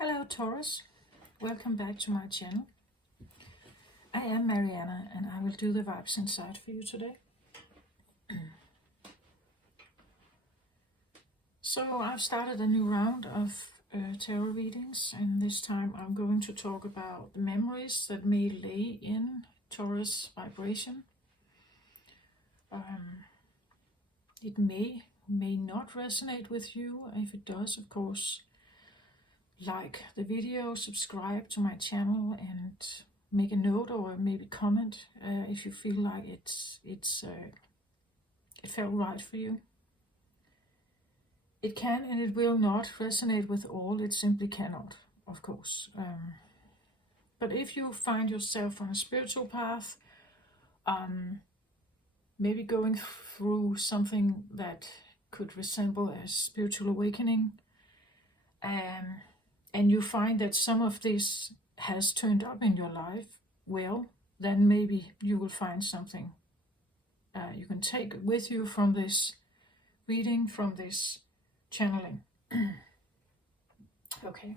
Hello Taurus, welcome back to my channel. I am Mariana and I will do the vibes inside for you today. So I've started a new round of tarot readings, and this time I'm going to talk about the memories that may lay in Taurus vibration. It may not resonate with you. If it does, of course, like the video, subscribe to my channel, and make a note or maybe comment if you feel like it felt right for you. It can and it will not resonate with all. It simply cannot, of course. But if you find yourself on a spiritual path, maybe going through something that could resemble a spiritual awakening, and you find that some of this has turned up in your life, well, then maybe you will find something you can take with you from this reading, from this channeling. Okay.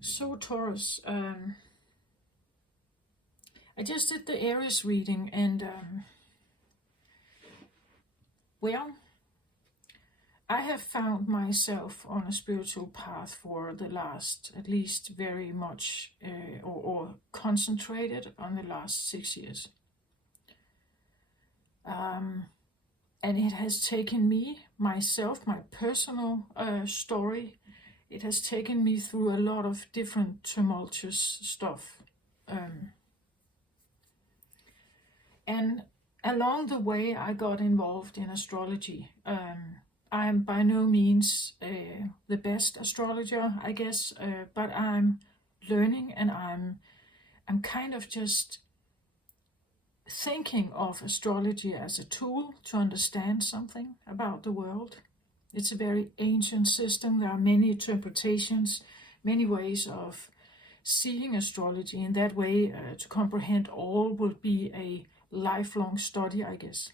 So Taurus, I just did the Aries reading, and well, I have found myself on a spiritual path for the last, at least very much, or concentrated on the last 6 years. And it has taken me, myself, my personal story, it has taken me through a lot of different tumultuous stuff. And along the way, I got involved in astrology. I'm by no means the best astrologer, I guess, but I'm learning, and I'm kind of just thinking of astrology as a tool to understand something about the world. It's a very ancient system. There are many interpretations, many ways of seeing astrology. In that way, to comprehend all will be a lifelong study, I guess.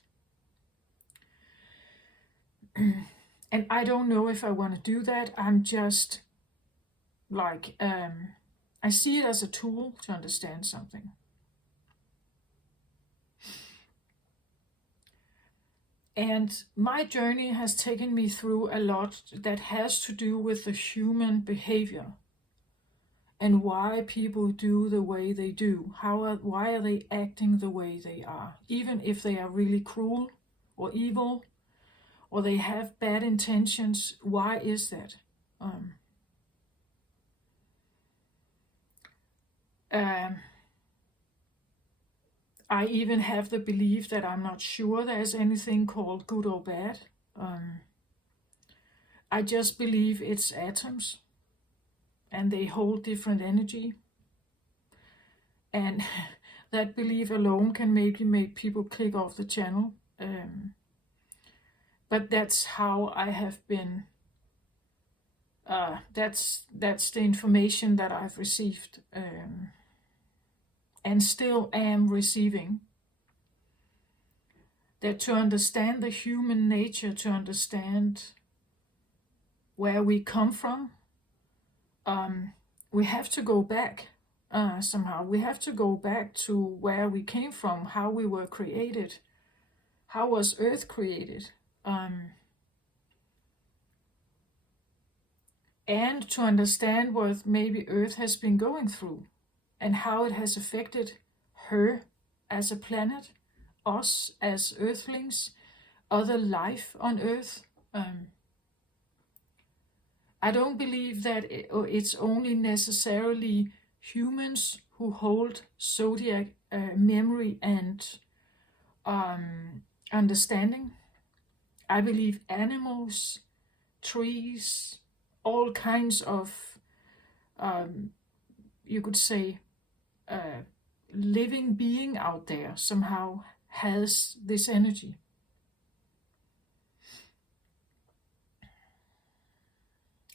And I don't know if I want to do that. I'm just like, I see it as a tool to understand something. And my journey has taken me through a lot that has to do with the human behavior and why people do the way they do. Why are they acting the way they are? Even if they are really cruel or evil, or they have bad intentions, why is that? I even have the belief that I'm not sure there's anything called good or bad. I just believe it's atoms, and they hold different energy. And that belief alone can maybe make people click off the channel. But that's how I have been, that's the information that I've received, and still am receiving. That to understand the human nature, to understand where we come from, we have to go back somehow. We have to go back to where we came from, how we were created, how was Earth created, and to understand what maybe Earth has been going through and how it has affected her as a planet, us as Earthlings, other life on Earth. I don't believe that it's only necessarily humans who hold zodiac memory and understanding. I believe animals, trees, all kinds of, you could say, living being out there somehow has this energy.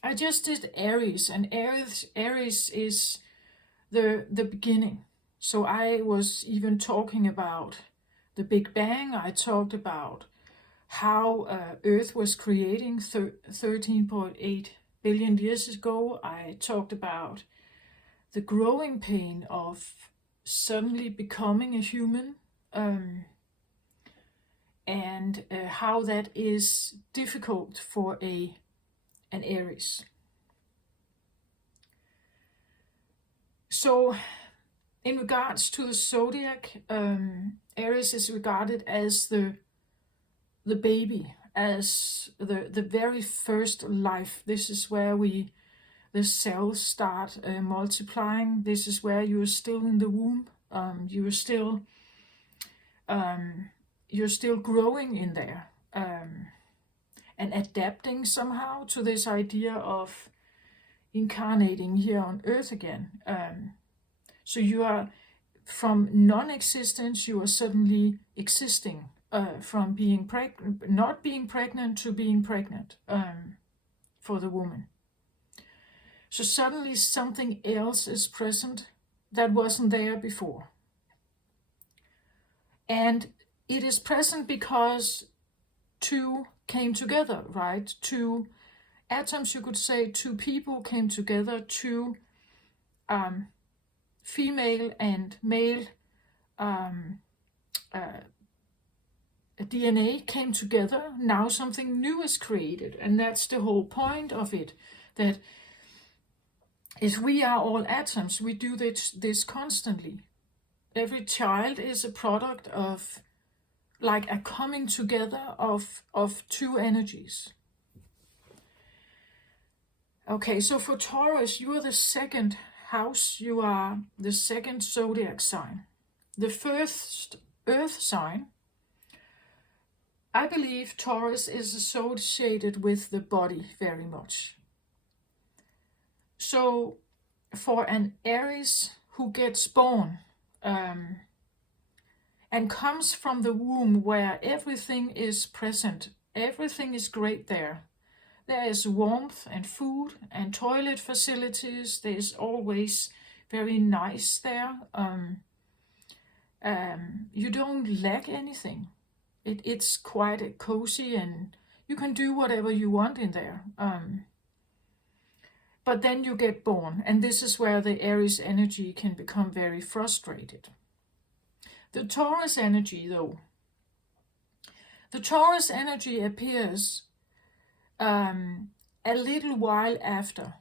I just did Aries, and Aries is the beginning. So I was even talking about the Big Bang. I talked about how Earth was creating 13.8 billion years ago, I talked about the growing pain of suddenly becoming a human, and how that is difficult for an Aries. So in regards to the zodiac, Aries is regarded as the baby, as the very first life. This is where the cells start multiplying. This is where you're still in the womb. You're still growing in there, and adapting somehow to this idea of incarnating here on Earth again. So you are, from non-existence, you are suddenly existing, from being not being pregnant to being pregnant, for the woman. So suddenly something else is present that wasn't there before. And it is present because two came together, right? Two atoms, you could say, two people came together, two female and male DNA came together. Now something new is created, and that's the whole point of it, that if we are all atoms, we do this constantly. Every child is a product of, like, a coming together of two energies. Okay, so for Taurus, you are the second house, you are the second zodiac sign. The first earth sign, I believe Taurus is associated with the body very much. So for an Aries who gets born and comes from the womb where everything is present, everything is great there. There is warmth and food and toilet facilities. There is always very nice there. You don't lack anything. It's quite cozy, and you can do whatever you want in there. But then you get born, and this is where the Aries energy can become very frustrated. The Taurus energy, though, the Taurus energy appears a little while after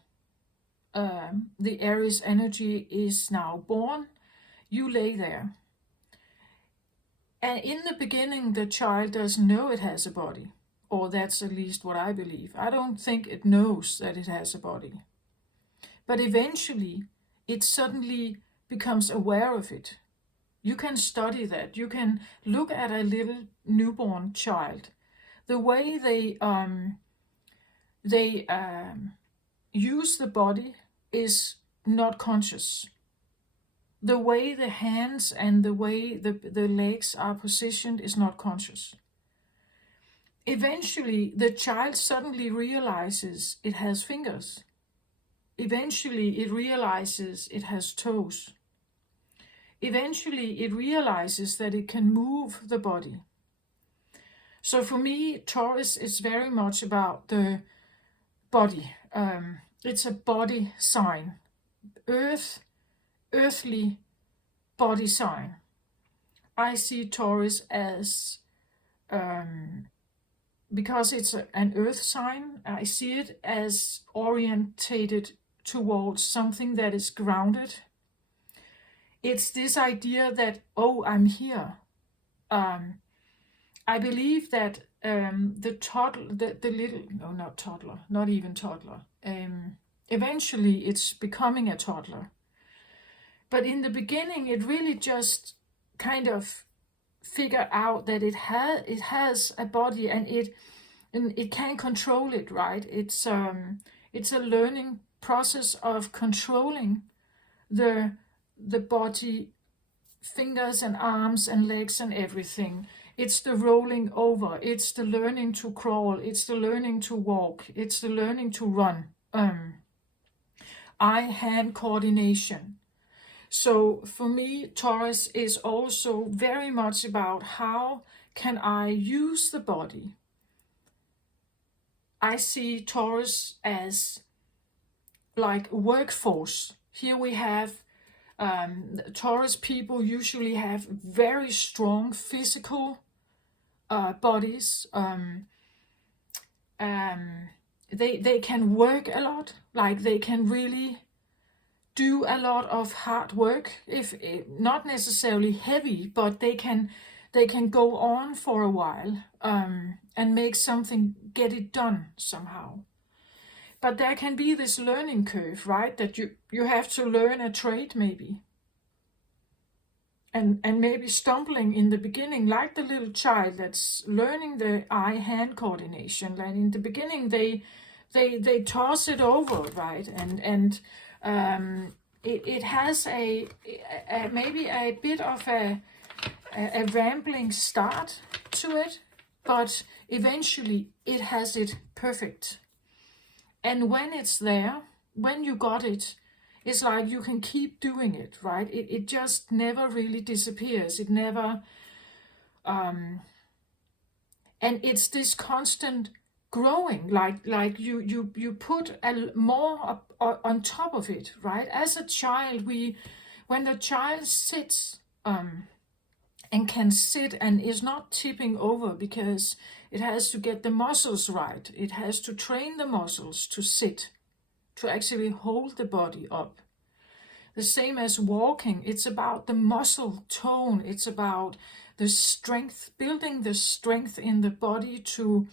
the Aries energy is now born. You lay there. And in the beginning, the child doesn't know it has a body. Or that's at least what I believe. I don't think it knows that it has a body. But eventually, it suddenly becomes aware of it. You can study that. You can look at a little newborn child. The way they use the body is not conscious. The way the hands and the way the legs are positioned is not conscious. Eventually, the child suddenly realizes it has fingers. Eventually, it realizes it has toes. Eventually, it realizes that it can move the body. So for me, Taurus is very much about the body. It's a body sign. Earthly body sign. I see Taurus as, because it's an earth sign, I see it as orientated towards something that is grounded. It's this idea that, oh, I'm here. I believe that eventually it's becoming a toddler. But in the beginning, it really just kind of figure out that it has a body, and it can control it, right? It's a learning process of controlling the body, fingers and arms and legs and everything. It's the rolling over. It's the learning to crawl. It's the learning to walk. It's the learning to run. Eye-hand coordination. So for me, Taurus is also very much about how can I use the body. I see Taurus as like workforce. Here we have Taurus people usually have very strong physical bodies. They can work a lot, like they can really do a lot of hard work, if not necessarily heavy, but they can go on for a while and make something, get it done somehow. But there can be this learning curve, right? That you have to learn a trade maybe. And maybe stumbling in the beginning, like the little child that's learning the eye-hand coordination. Like in the beginning, they toss it over, right? And it has a maybe a bit of a rambling start to it, but eventually it has it perfect. And when it's there, when you got it, it's like you can keep doing it, right? It just never really disappears. It never, and it's this constant growing, like you put more up, on top of it, right? As a child, when the child sits and can sit and is not tipping over, because it has to get the muscles right. It has to train the muscles to sit, to actually hold the body up. The same as walking, it's about the muscle tone. It's about the strength, building the strength in the body to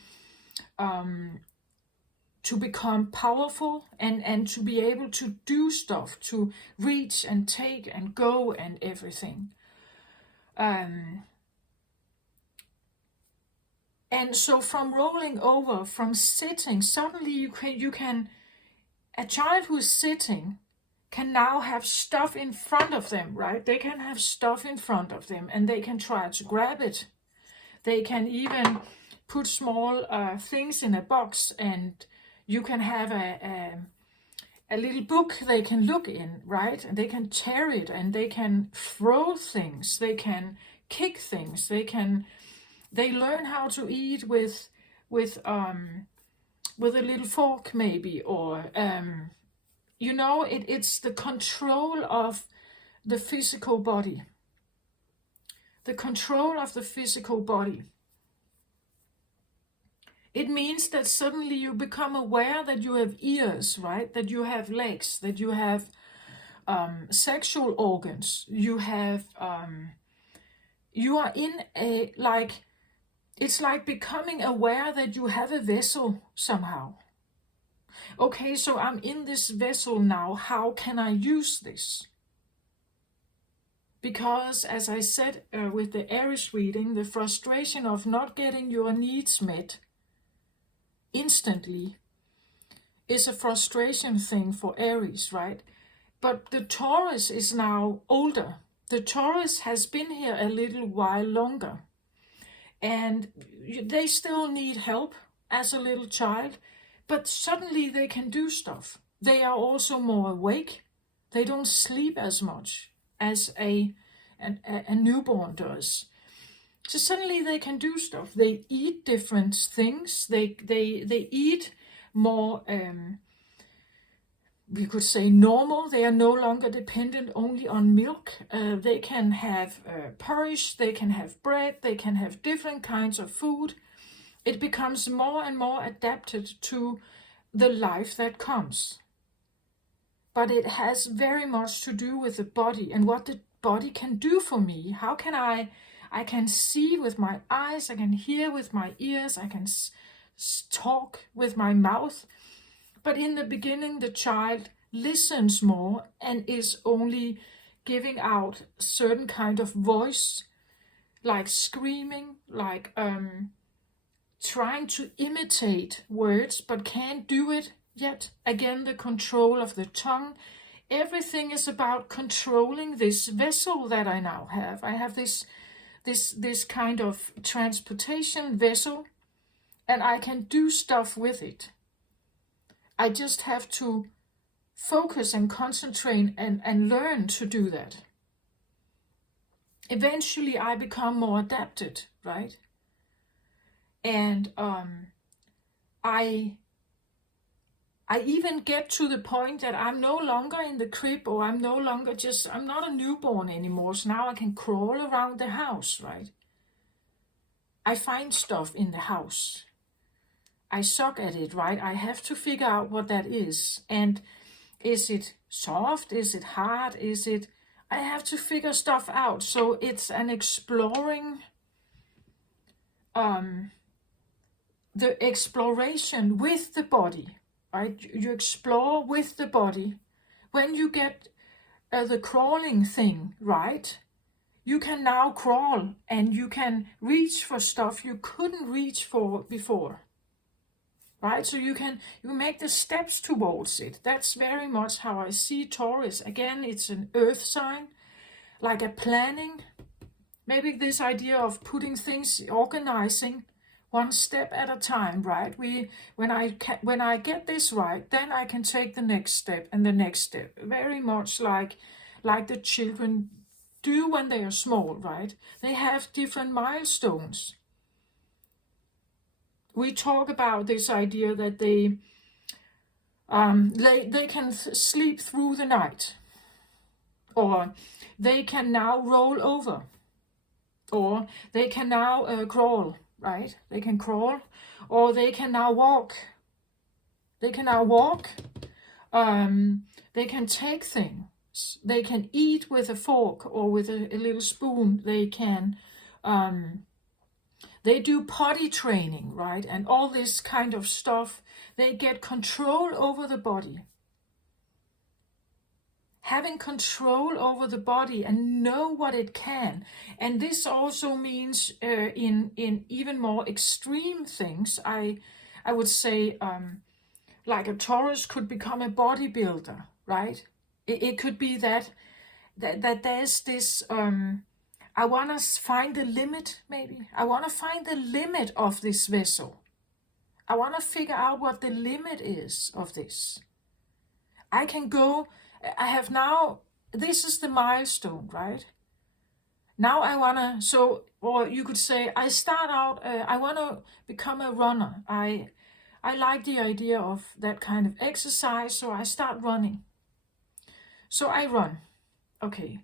become powerful and to be able to do stuff, to reach and take and go and everything. And so from rolling over, from sitting, suddenly you can, a child who's sitting can now have stuff in front of them, right? They can have stuff in front of them and they can try to grab it. They can even put small things in a box, and you can have a little book they can look in, right? And they can tear it, and they can throw things, they can kick things, they learn how to eat with a little fork maybe, or it's the control of the physical body. The control of the physical body. It means that suddenly you become aware that you have ears, right? That you have legs, that you have sexual organs. You have, you are in a, like, it's like becoming aware that you have a vessel somehow. Okay, so I'm in this vessel now. How can I use this? Because, as I said with the Aries reading, the frustration of not getting your needs met instantly is a frustration thing for Aries, right? But the Taurus is now older. The Taurus has been here a little while longer. And they still need help as a little child, but suddenly they can do stuff. They are also more awake. They don't sleep as much as a newborn does. So suddenly they can do stuff. They eat different things. They eat more, we could say normal. They are no longer dependent only on milk. They can have porridge, they can have bread, they can have different kinds of food. It becomes more and more adapted to the life that comes. But it has very much to do with the body and what the body can do for me. How can I can see with my eyes, I can hear with my ears, I can talk with my mouth. But in the beginning, the child listens more and is only giving out certain kind of voice, like screaming, like trying to imitate words, but can't do it yet. Again, the control of the tongue. Everything is about controlling this vessel that I now have. I have this kind of transportation vessel, and I can do stuff with it. I just have to focus and concentrate and learn to do that. Eventually I become more adapted, right? And I I even get to the point that I'm no longer in the crib, or I'm not a newborn anymore. So now I can crawl around the house, right? I find stuff in the house. I suck at it, right? I have to figure out what that is. And is it soft? Is it hard? I have to figure stuff out. So it's an exploring, the exploration with the body, right? You explore with the body. When you get the crawling thing right, you can now crawl and you can reach for stuff you couldn't reach for before, right? So you make the steps towards it. That's very much how I see Taurus. Again, it's an earth sign, like a planning. Maybe this idea of putting things, organizing one step at a time, right? When I get this right, then I can take the next step and the next step. Very much like the children do when they are small, right? They have different milestones. We talk about this idea that they can sleep through the night, or they can now roll over, or they can now crawl, right? They can crawl, or they can now walk. They can now walk. They can take things. They can eat with a fork or with a little spoon. They can, they do potty training, right? And all this kind of stuff. They get control over the body. Having control over the body and know what it can. And this also means in even more extreme things, I would say, like a Taurus could become a bodybuilder, right? It could be that there's this, I want to find the limit, maybe. I want to find the limit of this vessel. I want to figure out what the limit is of this. I can go, I have now, this is the milestone, right? Now I want to, or you could say, I start out, I want to become a runner. I like the idea of that kind of exercise, so I start running. So I run. Okay.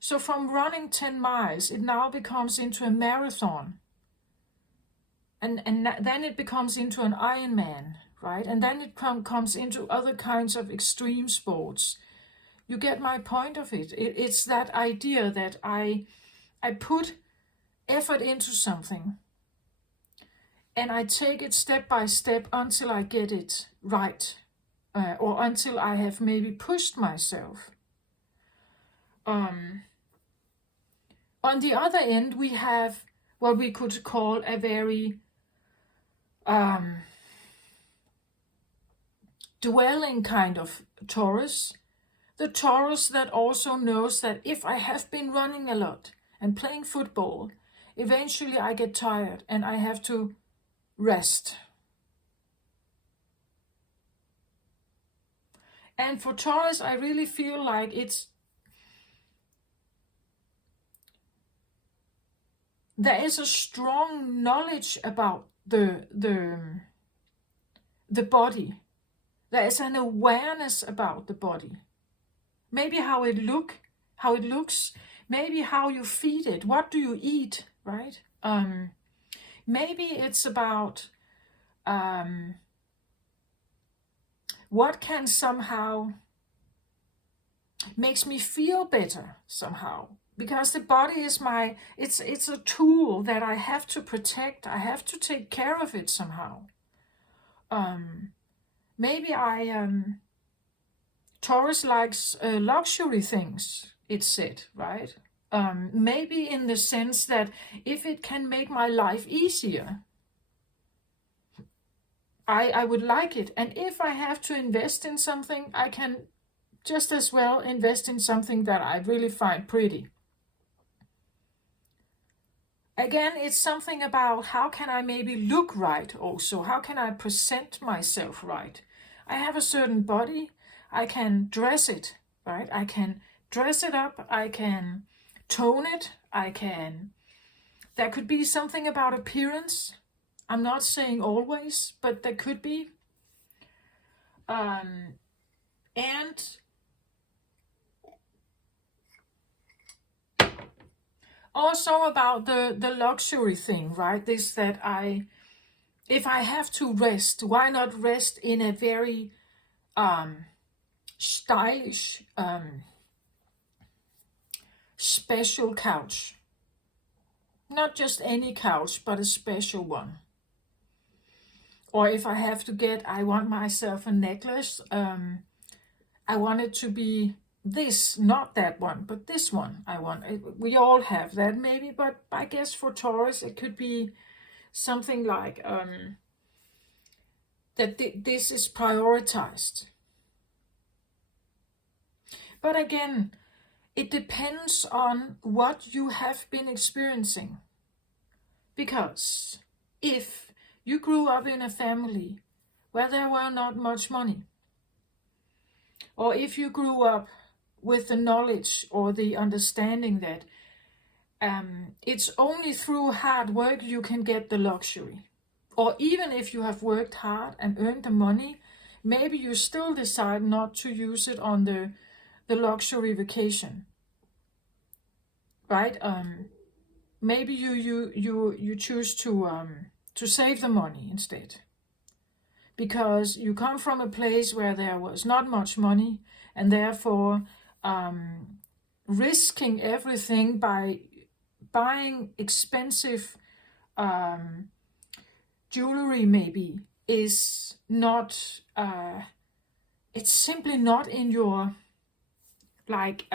So from running 10 miles, it now becomes into a marathon. And then it becomes into an Ironman, right? And then it comes into other kinds of extreme sports. You get my point of it. It's that idea that I put effort into something, and I take it step by step until I get it right, or until I have maybe pushed myself. On the other end, we have what we could call a very dwelling kind of Taurus. The Taurus that also knows that if I have been running a lot and playing football, eventually I get tired and I have to rest. And for Taurus, I really feel like there is a strong knowledge about the body. There is an awareness about the body. Maybe how it looks, maybe how you feed it. What do you eat, right? Maybe it's about what can somehow makes me feel better somehow. Because the body is it's a tool that I have to protect. I have to take care of it somehow. Maybe Taurus likes luxury things, it's said, right? Maybe in the sense that if it can make my life easier, I would like it. And if I have to invest in something, I can just as well invest in something that I really find pretty. Again, it's something about how can I maybe look right also? How can I present myself right? I have a certain body. I can dress it, right? I can dress it up. I can tone it. There could be something about appearance. I'm not saying always, but there could be. And also about the luxury thing, right? This that if I have to rest, why not rest in a very stylish, special couch? Not just any couch, but a special one. Or if I have to I want myself a necklace, I want it to be this, not that one, but this one I want. We all have that maybe, but I guess for Taurus it could be something like that this is prioritized. But again, it depends on what you have been experiencing. Because if you grew up in a family where there were not much money, or if you grew up with the knowledge or the understanding that it's only through hard work you can get the luxury, or even if you have worked hard and earned the money, maybe you still decide not to use it on the luxury vacation, right? Maybe you choose to save the money instead, because you come from a place where there was not much money, and therefore risking everything by buying expensive jewelry maybe is not, it's simply not in your, like,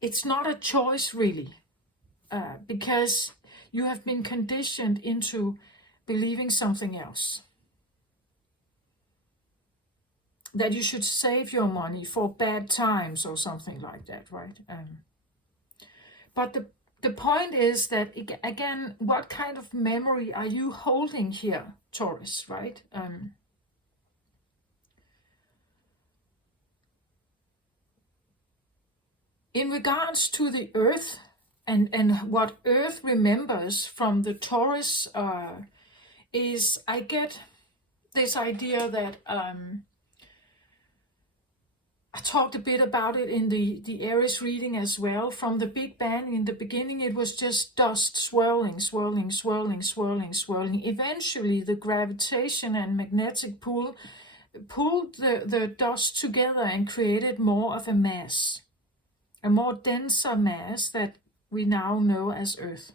it's not a choice really, because you have been conditioned into believing something else. That you should save your money for bad times or something like that, right? But the point is that, again, what kind of memory are you holding here, Taurus, right? In regards to the Earth and what Earth remembers from the Taurus is, I get this idea that I talked a bit about it in the Aries reading as well. From the Big Bang, in the beginning, it was just dust swirling, swirling, swirling, swirling, swirling. Eventually, the gravitation and magnetic pull pulled the dust together and created more of a mass, a more denser mass that we now know as Earth.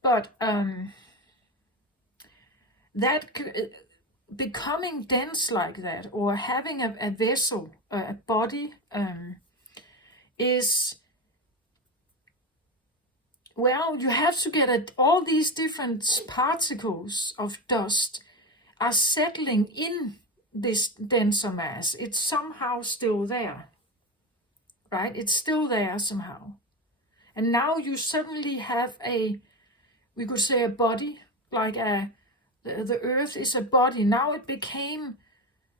But that becoming dense like that, or having a vessel, a body, is, well, you have to get all these different particles of dust are settling in this denser mass. It's somehow still there, right? It's still there somehow. And now you suddenly have we could say a body, like the Earth is a body. Now it became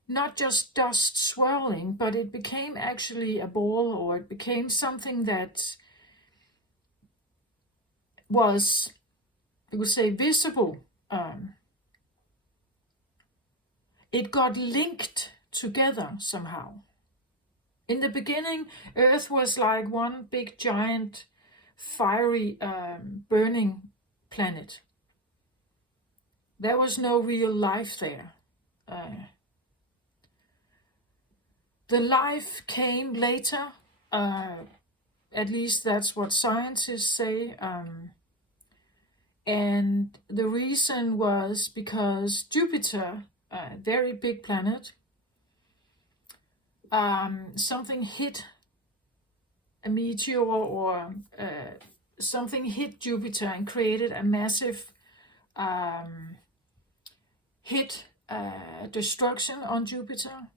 not just dust swirling, but it became actually a ball, or it became something that was, we could say, visible. It got linked together somehow. In the beginning, Earth was like one big giant fiery burning planet. There was no real life there. The life came later, at least that's what scientists say, and the reason was because Jupiter, a very big planet, something hit a meteor, or something hit Jupiter and created a massive destruction on Jupiter.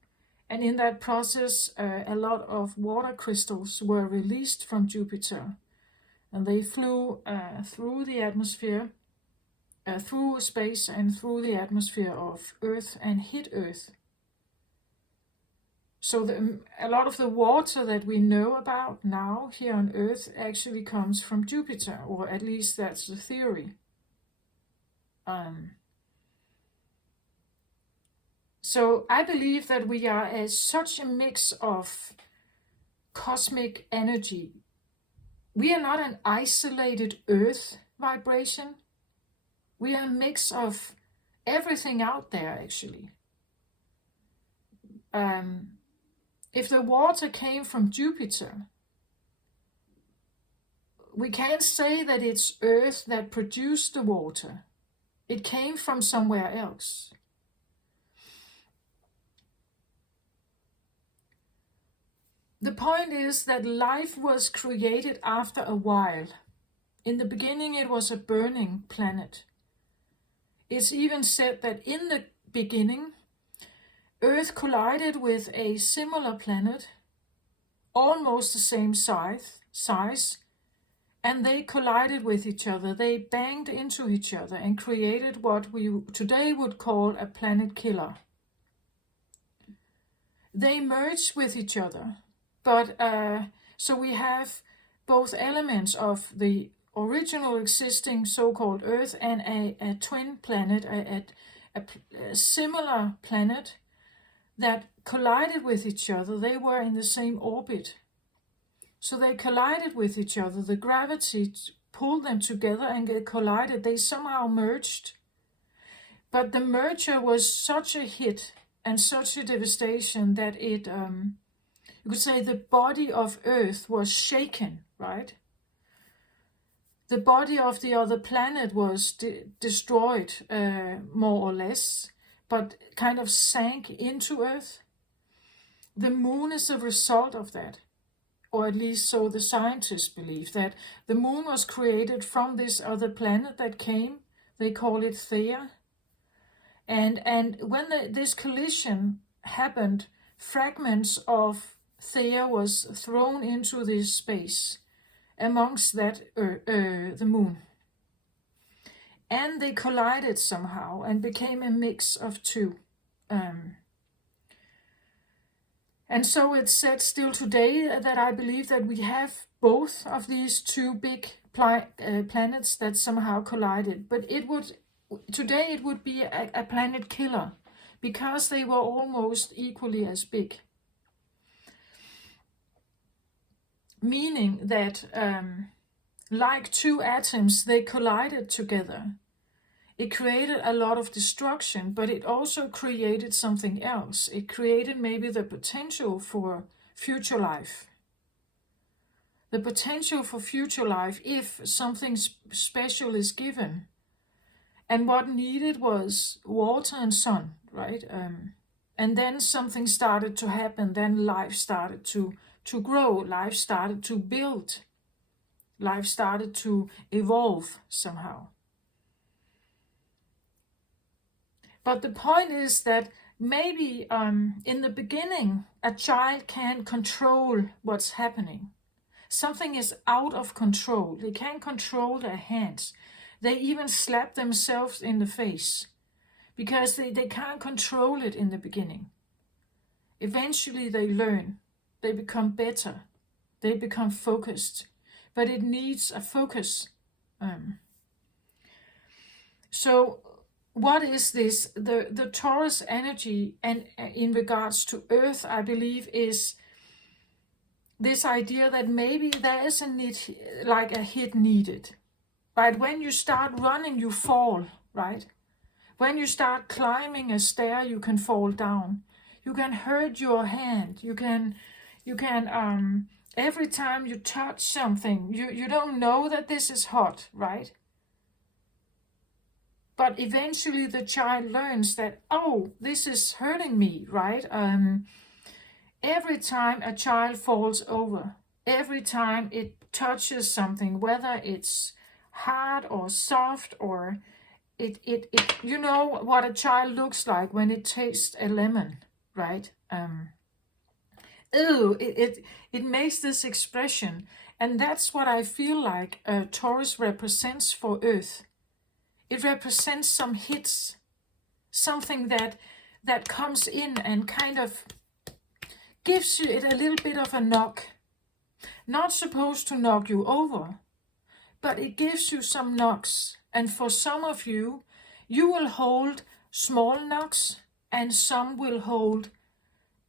And in that process, a lot of water crystals were released from Jupiter, and they flew through the atmosphere, through space and through the atmosphere of Earth, and hit Earth. So a lot of the water that we know about now here on Earth actually comes from Jupiter, or at least that's the theory. So I believe that we are such a mix of cosmic energy. We are not an isolated earth vibration. We are a mix of everything out there, actually. If the water came from Jupiter, we can't say that it's Earth that produced the water. It came from somewhere else. The point is that life was created after a while. In the beginning, it was a burning planet. It's even said that in the beginning, Earth collided with a similar planet, almost the same size, and they collided with each other. They banged into each other and created what we today would call a planet killer. They merged with each other, but so we have both elements of the original existing so-called Earth and a twin planet, a similar planet that collided with each other. They were in the same orbit. So they collided with each other. The gravity pulled them together and they collided. They somehow merged. But the merger was such a hit and such a devastation that it, you could say the body of Earth was shaken, right? The body of the other planet was destroyed, more or less, but kind of sank into Earth. The moon is a result of that, or at least so the scientists believe, that the moon was created from this other planet that came. They call it Theia. And when this collision happened, fragments of Theia was thrown into this space, amongst that the moon. And they collided somehow and became a mix of two. And so it's said still today that I believe that we have both of these two big planets that somehow collided. But today it would be a planet killer, because they were almost equally as big. Meaning that like two atoms, they collided together. It created a lot of destruction, but it also created something else. It created maybe the potential for future life. The potential for future life if something special is given. And what needed was water and sun, right? And then something started to happen. Then life started to grow. Life started to build. Life started to evolve somehow. But the point is that maybe in the beginning, a child can't control what's happening. Something is out of control. They can't control their hands. They even slap themselves in the face because they can't control it in the beginning. Eventually they learn. They become better. They become focused. But it needs a focus. So what is this? The Taurus energy, and in regards to Earth, I believe, is this idea that maybe there is a need, like a hit needed. But when you start running, you fall, right? When you start climbing a stair, you can fall down. You can hurt your hand. You can every time you touch something, you don't know that this is hot, right? But eventually the child learns that, oh, this is hurting me, right? Every time a child falls over, every time it touches something, whether it's hard or soft, or it you know what a child looks like when it tastes a lemon, right? It makes this expression, and that's what I feel like Taurus represents for Earth. It represents some hits, something that comes in and kind of gives you a little bit of a knock. Not supposed to knock you over, but it gives you some knocks. And for some of you, you will hold small knocks, and some will hold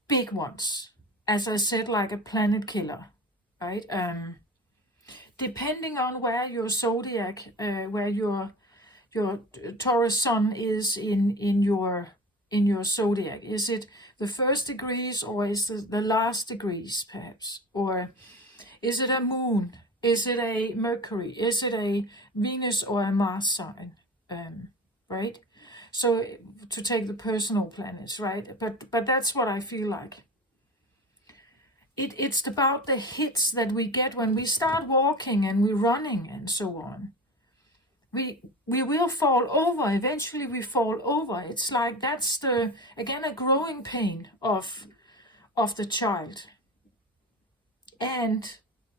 big ones, as I said, like a planet killer, right? Depending on where your zodiac, where your Taurus sun is in your zodiac. Is it the first degrees, or is it the last degrees, perhaps? Or is it a moon? Is it a Mercury? Is it a Venus or a Mars sign? Right? So to take the personal planets, right? But that's what I feel like. It's about the hits that we get when we start walking and we're running and so on. We will fall over. Eventually we fall over. It's like that's again a growing pain of the child. And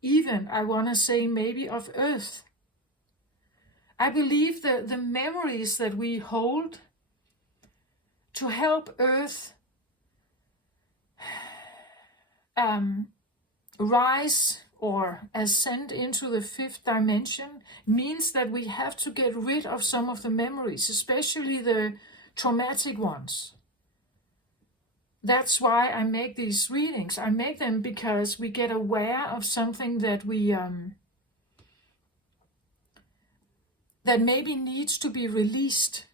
even, I want to say, maybe of Earth. I believe that the memories that we hold to help Earth rise or ascend into the fifth dimension means that we have to get rid of some of the memories, especially the traumatic ones. That's why I make these readings. I make them because we get aware of something that we that maybe needs to be released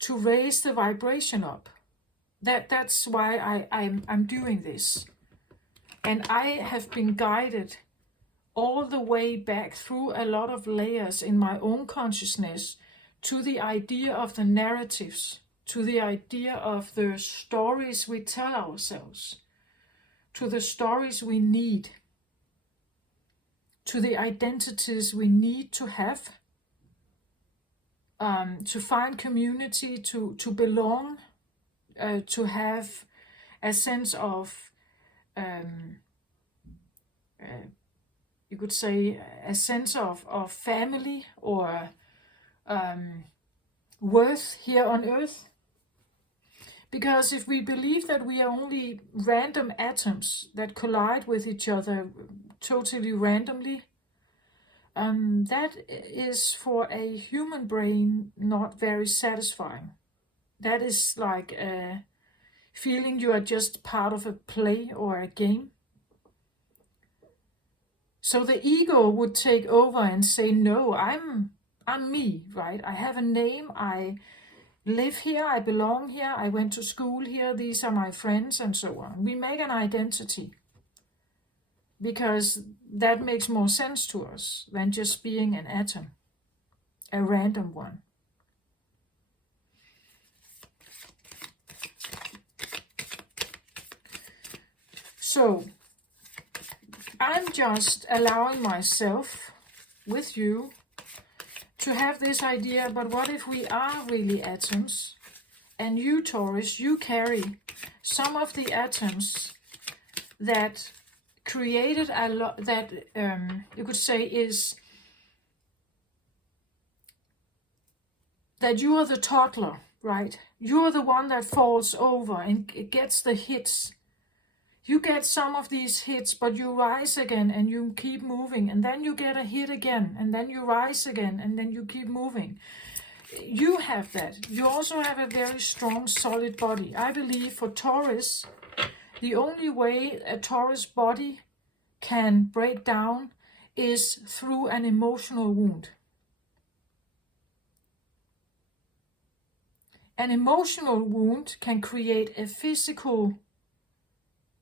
to raise the vibration up. That's why I'm doing this. And I have been guided all the way back through a lot of layers in my own consciousness to the idea of the narratives, to the idea of the stories we tell ourselves, to the stories we need, to the identities we need to have, to find community, to belong, to have a sense of you could say a sense of family or worth here on Earth. Because if we believe that we are only random atoms that collide with each other totally randomly, that is for a human brain not very satisfying. That is like a feeling you are just part of a play or a game. So the ego would take over and say, no, I'm me, right? I have a name, I live here, I belong here, I went to school here, these are my friends, and so on. We make an identity because that makes more sense to us than just being an atom, a random one. So I'm just allowing myself with you to have this idea, but what if we are really atoms? And you, Taurus, you carry some of the atoms that created a lot, that you could say is that you are the toddler, right? You're the one that falls over and gets the hits. You get some of these hits, but you rise again and you keep moving. And then you get a hit again, and then you rise again, and then you keep moving. You have that. You also have a very strong, solid body. I believe for Taurus, the only way a Taurus body can break down is through an emotional wound. An emotional wound can create a physical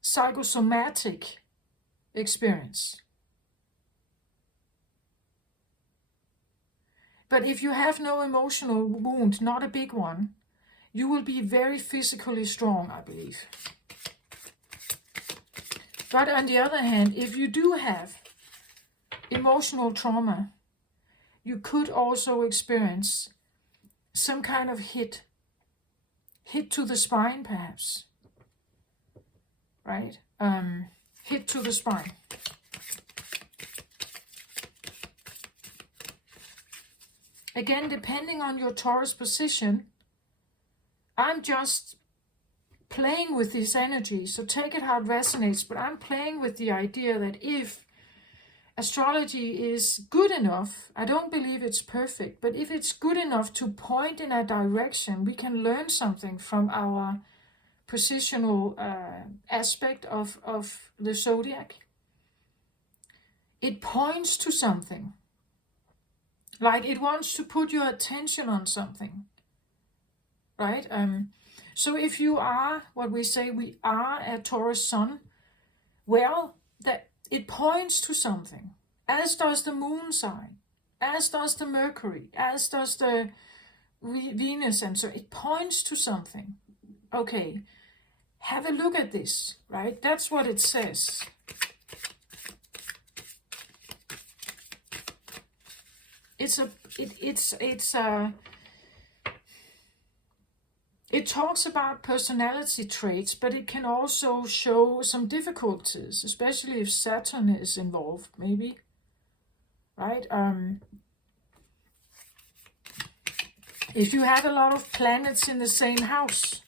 psychosomatic experience. But if you have no emotional wound, not a big one, you will be very physically strong, I believe. But on the other hand, if you do have emotional trauma, you could also experience some kind of hit to the spine, perhaps. Right? Hit to the spine. Again, depending on your Taurus position, I'm just playing with this energy. So take it how it resonates, but I'm playing with the idea that if astrology is good enough, I don't believe it's perfect, but if it's good enough to point in a direction, we can learn something from our positional aspect of the zodiac. It points to something, like it wants to put your attention on something, right? So if you are what we say we are a Taurus sun, well, that it points to something, as does the moon sign, as does the Mercury, as does the Venus, and so it points to something. Okay, have a look at this, right? That's what it says. It talks about personality traits, but it can also show some difficulties, especially if Saturn is involved, maybe, right? If you have a lot of planets in the same house,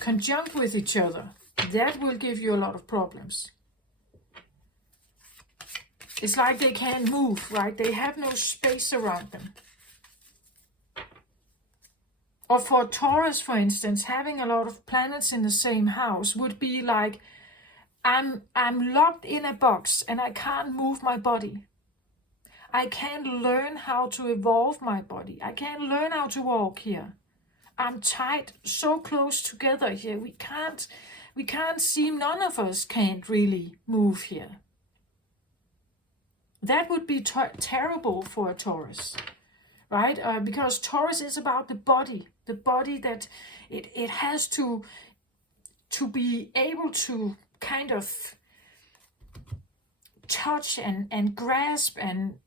conjunct with each other, that will give you a lot of problems. It's like they can't move, right? They have no space around them. Or for Taurus, for instance, having a lot of planets in the same house would be like, I'm locked in a box and I can't move my body. I can't learn how to evolve my body. I can't learn how to walk here. I'm tied so close together here. We can't seem, none of us can't really move here. That would be terrible for a Taurus, right? Because Taurus is about the body that it has to be able to kind of touch and grasp and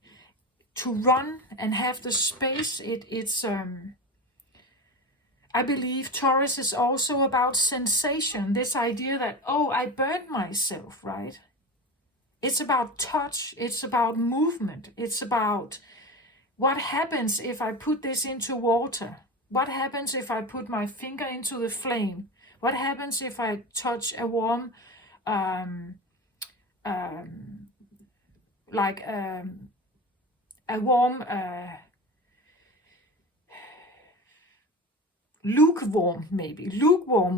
to run and have the space. I believe Taurus is also about sensation, this idea that, oh, I burned myself, right? It's about touch, it's about movement, it's about what happens if I put this into water? What happens if I put my finger into the flame? What happens if I touch a warm, lukewarm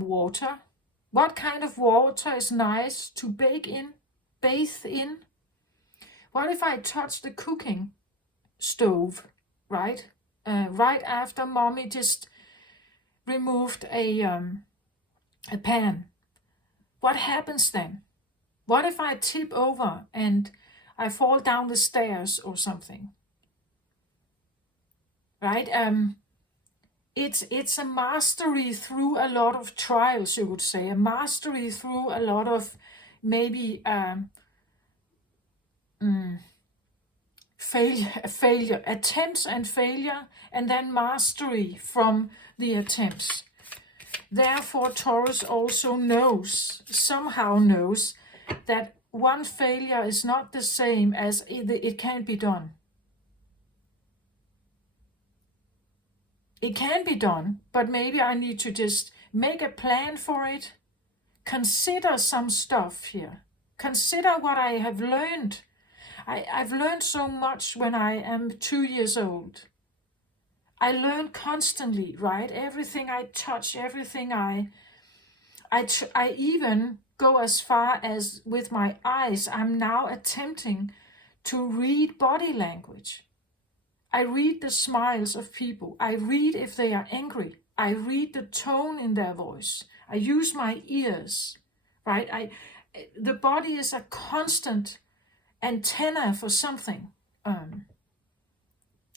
water? What kind of water is nice to bathe in? What if I touch the cooking stove, right? Right after mommy just removed a pan. What happens then? What if I tip over and I fall down the stairs or something? Right? It's a mastery through a lot of trials, you would say. A mastery through a lot of maybe failure, attempts and failure, and then mastery from the attempts. Therefore, Taurus also somehow knows that one failure is not the same as it can't be done. It can be done, but maybe I need to just make a plan for it. Consider some stuff here. Consider what I have learned. I've learned so much when I am 2 years old. I learn constantly, right? Everything I touch, everything I even go as far as with my eyes. I'm now attempting to read body language. I read the smiles of people. I read if they are angry. I read the tone in their voice. I use my ears, right? The body is a constant antenna for something.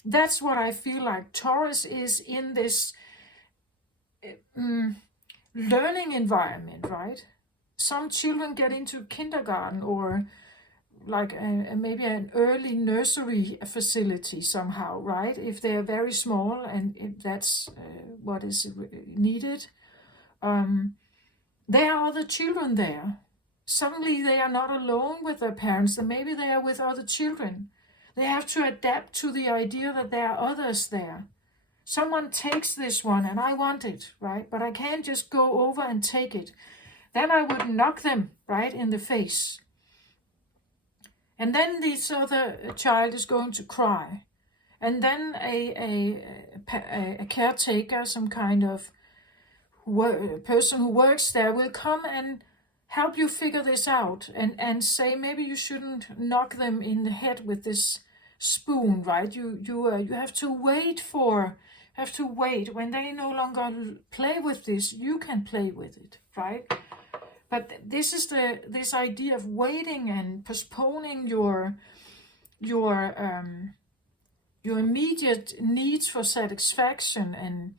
That's what I feel like Taurus is in this learning environment, right? Some children get into kindergarten or like maybe an early nursery facility somehow, right? If they are very small and if that's what is needed. There are other children there. Suddenly they are not alone with their parents, and maybe they are with other children. They have to adapt to the idea that there are others there. Someone takes this one and I want it, right? But I can't just go over and take it. Then I would knock them right in the face. And then this other child is going to cry. And then a caretaker, some kind of person who works there, will come and help you figure this out and say maybe you shouldn't knock them in the head with this spoon, right? You have to wait when they no longer play with this. You can play with it, right? But this is this idea of waiting and postponing your immediate needs for satisfaction, and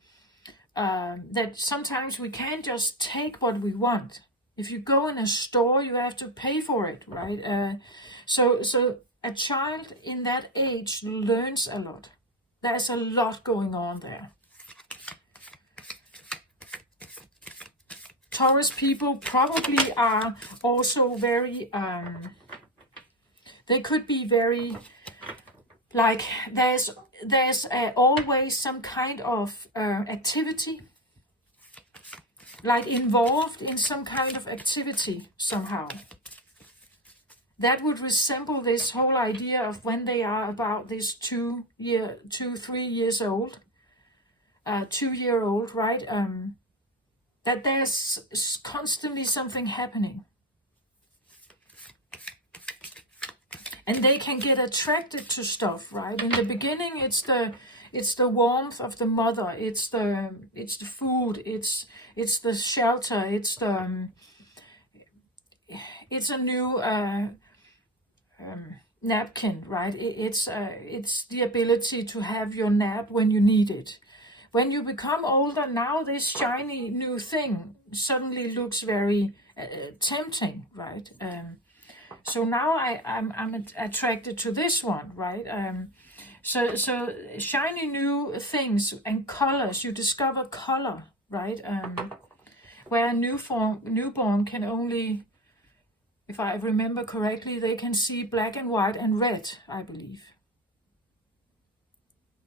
that sometimes we can't just take what we want. If you go in a store, you have to pay for it, right? So a child in that age learns a lot. There's a lot going on there. Taurus people probably are also very, they could be very, like, there's always some kind of activity, like involved in some kind of activity somehow. That would resemble this whole idea of when they are about this 3 years old, 2-year-old, right? That there's constantly something happening. And they can get attracted to stuff, right? In the beginning, it's the warmth of the mother, it's the food, it's the shelter, it's a new napkin, right? It's the ability to have your nap when you need it. When you become older, now this shiny new thing suddenly looks very tempting, right? So now I'm attracted to this one, right? So shiny new things and colors. You discover color, right? Where a newborn can only, if I remember correctly, they can see black and white and red, I believe.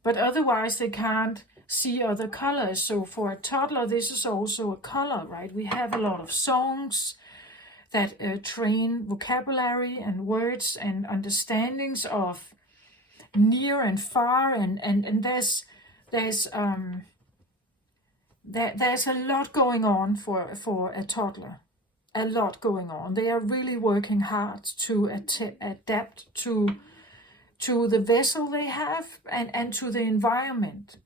But otherwise they can't see other colors. So for a toddler, this is also a color, right? We have a lot of songs that train vocabulary and words and understandings of near and far, and there's a lot going on for a toddler. A lot going on. They are really working hard to adapt to the vessel they have and to the environment.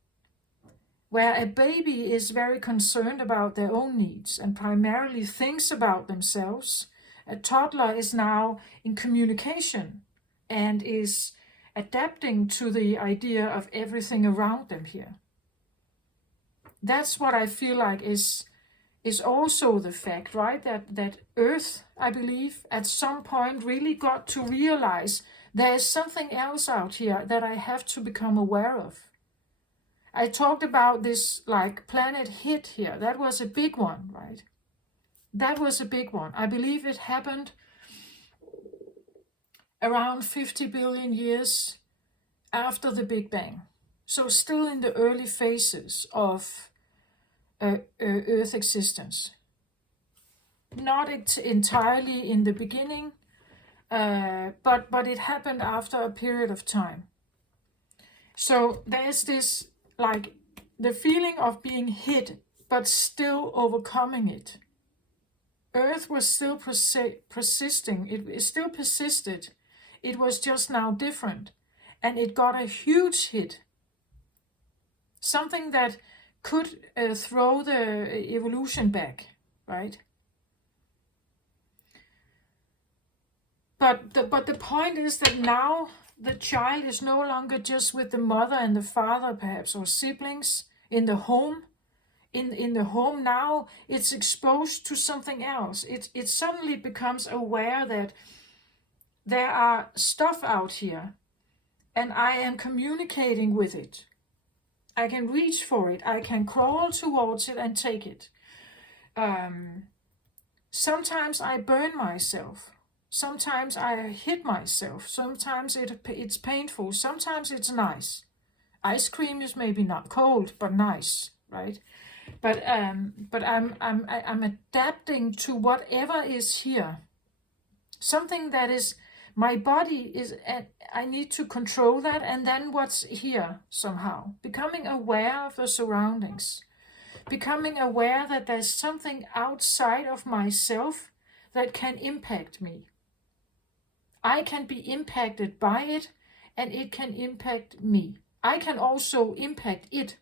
Where a baby is very concerned about their own needs and primarily thinks about themselves, a toddler is now in communication and is adapting to the idea of everything around them here. That's what I feel like is also the fact, right? That Earth, I believe, at some point really got to realize there is something else out here that I have to become aware of. I talked about this like planet hit here. That was a big one, right? That was a big one. I believe it happened around 50 billion years after the Big Bang. So still in the early phases of Earth existence. Not entirely in the beginning, but it happened after a period of time. So there's this, like, the feeling of being hit, but still overcoming it. Earth was still persisting. It still persisted. It was just now different. And it got a huge hit. Something that could throw the evolution back, right? But the point is that now the child is no longer just with the mother and the father, perhaps, or siblings in the home. In the home now, it's exposed to something else. It suddenly becomes aware that there are stuff out here, and I am communicating with it. I can reach for it. I can crawl towards it and take it. Sometimes I burn myself. Sometimes I hit myself. Sometimes it's painful. Sometimes it's nice. Ice cream is maybe not cold, but nice, right? But I'm adapting to whatever is here. Something that is My body is, I need to control that. And then what's here somehow? Becoming aware of the surroundings. Becoming aware that there's something outside of myself that can impact me. I can be impacted by it, and it can impact me. I can also impact it.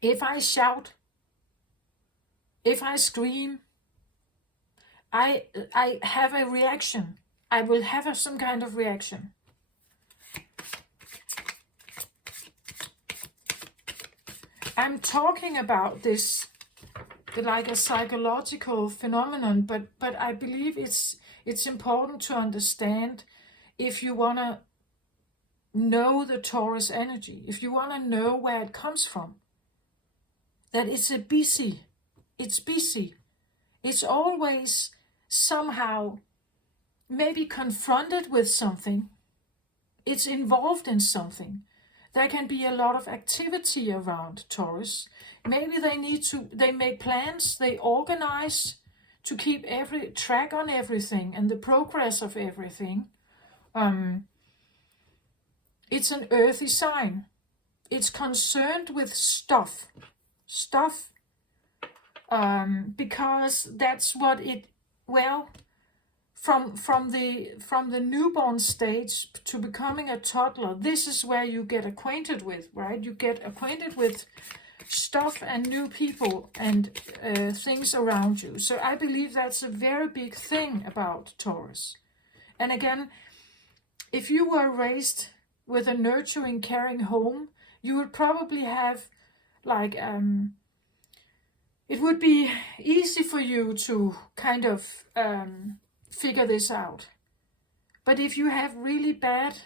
If I shout, if I scream, I have a reaction. I will have some kind of reaction. I'm talking about this like a psychological phenomenon, but I believe it's important to understand if you want to know the Taurus energy, if you want to know where it comes from, that it's busy. It's always somehow maybe confronted with something. It's involved in something. There can be a lot of activity around Taurus. Maybe they make plans, they organize to keep every track on everything and the progress of everything. It's an earthy sign. It's concerned with stuff, because that's what it, well, from the newborn stage to becoming a toddler, this is where you get acquainted with, right? You get acquainted with stuff and new people and things around you. So I believe that's a very big thing about Taurus. And again, if you were raised with a nurturing, caring home, you would probably have like it would be easy for you to kind of figure this out. But if you have really bad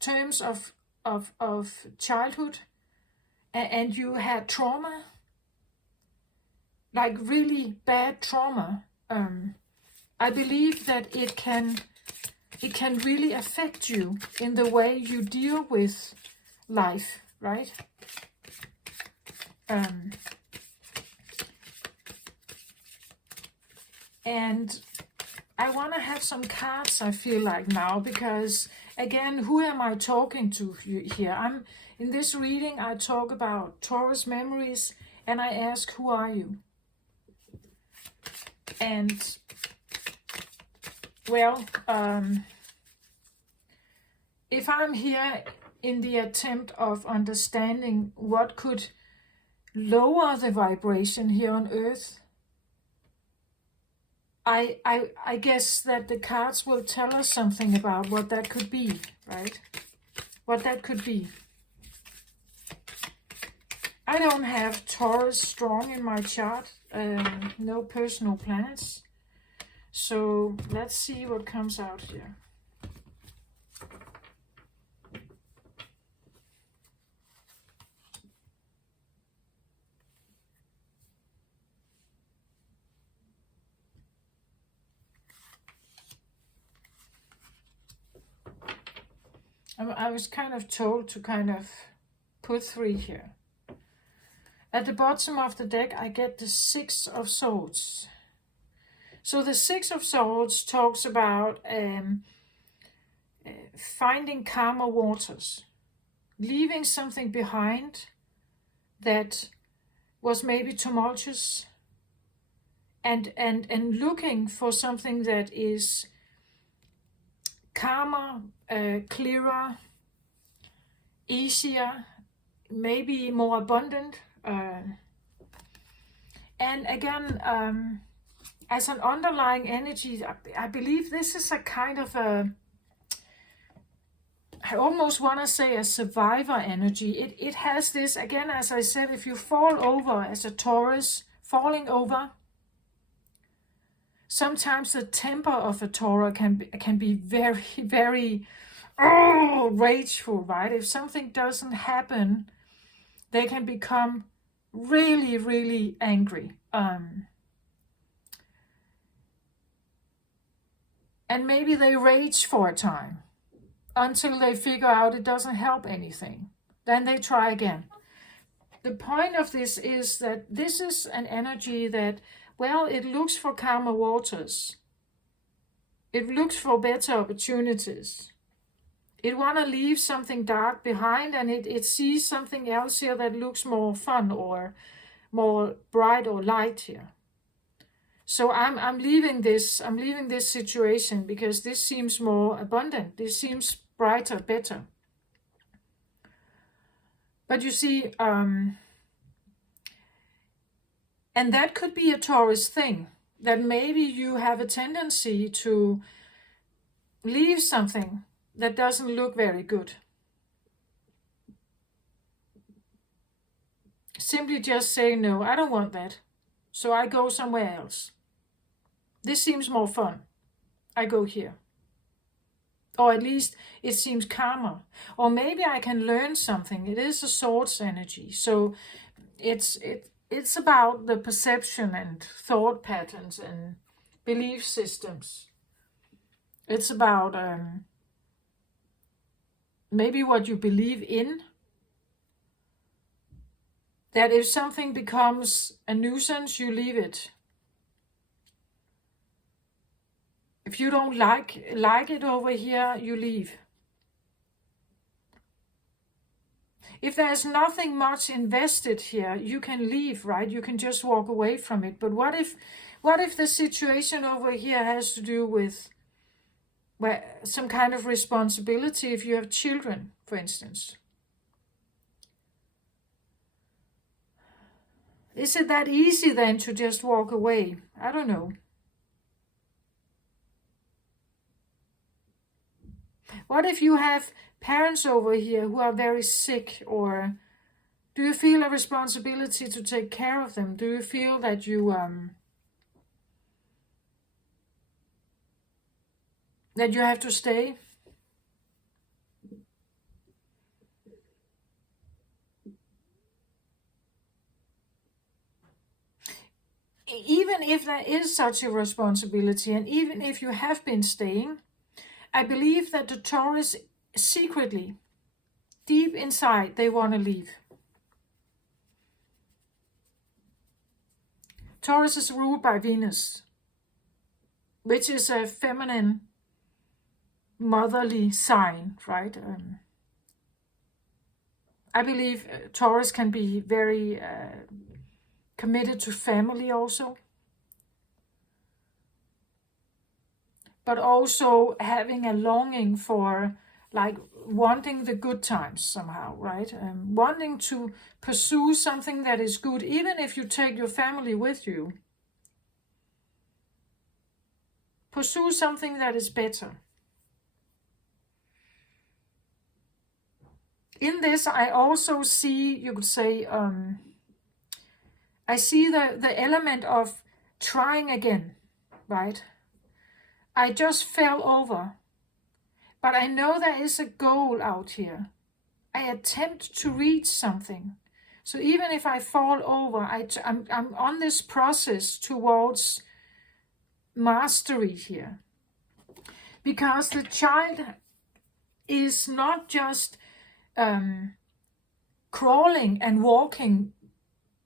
terms of childhood and you had trauma, like really bad trauma, I believe that it can really affect you in the way you deal with life, right? And I want to have some cards, I feel like now, because again, who am I talking to here? In this reading, I talk about Taurus memories, and I ask, who are you? And well, if I'm here in the attempt of understanding what could lower the vibration here on Earth, I guess that the cards will tell us something about what that could be, right? What that could be. I don't have Taurus strong in my chart, no personal planets. So let's see what comes out here. I was kind of told to kind of put 3 here. At the bottom of the deck, I get the 6 of Swords. So the 6 of Swords talks about finding calmer waters, leaving something behind that was maybe tumultuous, and looking for something that is calmer, clearer, easier, maybe more abundant. And again, as an underlying energy, I believe this is a kind of a, I almost want to say a survivor energy. It has this, again, as I said, if you fall over as a Taurus, falling over, sometimes the temper of a Taurus can be very, very rageful, right? If something doesn't happen, they can become really, really angry. And maybe they rage for a time until they figure out it doesn't help anything. Then they try again. The point of this is that this is an energy that Well, it looks for calmer waters. It looks for better opportunities. It want to leave something dark behind, and it sees something else here that looks more fun or more bright or light here. So I'm leaving this situation because this seems more abundant. This seems brighter, better. But you see, and that could be a Taurus thing, that maybe you have a tendency to leave something that doesn't look very good. Simply just say, no, I don't want that. So I go somewhere else. This seems more fun. I go here. Or at least it seems calmer. Or maybe I can learn something. It is a Swords energy. So it's about the perception and thought patterns and belief systems. It's about maybe what you believe in. That if something becomes a nuisance, you leave it. If you don't like it over here, you leave. If there's nothing much invested here, you can leave, right? You can just walk away from it. But what if the situation over here has to do with some kind of responsibility if you have children, for instance? Is it that easy then to just walk away? I don't know. What if you have parents over here who are very sick, or do you feel a responsibility to take care of them? Do you feel that you have to stay? Even if there is such a responsibility, and even if you have been staying, I believe that the Taurus secretly, deep inside, they want to leave. Taurus is ruled by Venus, which is a feminine, motherly sign, right? I believe Taurus can be very committed to family also. But also having a longing for, like, wanting the good times somehow, right? Wanting to pursue something that is good, even if you take your family with you. Pursue something that is better. In this, I also see, you could say, I see the element of trying again, right? I just fell over, but I know there is a goal out here. I attempt to reach something. So even if I fall over, I'm on this process towards mastery here. Because the child is not just crawling and walking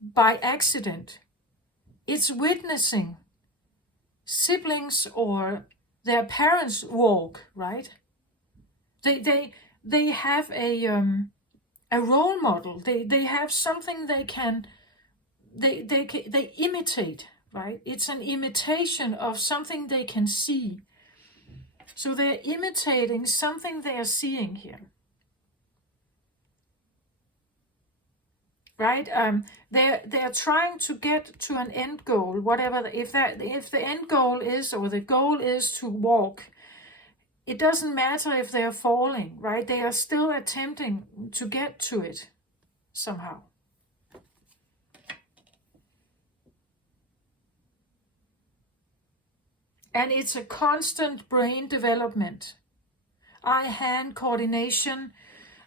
by accident. It's witnessing siblings or their parents walk, right? They have a role model. They have something they imitate, right? It's an imitation of something they can see. So they're imitating something they are seeing here, right? They're trying to get to an end goal, whatever. If the end goal is, or the goal is to walk, it doesn't matter if they're falling, right? They are still attempting to get to it somehow. And it's a constant brain development. Eye-hand coordination,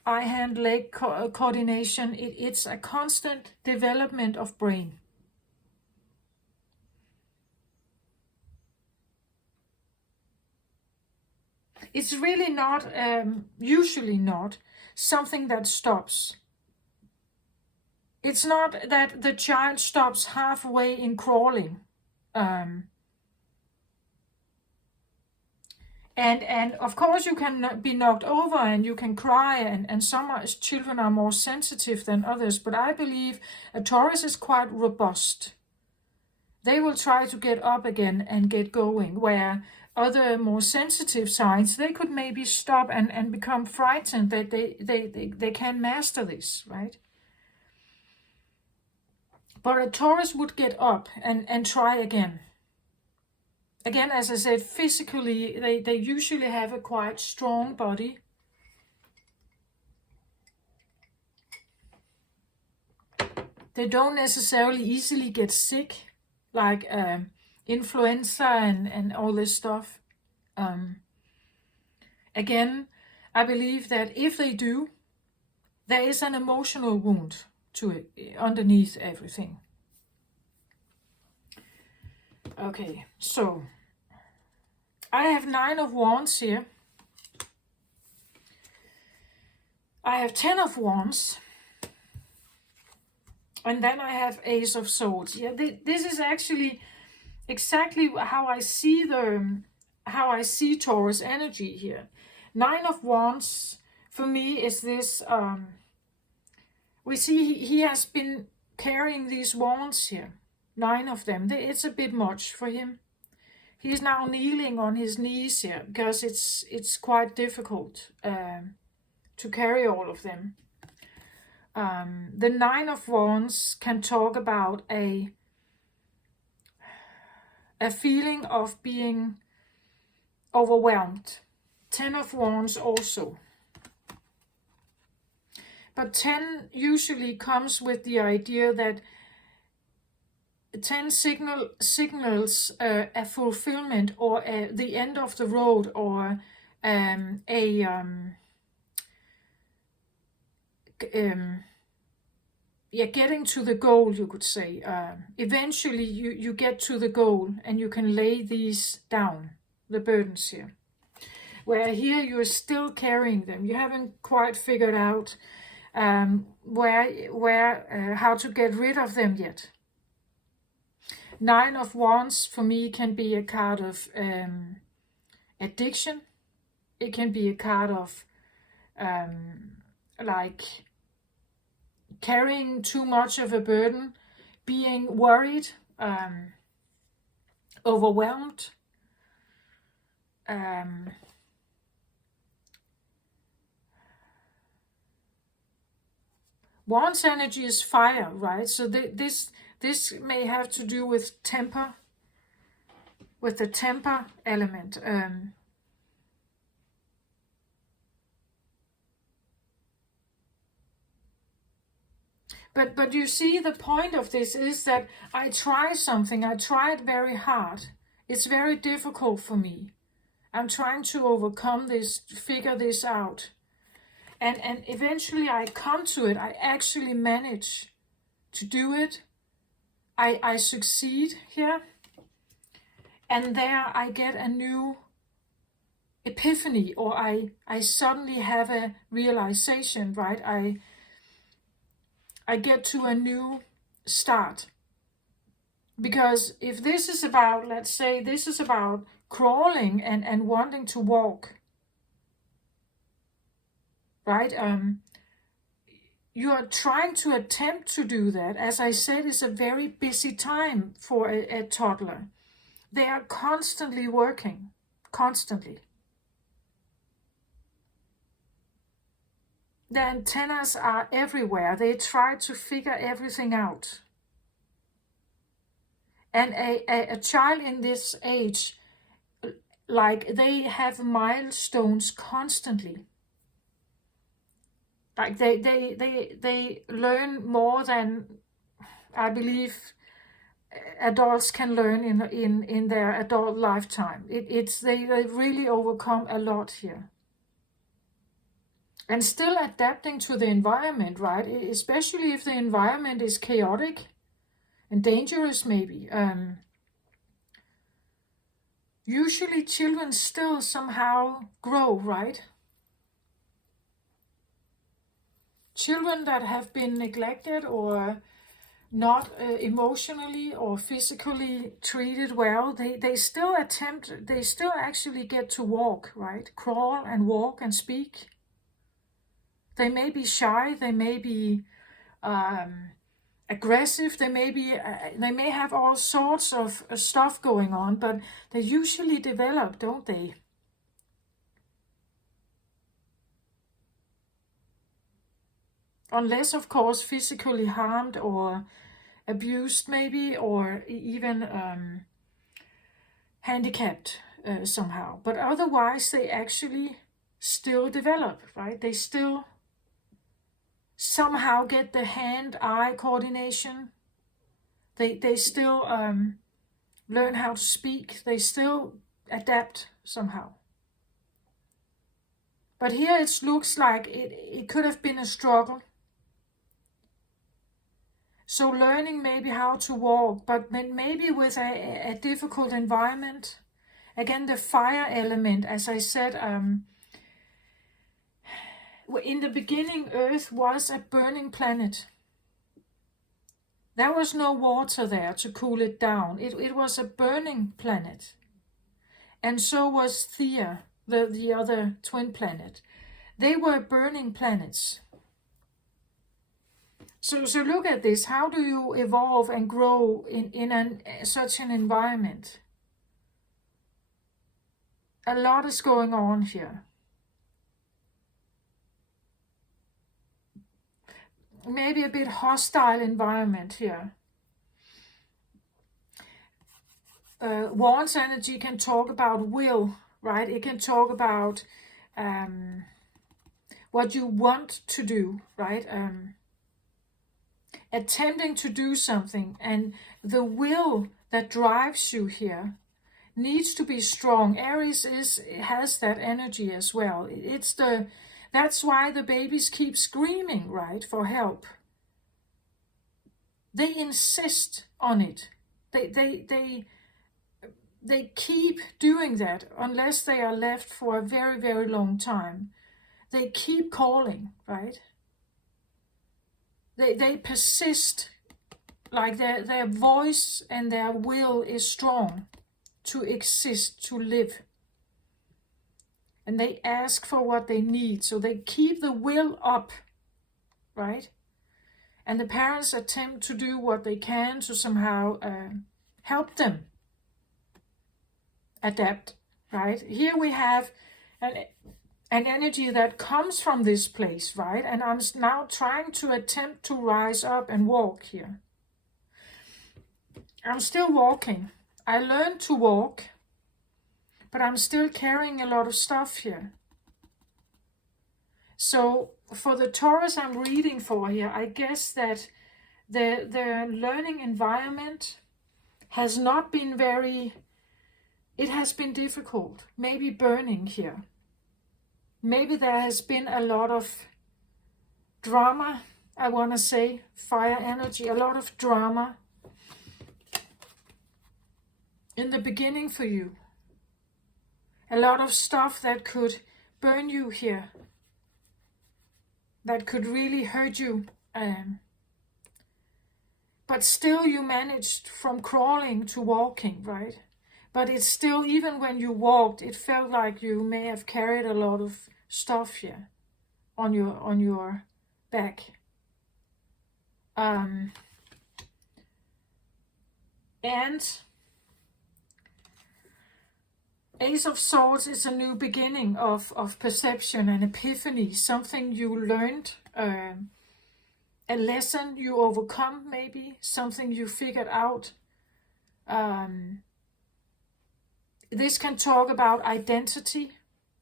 eye-hand-leg coordination. It's a constant development of brain. It's really not, usually not, something that stops. It's not that the child stops halfway in crawling. And of course you can be knocked over and you can cry, and some children are more sensitive than others, but I believe a Taurus is quite robust. They will try to get up again and get going, where other more sensitive signs, they could maybe stop and become frightened that they can't master this, right? But a Taurus would get up and try again. Again, as I said, physically, they usually have a quite strong body. They don't necessarily easily get sick, like influenza and all this stuff. Again, I believe that if they do, there is an emotional wound to it underneath everything. Okay, so I have 9 of Wands here. I have 10 of Wands. And then I have Ace of Swords. Yeah, this is actually exactly how I see Taurus energy here. 9 of Wands for me is this. We see he has been carrying these wands here, 9 of them. It's a bit much for him. He's now kneeling on his knees here because it's quite difficult to carry all of them. The 9 of Wands can talk about a feeling of being overwhelmed. 10 of Wands also. But 10 usually comes with the idea that 10 signals a fulfillment or the end of the road, or getting to the goal, you could say. Eventually you get to the goal and you can lay these down, the burdens here. Where here you're still carrying them. You haven't quite figured out how to get rid of them yet. 9 of Wands for me can be a card of addiction. It can be a card of like carrying too much of a burden, being worried, overwhelmed. Wands energy is fire, right? So this may have to do with temper, with the temper element. But you see, the point of this is that I try something. I tried very hard. It's very difficult for me. I'm trying to overcome this, figure this out. And eventually I come to it. I actually manage to do it. I succeed here. And there I get a new epiphany, or I suddenly have a realization, right? I get to a new start. Because if this is about, let's say, this is about crawling and wanting to walk, right? You are trying to attempt to do that. As I said, it's a very busy time for a toddler. They are constantly working, constantly. The antennas are everywhere. They try to figure everything out. And a child in this age, like, they have milestones constantly. Like they learn more than I believe adults can learn in their adult lifetime. They really overcome a lot here. And still adapting to the environment, right? Especially if the environment is chaotic and dangerous, maybe. Usually children still somehow grow, right? Children that have been neglected or not emotionally or physically treated well, they still actually get to walk, right? Crawl and walk and speak. They may be shy, they may be aggressive, they may have all sorts of stuff going on, but they usually develop, don't they? Unless, of course, physically harmed or abused maybe, or even handicapped somehow. But otherwise, they actually still develop, right? They still somehow get the hand-eye coordination. They still learn how to speak. They still adapt somehow. But here it looks like it could have been a struggle. So learning maybe how to walk, but maybe with a difficult environment. Again, the fire element, as I said, in the beginning, Earth was a burning planet. There was no water there to cool it down. It was a burning planet. And so was Theia, the other twin planet. They were burning planets. So look at this. How do you evolve and grow in such an environment? A lot is going on here. Maybe a bit hostile environment here. Wands energy can talk about will, right? It can talk about what you want to do, right? Attempting to do something, and the will that drives you here needs to be strong. Aries has that energy as well. That's why the babies keep screaming, right, for help. They insist on it. They keep doing that unless they are left for a very, very long time. They keep calling, right? They persist, like their voice and their will is strong to exist, to live. And they ask for what they need, so they keep the will up, right? And the parents attempt to do what they can to somehow help them adapt, right? Here we have an energy that comes from this place, right? And I'm now trying to attempt to rise up and walk here. I'm still walking. I learned to walk, but I'm still carrying a lot of stuff here. So for the Taurus I'm reading for here, I guess that the learning environment has not been it has been difficult, maybe burning here. Maybe there has been a lot of drama, I want to say, fire energy, a lot of drama in the beginning for you. A lot of stuff that could burn you here, that could really hurt you. But still you managed from crawling to walking, right? But it's still, even when you walked, it felt like you may have carried a lot of stuff here on your back. And Ace of Swords is a new beginning of perception and epiphany, something you learned, a lesson you overcome, maybe something you figured out. This can talk about identity.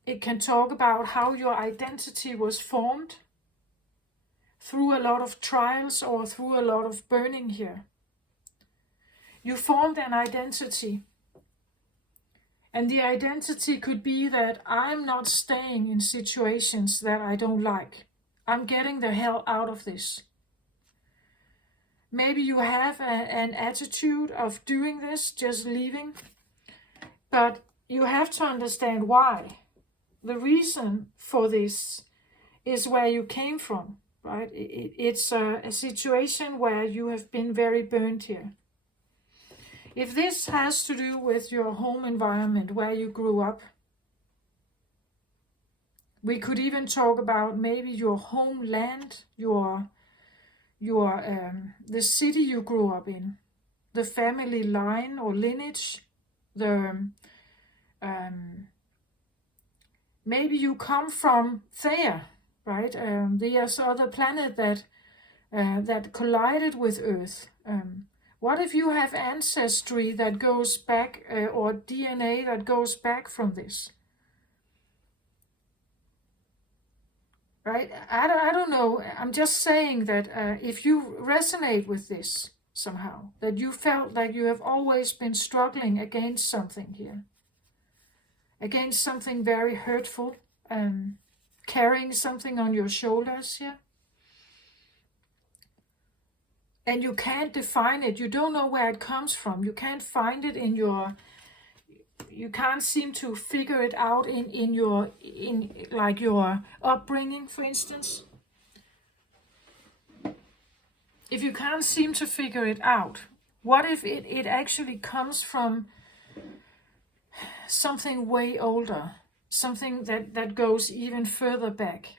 It can talk about how your identity was formed through a lot of trials or through a lot of burning here. You formed an identity. And the identity could be that I'm not staying in situations that I don't like. I'm getting the hell out of this. Maybe you have an attitude of doing this, just leaving. But you have to understand why. The reason for this is where you came from. right? It's a situation where you have been very burnt here. If this has to do with your home environment where you grew up, we could even talk about maybe your homeland, the city you grew up in, the family line or lineage, the maybe you come from Theia, right? There's other planet that collided with Earth. What if you have ancestry that goes back, or DNA that goes back from this? Right? I don't know. I'm just saying that if you resonate with this somehow, that you felt like you have always been struggling against something here, against something very hurtful, carrying something on your shoulders here, and you can't define it. You don't know where it comes from. You can't find it in your, you can't seem to figure it out in your upbringing, for instance. If you can't seem to figure it out, what if it actually comes from something way older, something that goes even further back?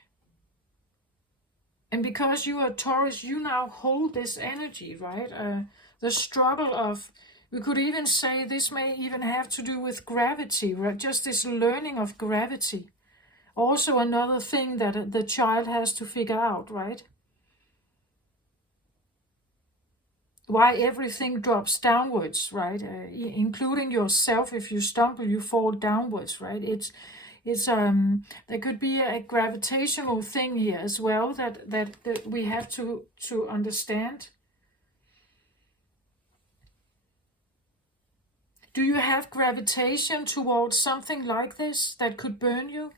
And because you are Taurus, you now hold this energy, right? The struggle of, we could even say this may even have to do with gravity, right? Just this learning of gravity. Also another thing that the child has to figure out, right? Why everything drops downwards, right? Including yourself. If you stumble, you fall downwards, right? It's there could be a gravitational thing here as well that we have to understand. Do you have gravitation towards something like this that could burn you?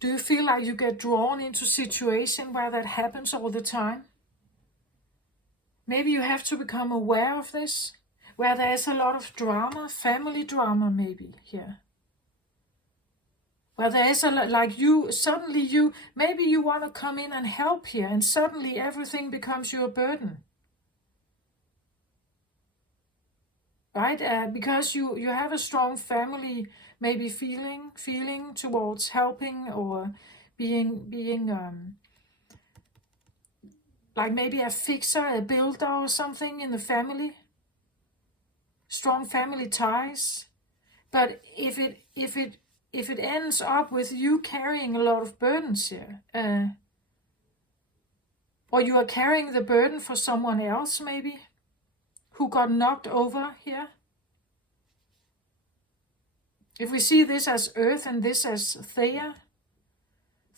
Do you feel like you get drawn into a situation where that happens all the time? Maybe you have to become aware of this, where there's a lot of drama, family drama maybe here. Where there is a lot, like maybe you want to come in and help here, and suddenly everything becomes your burden. Right? Because you have a strong family, maybe feeling towards helping or being like maybe a fixer, a builder or something in the family. Strong family ties. But if it ends up with you carrying a lot of burdens here, or you are carrying the burden for someone else maybe, who got knocked over here. If we see this as Earth and this as Theia,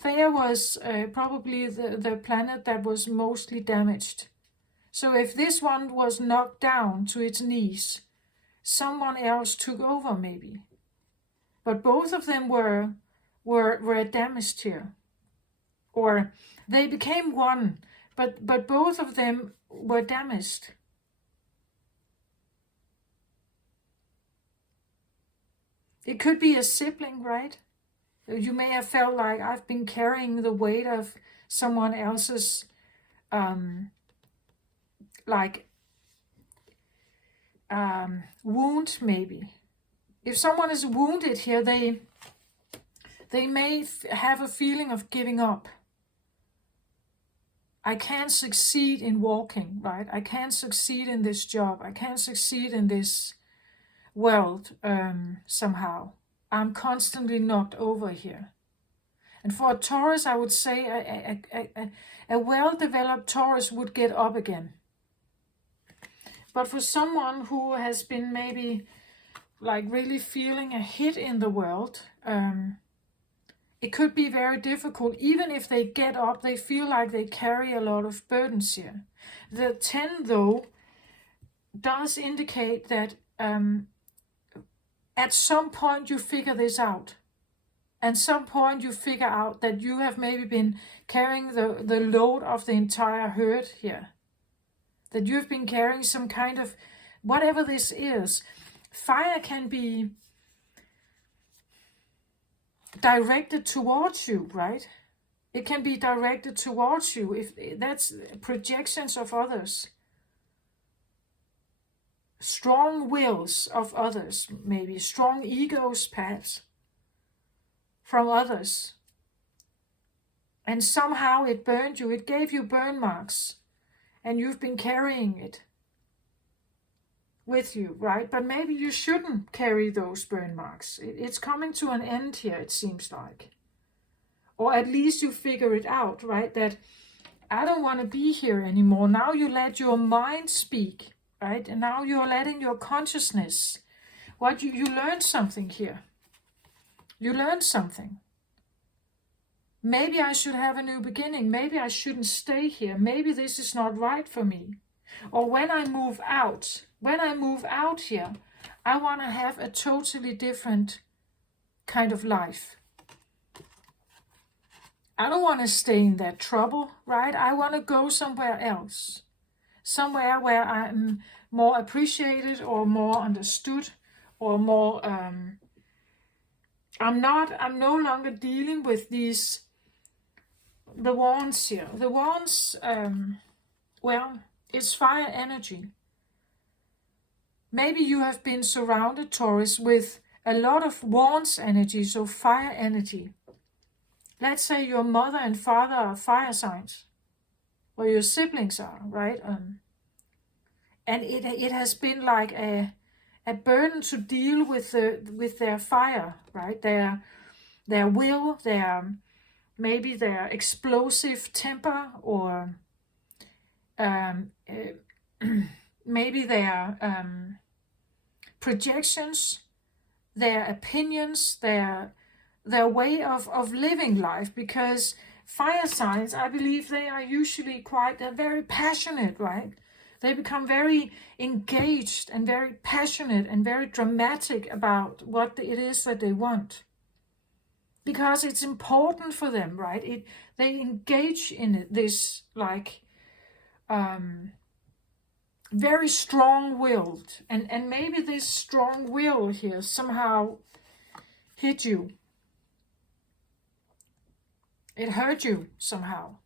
Theia was probably the planet that was mostly damaged. So if this one was knocked down to its knees, someone else took over maybe. But both of them were damaged here. Or they became one, but both of them were damaged. It could be a sibling, right? You may have felt like I've been carrying the weight of someone else's wound maybe. If someone is wounded here, they may have a feeling of giving up. I can't succeed in walking, right? I can't succeed in this job. I can't succeed in this world somehow. I'm constantly knocked over here. And for a Taurus, I would say a well-developed Taurus would get up again. But for someone who has been maybe like really feeling a hit in the world, it could be very difficult. Even if they get up, they feel like they carry a lot of burdens here. The 10, though, does indicate that at some point you figure this out. At some point you figure out that you have maybe been carrying the load of the entire herd here. That you've been carrying some kind of, whatever this is. Fire can be directed towards you, right? It can be directed towards you, if that's projections of others. Strong wills of others, maybe strong egos perhaps, from others. And somehow it burned you, it gave you burn marks, and you've been carrying it with you, right? But maybe you shouldn't carry those burn marks. It's coming to an end here, it seems like. Or at least you figure it out, right? That I don't want to be here anymore. Now you let your mind speak, right? And now you're letting your consciousness, you learned something here. You learned something. Maybe I should have a new beginning. Maybe I shouldn't stay here. Maybe this is not right for me. Or when I move out here, I want to have a totally different kind of life. I don't want to stay in that trouble, right? I want to go somewhere else. Somewhere where I'm more appreciated or more understood or more... I'm no longer dealing with the wands here. The wands, well, it's fire energy. Maybe you have been surrounded, Taurus, with a lot of wands energy, so fire energy. Let's say your mother and father are fire signs, or your siblings are, right? And it has been like a burden to deal with their fire, right? Their will, maybe their explosive temper, or maybe their projections, their opinions, their way of living life. Because fire signs, I believe they are usually they're very passionate, right? They become very engaged and very passionate and very dramatic about what it is that they want. Because it's important for them, right? They engage in it, this like very strong-willed. And maybe this strong will here somehow hit you. It hurt you somehow.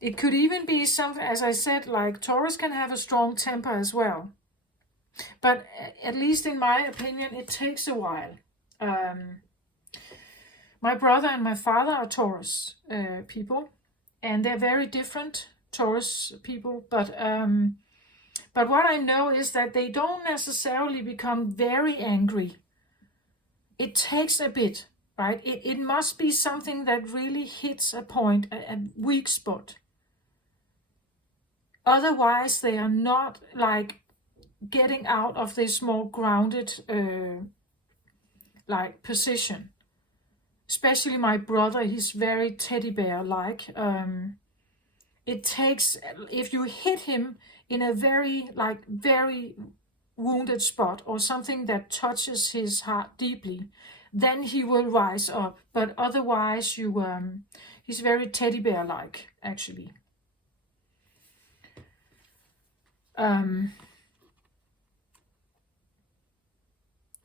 It could even be something, as I said, like Taurus can have a strong temper as well. But at least in my opinion, it takes a while. My brother and my father are Taurus people, and they're very different Taurus people. But what I know is that they don't necessarily become very angry. It takes a bit, right? It must be something that really hits a point, a weak spot. Otherwise, they are not like getting out of this more grounded like position. Especially my brother, he's very teddy bear-like. It takes, if you hit him in a very wounded spot or something that touches his heart deeply, then he will rise up. But otherwise, he's very teddy bear-like, actually.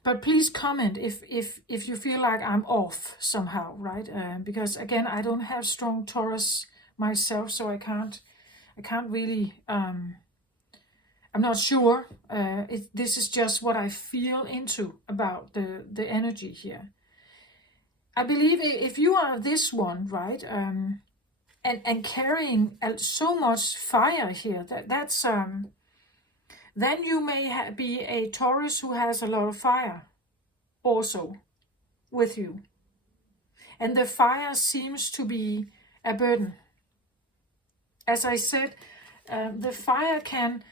But please comment if you feel like I'm off somehow, right? Because again, I don't have strong Taurus myself, so I can't really. I'm not sure. This is just what I feel into about the energy here. I believe if you are this one, right, and carrying so much fire here, that's then you may be a Taurus who has a lot of fire also with you. And the fire seems to be a burden. As I said, the fire can...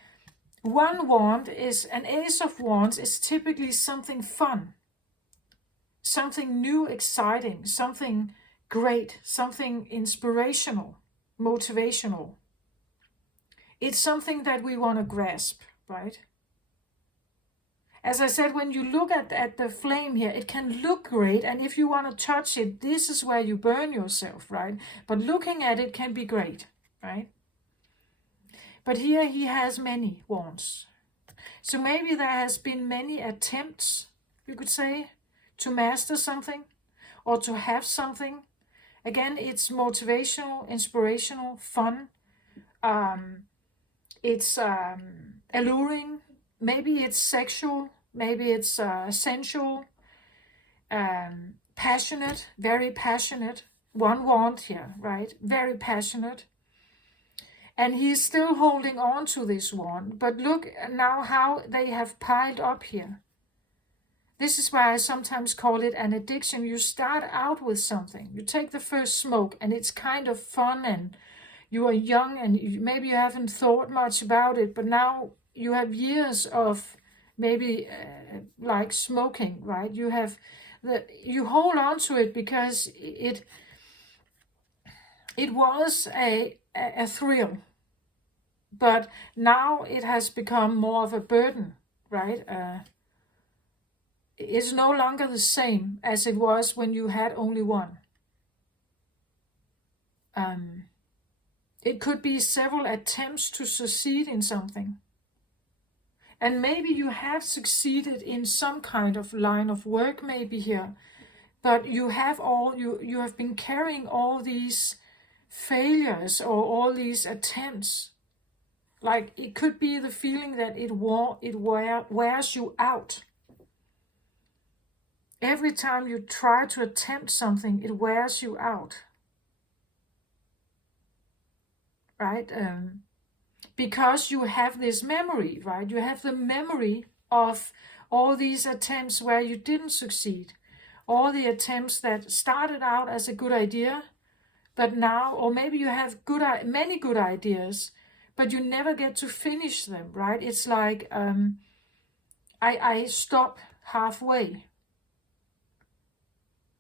One wand is... An Ace of Wands is typically something fun. Something new, exciting. Something great. Something inspirational. Motivational. It's something that we want to grasp. Right? As I said, when you look at the flame here, it can look great, and if you want to touch it, this is where you burn yourself, right? But looking at it can be great, right? But here he has many wands. So maybe there has been many attempts, you could say, to master something or to have something. Again, it's motivational, inspirational, fun. It's alluring. Maybe it's sexual. Maybe it's sensual. Passionate, very passionate. One want here, right? Very passionate. And he's still holding on to this one. But look now how they have piled up here. This is why I sometimes call it an addiction. You start out with something. You take the first smoke and it's kind of fun and you are young and maybe you haven't thought much about it, but now you have years of maybe like smoking, right? You hold on to it because it was a thrill, but now it has become more of a burden, right? It's no longer the same as it was when you had only one. It could be several attempts to succeed in something. And maybe you have succeeded in some kind of line of work maybe here, but you have been carrying all these failures or all these attempts. Like it could be the feeling that it wears you out. Every time you try to attempt something, it wears you out. Right? Because you have this memory, right? You have the memory of all these attempts where you didn't succeed. All the attempts that started out as a good idea, but now, or maybe you have many good ideas, but you never get to finish them, right? It's like I stop halfway.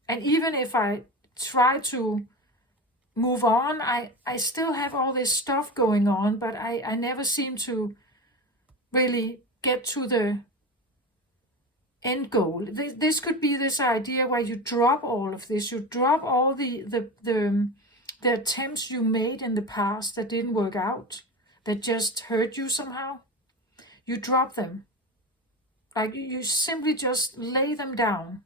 And even if I try to move on, I still have all this stuff going on, but I never seem to really get to the end goal. This could be this idea where you drop all of this, you drop all the attempts you made in the past that didn't work out, that just hurt you somehow. You drop them. Like you simply just lay them down.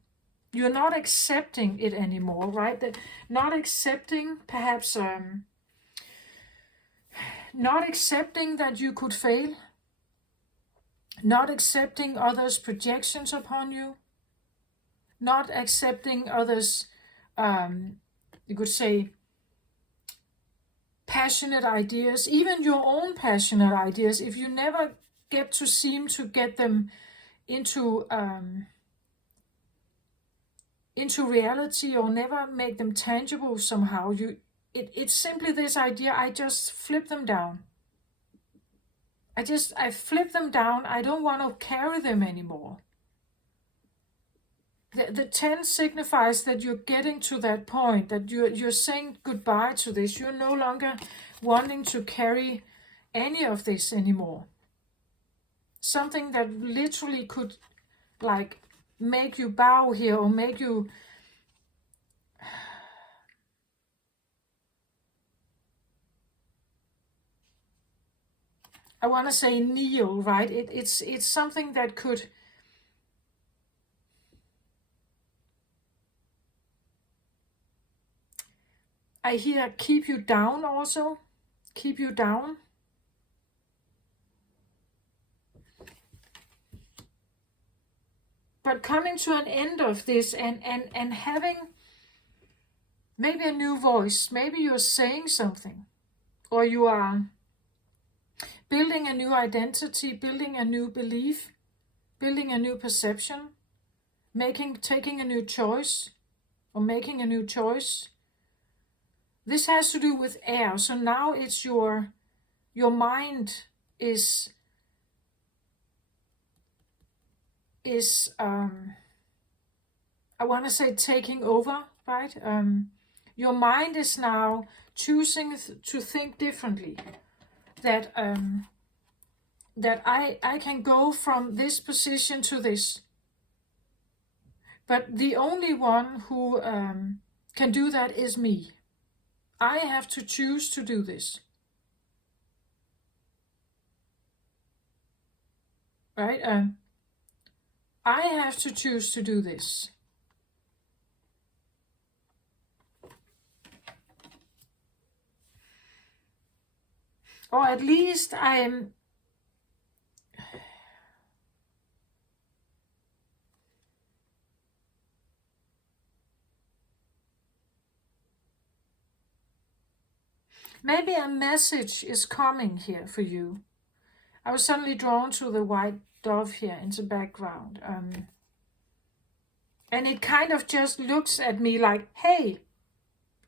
You're not accepting it anymore, right? Not accepting, perhaps, not accepting that you could fail, not accepting others' projections upon you, not accepting others, you could say, passionate ideas, even your own passionate ideas. If you never get to seem to get them into reality or never make them tangible somehow, it's simply this idea, I just flip them down. I flip them down. I don't want to carry them anymore. The 10 signifies that you're getting to that point, that you're saying goodbye to this. You're no longer wanting to carry any of this anymore. Something that literally could like make you bow here or make you I want to say kneel, right? It's something that could I hear keep you down also. Keep you down. But coming to an end of this and having maybe a new voice, maybe you're saying something, or you are building a new identity, building a new belief, building a new perception, taking a new choice, or making a new choice. This has to do with air. So now it's your mind is I want to say taking over, right? Your mind is now choosing to think differently. That I can go from this position to this. But the only one who can do that is me. I have to choose to do this. right? I have to choose to do this. Or at least maybe a message is coming here for you. I was suddenly drawn to the white dove here in the background. And it kind of just looks at me like, hey,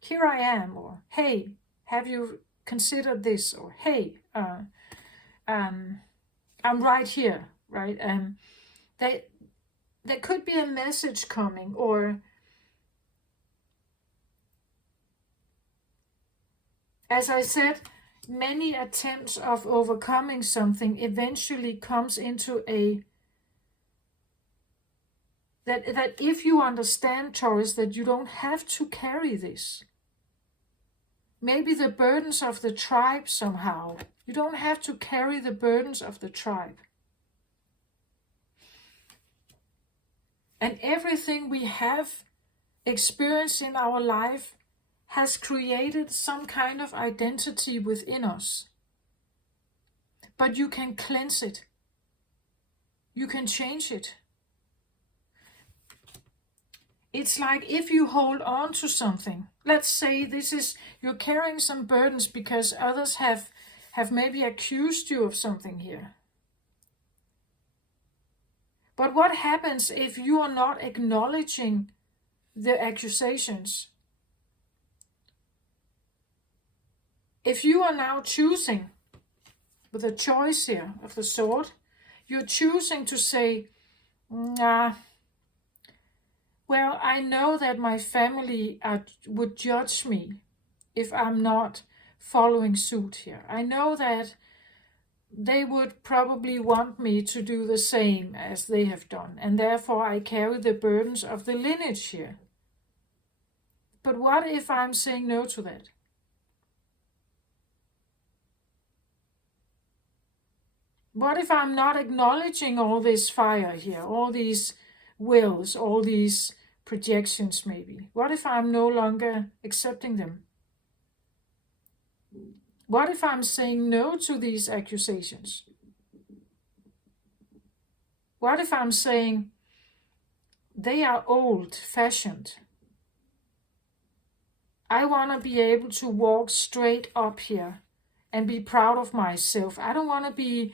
here I am, or hey, have you considered this, or hey, I'm right here, right? There could be a message coming, or as I said, many attempts of overcoming something eventually comes into that if you understand, Taurus, that you don't have to carry this. Maybe the burdens of the tribe somehow. You don't have to carry the burdens of the tribe. And everything we have experienced in our life has created some kind of identity within us. But you can cleanse it. You can change it. It's like if you hold on to something. Let's say you're carrying some burdens because others have maybe accused you of something here. But what happens if you are not acknowledging the accusations? If you are now choosing, with a choice here of the sword, you're choosing to say, well, I know that my family would judge me if I'm not following suit here. I know that they would probably want me to do the same as they have done, and therefore I carry the burdens of the lineage here. But what if I'm saying no to that? What if I'm not acknowledging all this fire here, all these wills, all these projections maybe? What if I'm no longer accepting them? What if I'm saying no to these accusations? What if I'm saying they are old-fashioned? I want to be able to walk straight up here and be proud of myself. I don't want to be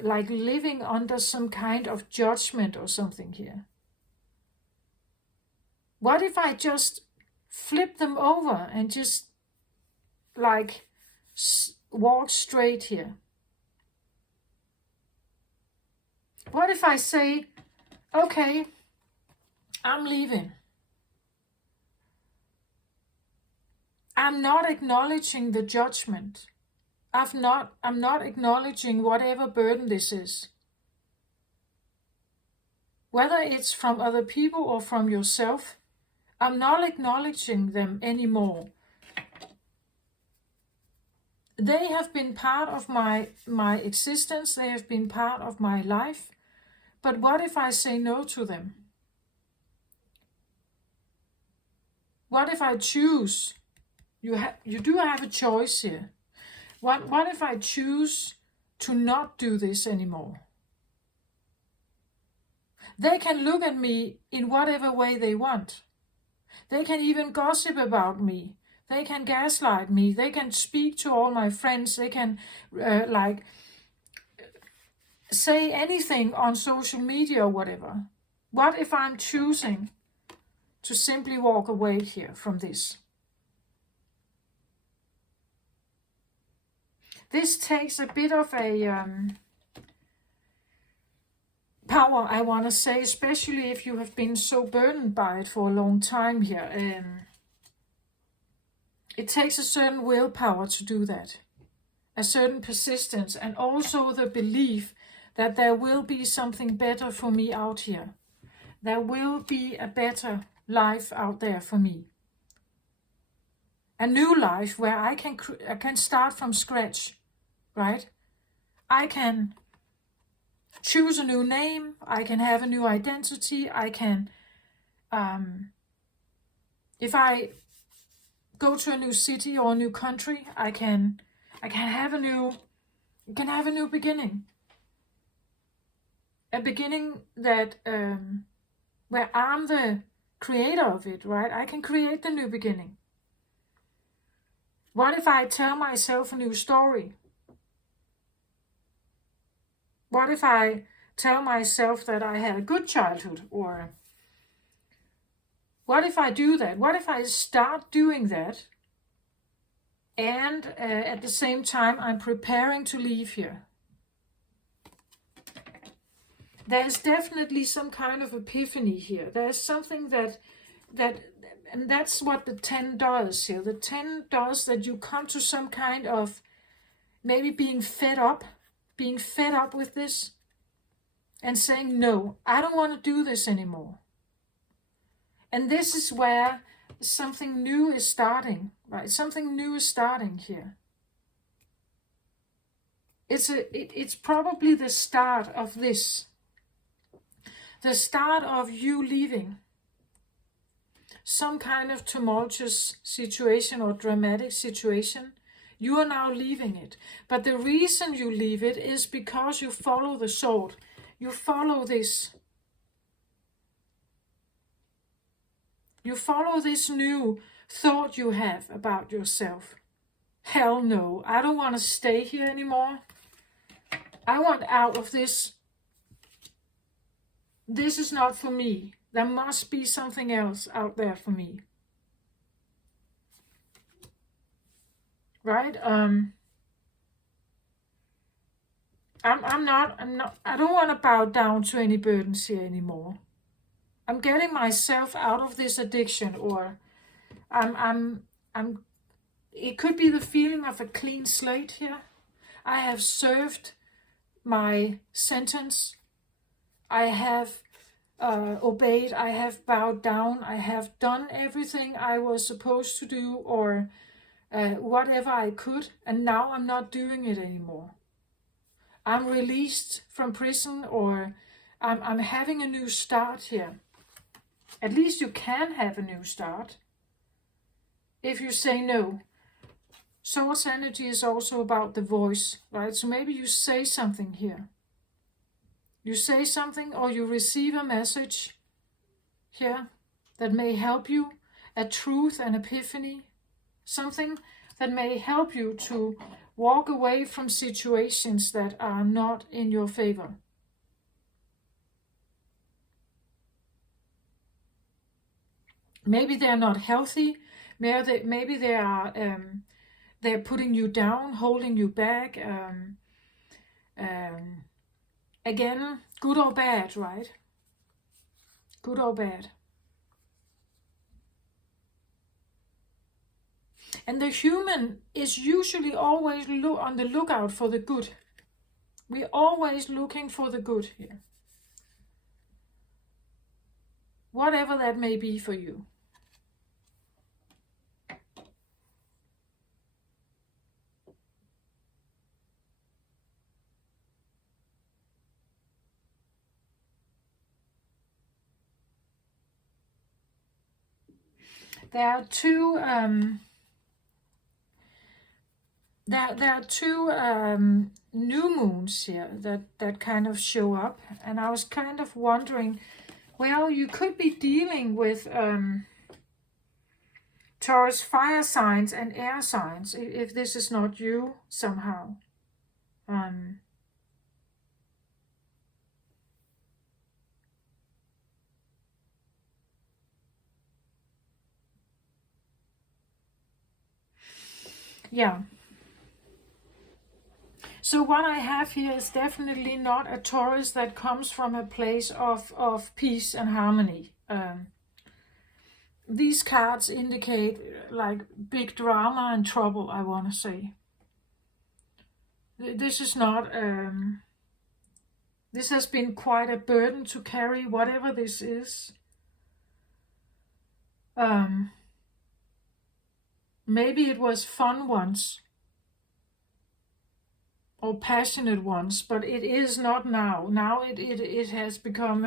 like living under some kind of judgment or something here. What if I just flip them over and just like walk straight here? What if I say, okay, I'm leaving. I'm not acknowledging the judgment. I'm not acknowledging whatever burden this is. Whether it's from other people or from yourself, I'm not acknowledging them anymore. They have been part of my existence. They have been part of my life. But what if I say no to them? What if I choose? You do have a choice here. What if I choose to not do this anymore? They can look at me in whatever way they want. They can even gossip about me. They can gaslight me. They can speak to all my friends. They can say anything on social media or whatever. What if I'm choosing to simply walk away here from this? This takes a bit of a power, I want to say, especially if you have been so burdened by it for a long time here. It takes a certain willpower to do that, a certain persistence, and also the belief that there will be something better for me out here. There will be a better life out there for me. A new life where I can start from scratch, right? I can choose a new name. I can have a new identity. I can, if I go to a new city or a new country, I can have a new beginning. A beginning that where I'm the creator of it, right? I can create the new beginning. What if I tell myself a new story? What if I tell myself that I had a good childhood? Or what if I do that? What if I start doing that and at the same time I'm preparing to leave here? There's definitely some kind of epiphany here. There's something that and that's what the 10 does here. The 10 does that you come to some kind of maybe being fed up with this and saying, no, I don't want to do this anymore. And this is where something new is starting, right? Something new is starting here. It's probably the start of this. The start of you leaving some kind of tumultuous situation or dramatic situation. You are now leaving it. But the reason you leave it is because you follow the sword. You follow this. You follow this new thought you have about yourself. Hell no, I don't want to stay here anymore. I want out of this. This is not for me. There must be something else out there for me. Right? I don't want to bow down to any burdens here anymore. I'm getting myself out of this addiction, or it could be the feeling of a clean slate here. I have served my sentence. I have obeyed. I have bowed down. I have done everything I was supposed to do, or whatever I could, and now I'm not doing it anymore. I'm released from prison, or I'm having a new start here. At least you can have a new start if you say no. Source energy is also about the voice, right? So maybe you say something here. You say something, or you receive a message here that may help you, a truth, an epiphany, something that may help you to walk away from situations that are not in your favor. Maybe they're not healthy. Maybe they are they're putting you down, holding you back. Again, good or bad, right? Good or bad. And the human is usually always on the lookout for the good. We're always looking for the good here. Whatever that may be for you. There are two new moons here that kind of show up, and I was kind of wondering, well, you could be dealing with Taurus fire signs and air signs if this is not you somehow. Yeah. So what I have here is definitely not a Taurus that comes from a place of peace and harmony. These cards indicate like big drama and trouble, I want to say. This is not, this has been quite a burden to carry, whatever this is. Maybe it was fun once. or passionate ones, but it is not now. Now it has become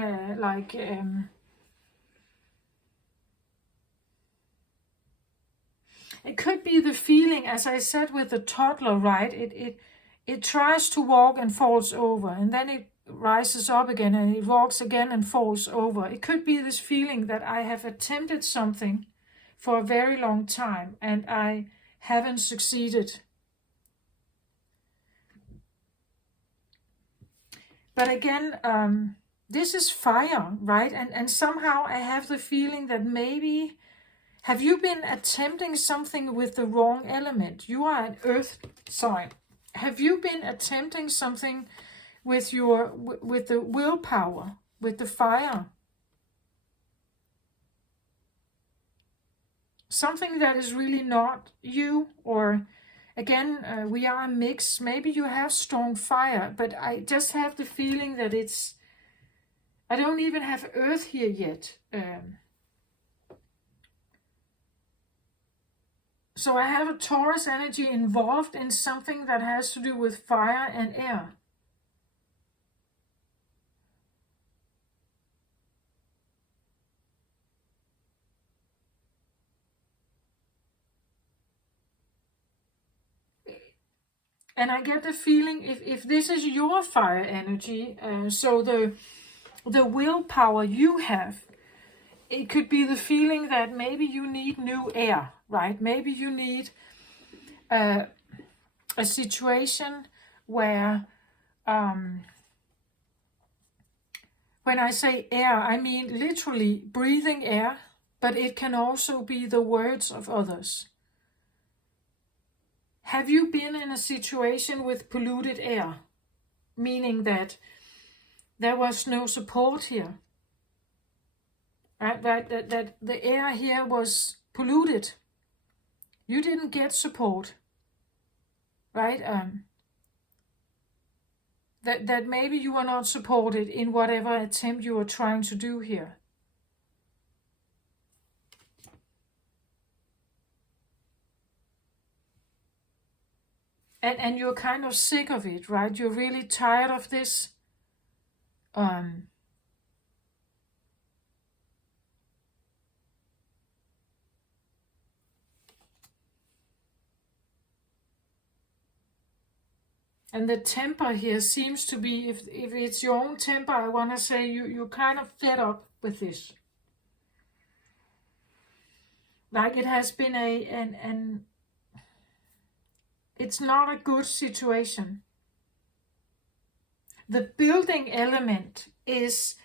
it could be the feeling, as I said with the toddler, right? It tries to walk and falls over, and then it rises up again and it walks again and falls over. It could be this feeling that I have attempted something for a very long time and I haven't succeeded. But again, this is fire, right? And somehow I have the feeling that maybe, have you been attempting something with the wrong element? You are an earth sign. Have you been attempting something with the willpower, with the fire? Something that is really not you, or again, we are a mix. Maybe you have strong fire, but I just have the feeling that I don't even have earth here yet. So I have a Taurus energy involved in something that has to do with fire and air. And I get the feeling, if this is your fire energy, so the willpower you have, it could be the feeling that maybe you need new air, right? Maybe you need a situation where, when I say air, I mean literally breathing air, but it can also be the words of others. Have you been in a situation with polluted air? Meaning that there was no support here. Right? That the air here was polluted. You didn't get support. Right? That maybe you were not supported in whatever attempt you were trying to do here. And you're kind of sick of it, right? You're really tired of this. And the temper here seems to be, if it's your own temper, I want to say you're kind of fed up with this. Like it has been it's not a good situation. The building element is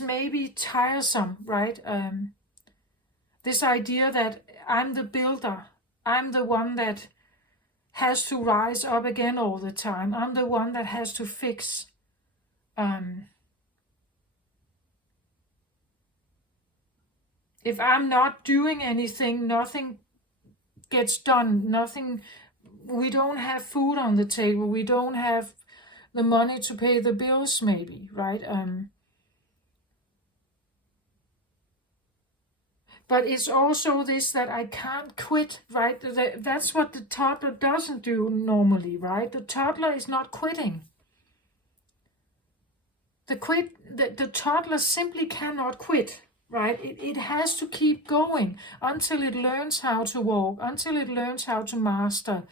maybe tiresome, right? This idea that I'm the builder, I'm the one that has to rise up again all the time. I'm the one that has to fix. If I'm not doing anything, nothing gets done. Nothing. We don't have food on the table. We don't have the money to pay the bills, maybe, right? But it's also this that I can't quit, right? That's what the toddler doesn't do normally, right? The toddler is not quitting. The toddler simply cannot quit, right? It has to keep going until it learns how to walk, until it learns how to master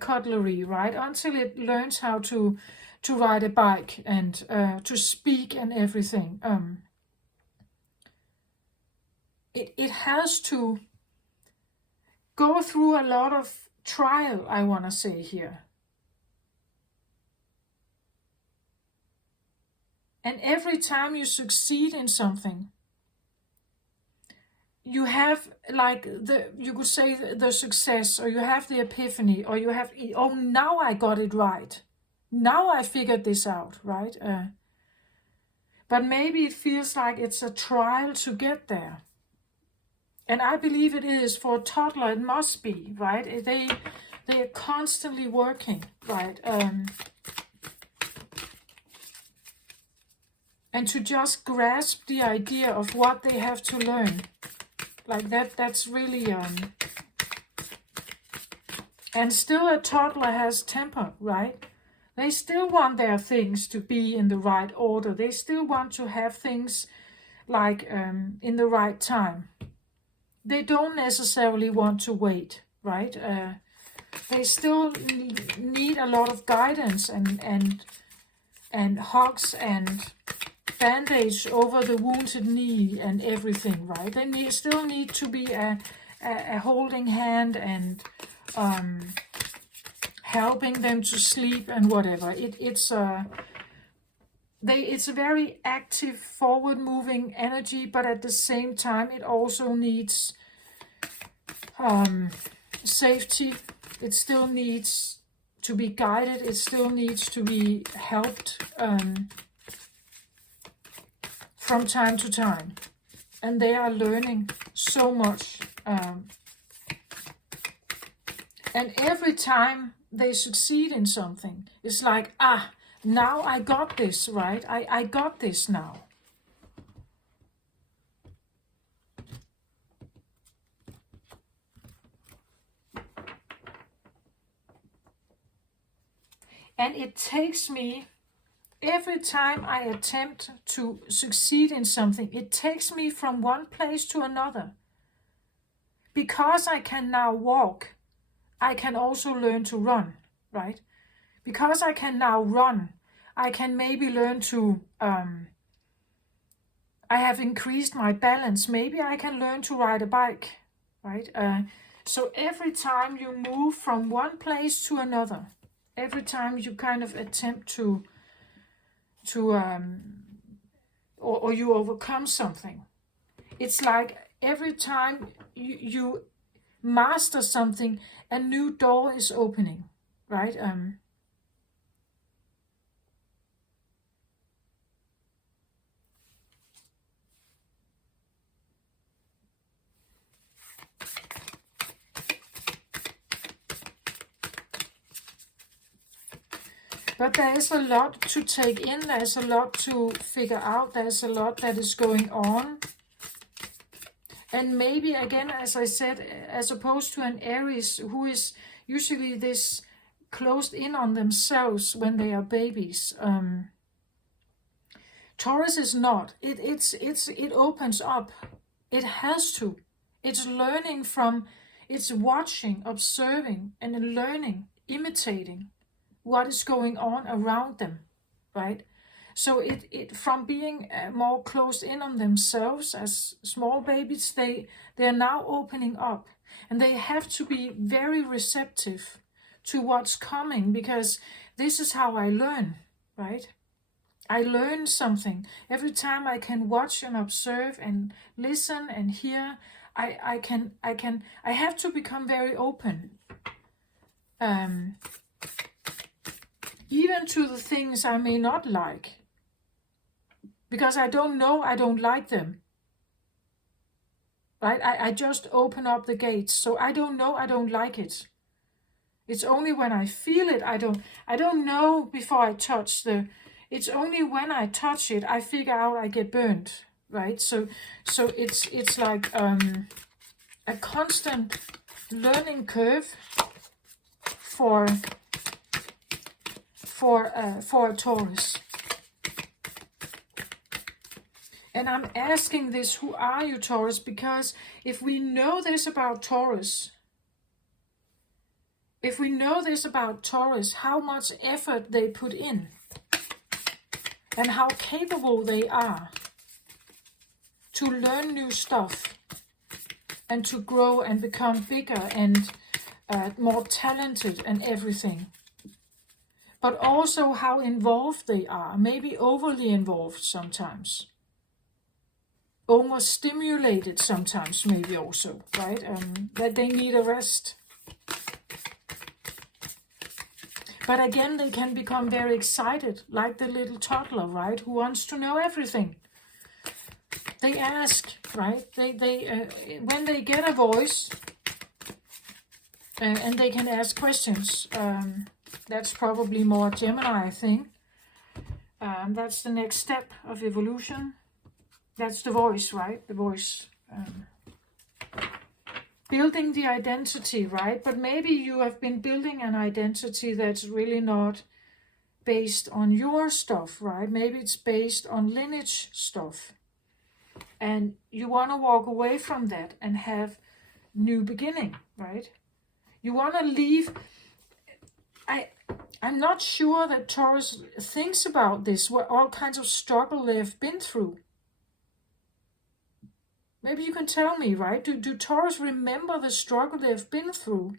cutlery, right? Until it learns how to ride a bike and to speak and everything. It has to go through a lot of trial, I want to say here. And every time you succeed in something, you have like you could say the success, or you have the epiphany, or you have, oh, now I got it right. Now I figured this out, right? But maybe it feels like it's a trial to get there. And I believe it is for a toddler. It must be, right? They are constantly working, right? And to just grasp the idea of what they have to learn, like that's really and still a toddler has temper, right? They still want their things to be in the right order. They still want to have things like in the right time. They don't necessarily want to wait, right? They still need a lot of guidance and hugs and bandage over the wounded knee and everything, right? They still need to be a holding hand and helping them to sleep and whatever. It's a very active, forward-moving energy, but at the same time, it also needs safety. It still needs to be guided. It still needs to be helped from time to time. And they are learning so much. And every time they succeed in something, it's like, now I got this, right? I got this now. And it takes me, every time I attempt to succeed in something, it takes me from one place to another. Because I can now walk, I can also learn to run, right? Because I can now run, I can maybe learn to, I have increased my balance. Maybe I can learn to ride a bike, right? So every time you move from one place to another, every time you kind of attempt or you overcome something, it's like every time you master something, a new door is opening, right? But there is a lot to take in, there's a lot to figure out, there's a lot that is going on. And maybe, again, as I said, as opposed to an Aries, who is usually this closed in on themselves when they are babies, Taurus is not. It opens up. It has to. It's learning from, it's watching, observing, and learning, imitating what is going on around them, right? So it from being more closed in on themselves as small babies, they're now opening up, and they have to be very receptive to what's coming, because this is how I learn, right? I learn something every time I can watch and observe and listen and hear. I have to become very open. Even to the things I may not like, because I don't know I don't like them, right? I just open up the gates, so I don't know I don't like it. It's only when I feel it, I don't know before I touch it's only when I touch it, I figure out I get burnt, right? So it's like a constant learning curve for a Taurus. And I'm asking this, who are you, Taurus? Because if we know this about Taurus, how much effort they put in, and how capable they are to learn new stuff, and to grow and become bigger and more talented and everything. But also how involved they are, maybe overly involved sometimes. Almost stimulated sometimes, maybe also, right? That they need a rest. But again, they can become very excited, like the little toddler, right? Who wants to know everything. They ask, right? When they get a voice, and they can ask questions. That's probably more Gemini, I think. That's the next step of evolution. That's the voice, right? The voice. Building the identity, right? But maybe you have been building an identity that's really not based on your stuff, right? Maybe it's based on lineage stuff. And you want to walk away from that and have new beginning, right? You want to leave. I'm not sure that Taurus thinks about this, what all kinds of struggle they've been through. Maybe you can tell me, right? Do Taurus remember the struggle they've been through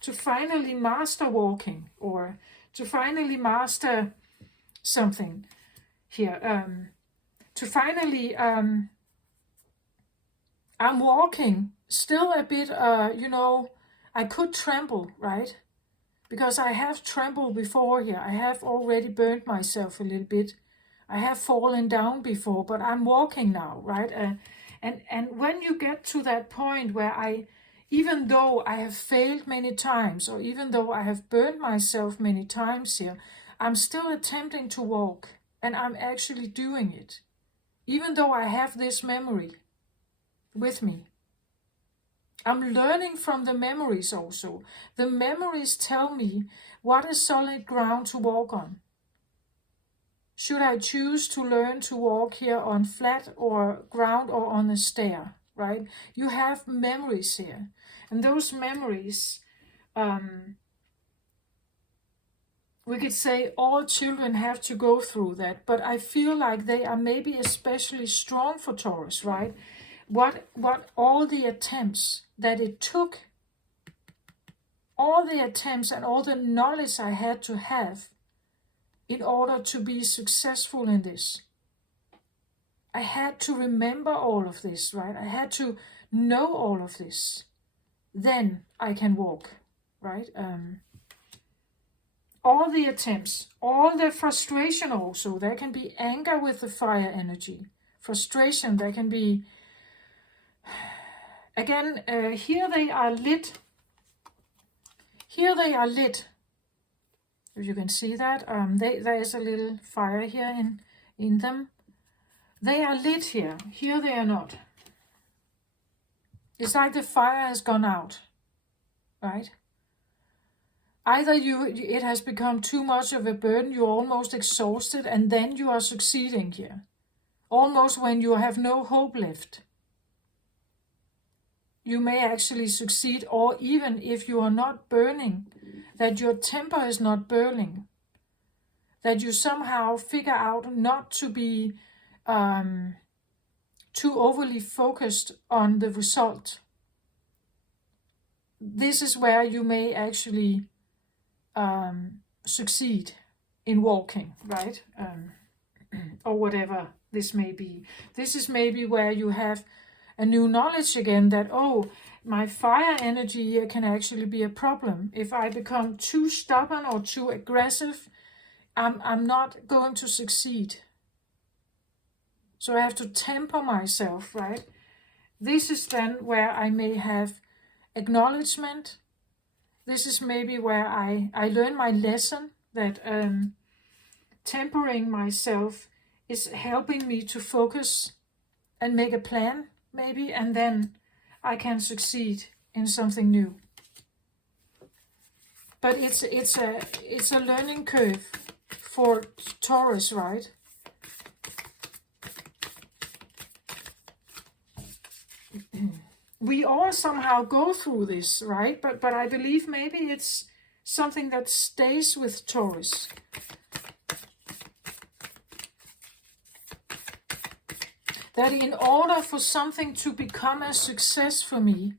to finally master walking, or to finally master something here? To finally, I'm walking still a bit, I could tremble, right? Because I have trembled before here. I have already burnt myself a little bit. I have fallen down before, but I'm walking now, right? And when you get to that point where even though I have failed many times, or even though I have burnt myself many times here, I'm still attempting to walk, and I'm actually doing it. Even though I have this memory with me. I'm learning from the memories also. The memories tell me what is solid ground to walk on. Should I choose to learn to walk here on flat or ground or on a stair, right? You have memories here. And those memories, we could say all children have to go through that, but I feel like they are maybe especially strong for Taurus, right? What all the attempts that it took, all the attempts and all the knowledge I had to have in order to be successful in this. I had to remember all of this, right? I had to know all of this. Then I can walk, right? All the attempts, all the frustration also. There can be anger with the fire energy. Frustration, there can be... Again, here they are lit. Here they are lit. If you can see that, there is a little fire here in them. They are lit here. Here they are not. It's like the fire has gone out, right? Either it has become too much of a burden, you're almost exhausted, and then you are succeeding here. Almost when you have no hope left. You may actually succeed, or even if you are not burning, that your temper is not burning, that you somehow figure out not to be too overly focused on the result. This is where you may actually succeed in walking, right? Or whatever this may be. This is maybe where you have a new knowledge again that, oh, my fire energy here can actually be a problem. If I become too stubborn or too aggressive, I'm not going to succeed. So I have to temper myself, right? This is then where I may have acknowledgement. This is maybe where I learn my lesson that tempering myself is helping me to focus and make a plan, maybe, and then I can succeed in something new. But it's a learning curve for Taurus, right? We all somehow go through this, right? But I believe maybe it's something that stays with Taurus. That in order for something to become a success for me,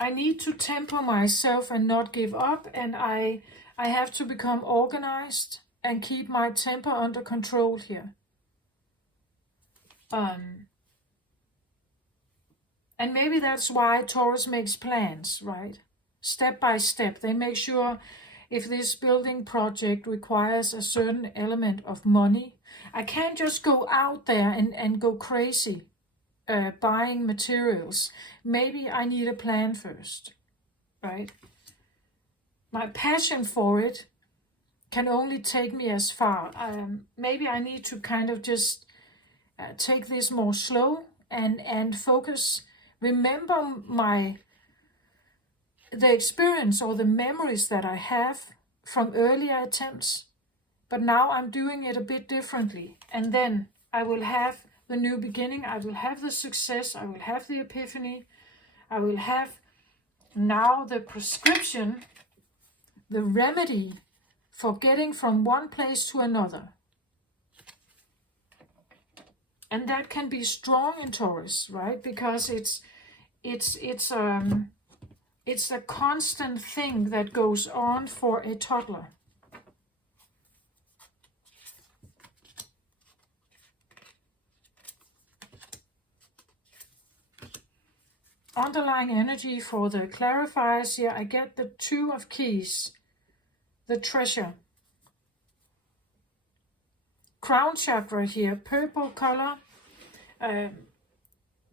I need to temper myself and not give up, and I have to become organized and keep my temper under control here. And maybe that's why Taurus makes plans, right? Step by step. They make sure if this building project requires a certain element of money, I can't just go out there and go crazy buying materials. Maybe I need a plan first, right? My passion for it can only take me as far. Maybe I need to kind of just take this more slow and focus. Remember the experience or the memories that I have from earlier attempts, but now I'm doing it a bit differently. And then I will have the new beginning, I will have the success, I will have the epiphany, I will have now the prescription, the remedy for getting from one place to another. And that can be strong in Taurus, right? Because it's a constant thing that goes on for a toddler. Underlying energy for the clarifiers here, I get the 2 of keys, the treasure. Crown chakra here, purple color,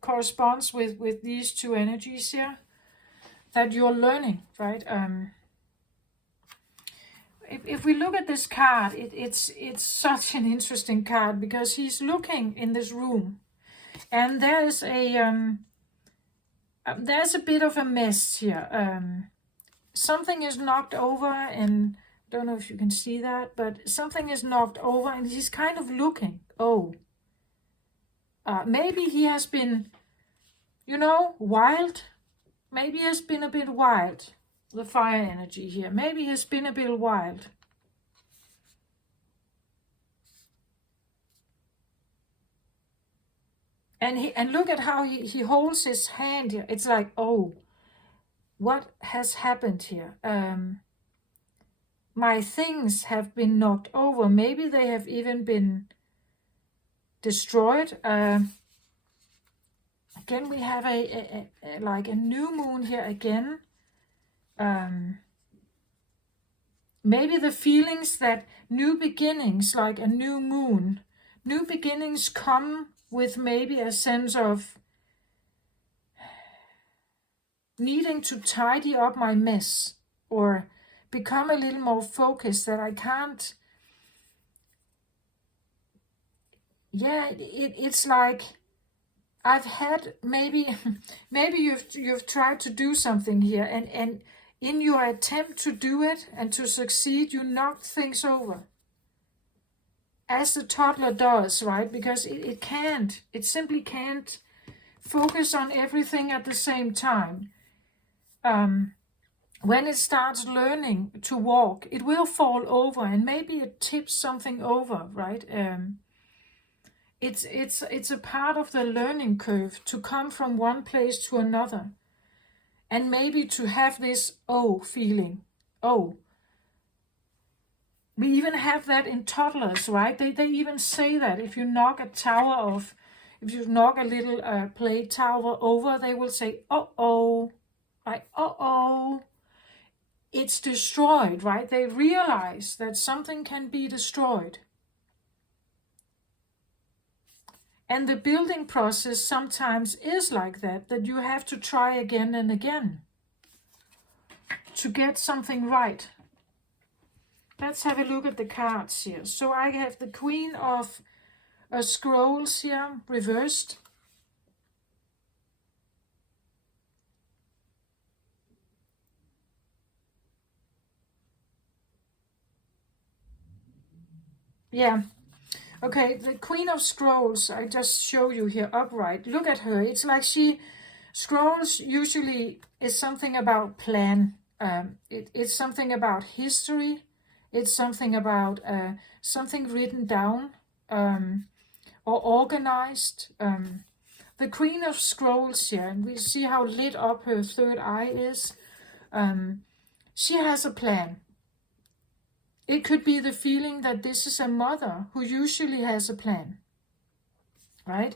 corresponds with these 2 energies here that you're learning, right? If we look at this card, it's such an interesting card because he's looking in this room, and there's a bit of a mess here. Something is knocked over, and I don't know if you can see that, but something is knocked over, and he's kind of looking. Oh, maybe he has been, wild. Maybe he has been a bit wild. The fire energy here. Maybe he has been a bit wild. And look at how he holds his hand here. It's like, oh, what has happened here? My things have been knocked over. Maybe they have even been destroyed. Again, we have like a new moon here again. Maybe the feelings that new beginnings, like a new moon, new beginnings come with maybe a sense of needing to tidy up my mess or become a little more focused, that I can't. Yeah, it's like I've had maybe you've tried to do something here, and in your attempt to do it and to succeed, you knocked things over. As the toddler does, right? Because it simply can't focus on everything at the same time. When it starts learning to walk, it will fall over, and maybe it tips something over, right? It's a part of the learning curve to come from one place to another, and maybe to have this feeling. We even have that in toddlers, right? They even say that if you knock if you knock a little play tower over, they will say, like, it's destroyed, right? They realize that something can be destroyed. And the building process sometimes is like that you have to try again and again to get something right. Let's have a look at the cards here. So I have the Queen of Scrolls here, reversed. Yeah. Okay, the Queen of Scrolls, I just show you here upright. Look at her. It's like Scrolls usually is something about plan. It's something about history. It's something about something written down or organized. The Queen of Scrolls here, and we see how lit up her third eye is. She has a plan. It could be the feeling that this is a mother who usually has a plan, right?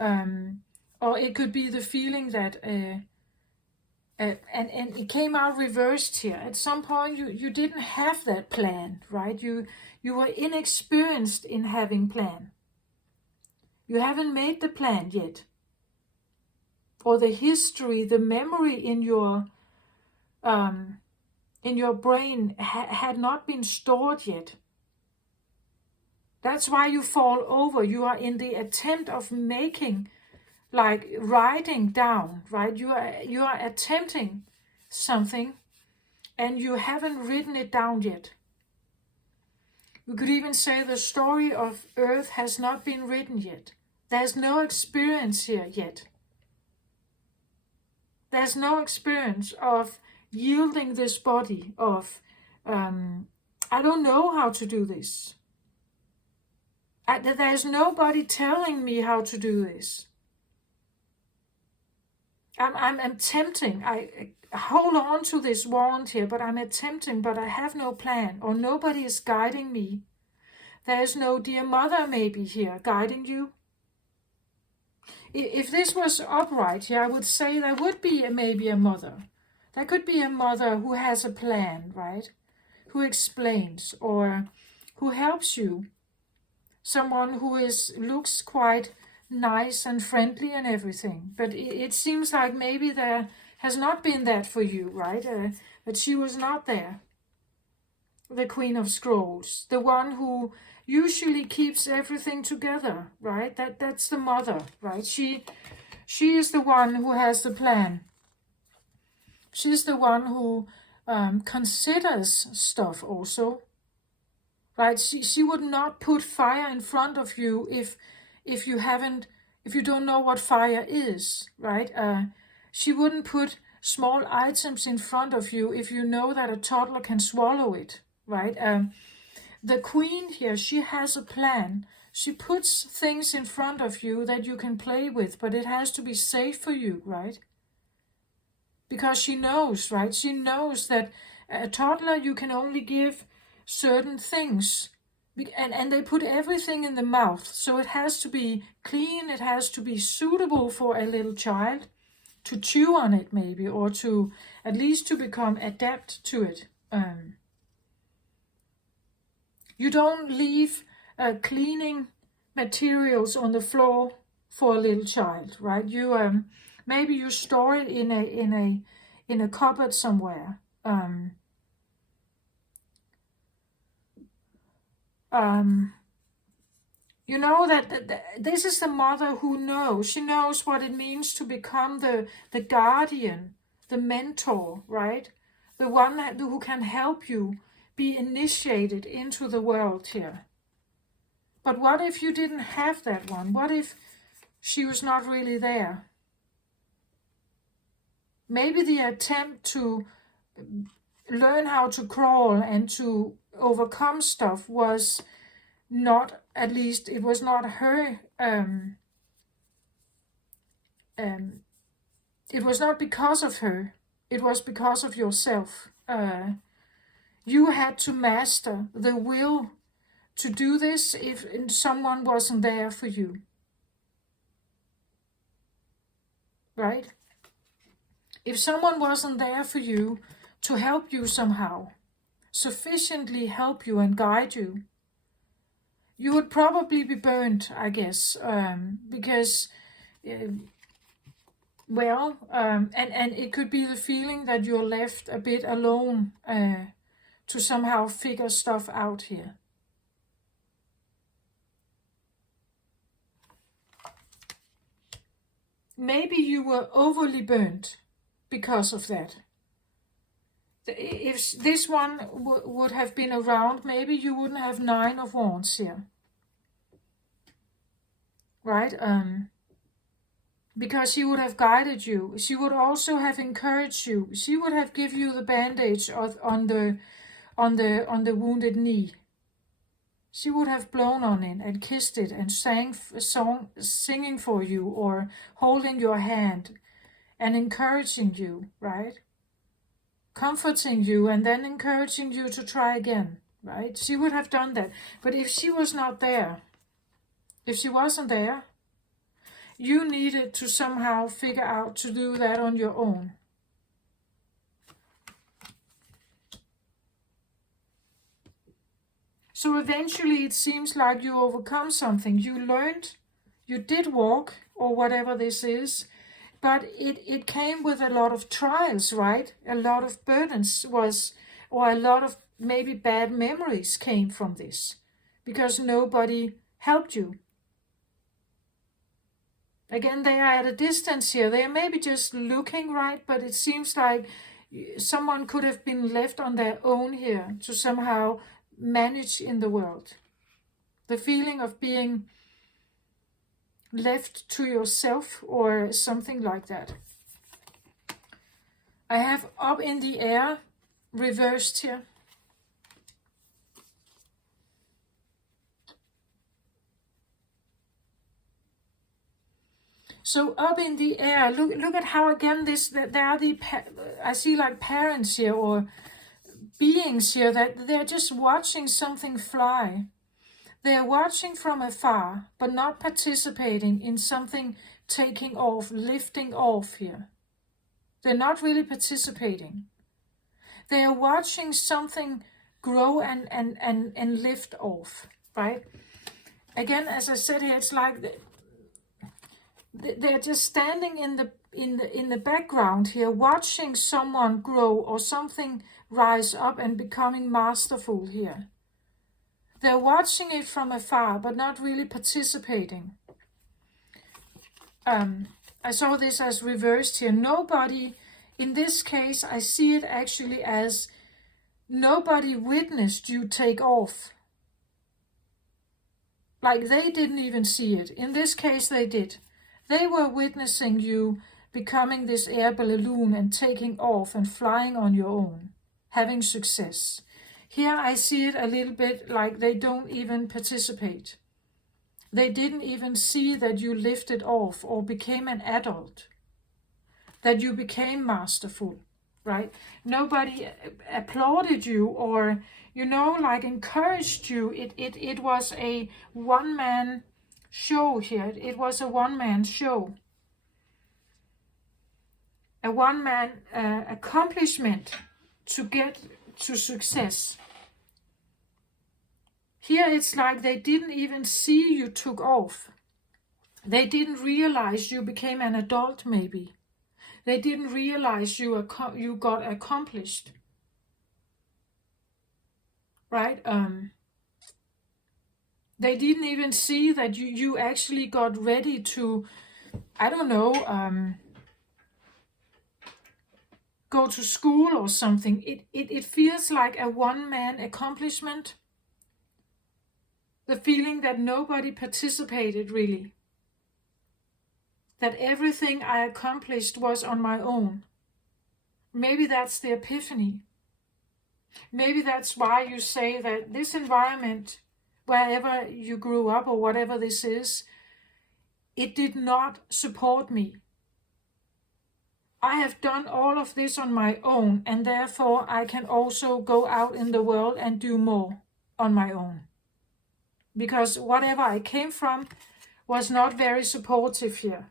Or it could be the feeling that, and it came out reversed here. At some point, you didn't have that plan, right? You were inexperienced in having plan. You haven't made the plan yet, or the history, the memory in your brain had not been stored yet. That's why you fall over. You are in the attempt of making, like writing down, right? You are attempting something, and you haven't written it down yet. We could even say the story of Earth has not been written yet. There's no experience here yet. There's no experience of yielding this body, of, I don't know how to do this. There's nobody telling me how to do this. I'm attempting. I hold on to this wand here, but I'm attempting, but I have no plan, or nobody is guiding me. There's no dear mother maybe here guiding you. If this was upright here, I would say there would be maybe a mother. There could be a mother who has a plan, right? Who explains or who helps you. Someone who looks quite nice and friendly and everything. But it seems like maybe there has not been that for you, right? That she was not there. The Queen of Scrolls. The one who usually keeps everything together, right? That's the mother, right? She is the one who has the plan. She's the one who considers stuff also, right? She would not put fire in front of you if you don't know what fire is, right? She wouldn't put small items in front of you if you know that a toddler can swallow it, right? The queen here, she has a plan. She puts things in front of you that you can play with, but it has to be safe for you, right? Because she knows, right? She knows that a toddler, you can only give certain things. And they put everything in the mouth. So it has to be clean. It has to be suitable for a little child to chew on it maybe, or to at least to become adapt to it. You don't leave cleaning materials on the floor for a little child, right? You maybe you store it in a cupboard somewhere. You know that this is the mother who knows. She knows what it means to become the guardian, the mentor, right? The one who can help you be initiated into the world here. But what if you didn't have that one? What if she was not really there? Maybe the attempt to learn how to crawl and to overcome stuff was not, at least it was not her, it was not because of her, it was because of yourself. You had to master the will to do this if someone wasn't there for you. Right? If someone wasn't there for you to help you somehow, sufficiently help you and guide you, you would probably be burnt, I guess, because, and it could be the feeling that you're left a bit alone to somehow figure stuff out here. Maybe you were overly burnt because of that. If this one would have been around, maybe you wouldn't have 9 of Wands here. Right? Because she would have guided you. She would also have encouraged you. She would have given you the bandage on the wounded knee. She would have blown on it and kissed it and sang a song, singing for you, or holding your hand and encouraging you, right? Comforting you and then encouraging you to try again, right? She would have done that. But if she was not there, if she wasn't there, you needed to somehow figure out to do that on your own. So eventually it seems like you overcome something. You learned, you did walk, or whatever this is, but it came with a lot of trials, right? A lot of burdens or a lot of maybe bad memories came from this, because nobody helped you. Again, they are at a distance here. They are maybe just looking, right? But it seems like someone could have been left on their own here to somehow manage in the world. The feeling of being left to yourself or something like that. I have up in the air reversed here. So up in the air, look at how again there are I see like parents here or beings here that they're just watching something fly. They're watching from afar, but not participating in something taking off, lifting off here. They're not really participating. They are watching something grow and lift off, right? Again, as I said here, it's like they're just standing in the background here, watching someone grow or something rise up and becoming masterful here. They're watching it from afar, but not really participating. I saw this as reversed here. Nobody, in this case, I see it actually as nobody witnessed you take off. Like they didn't even see it. In this case, they did. They were witnessing you becoming this air balloon and taking off and flying on your own, having success. Here I see it a little bit like they don't even participate. They didn't even see that you lifted off or became an adult, that you became masterful, right? Nobody applauded you or, like encouraged you. It was a one-man show here. It was a one-man show. A one-man accomplishment to get to success. Here it's like they didn't even see you took off. They didn't realize you became an adult maybe. They didn't realize you got accomplished. Right? They didn't even see that you actually got ready to, go to school or something. It feels like a one-man accomplishment. The feeling that nobody participated really. That everything I accomplished was on my own. Maybe that's the epiphany. Maybe that's why you say that this environment, wherever you grew up or whatever this is, it did not support me. I have done all of this on my own, and therefore I can also go out in the world and do more on my own. Because whatever I came from was not very supportive here.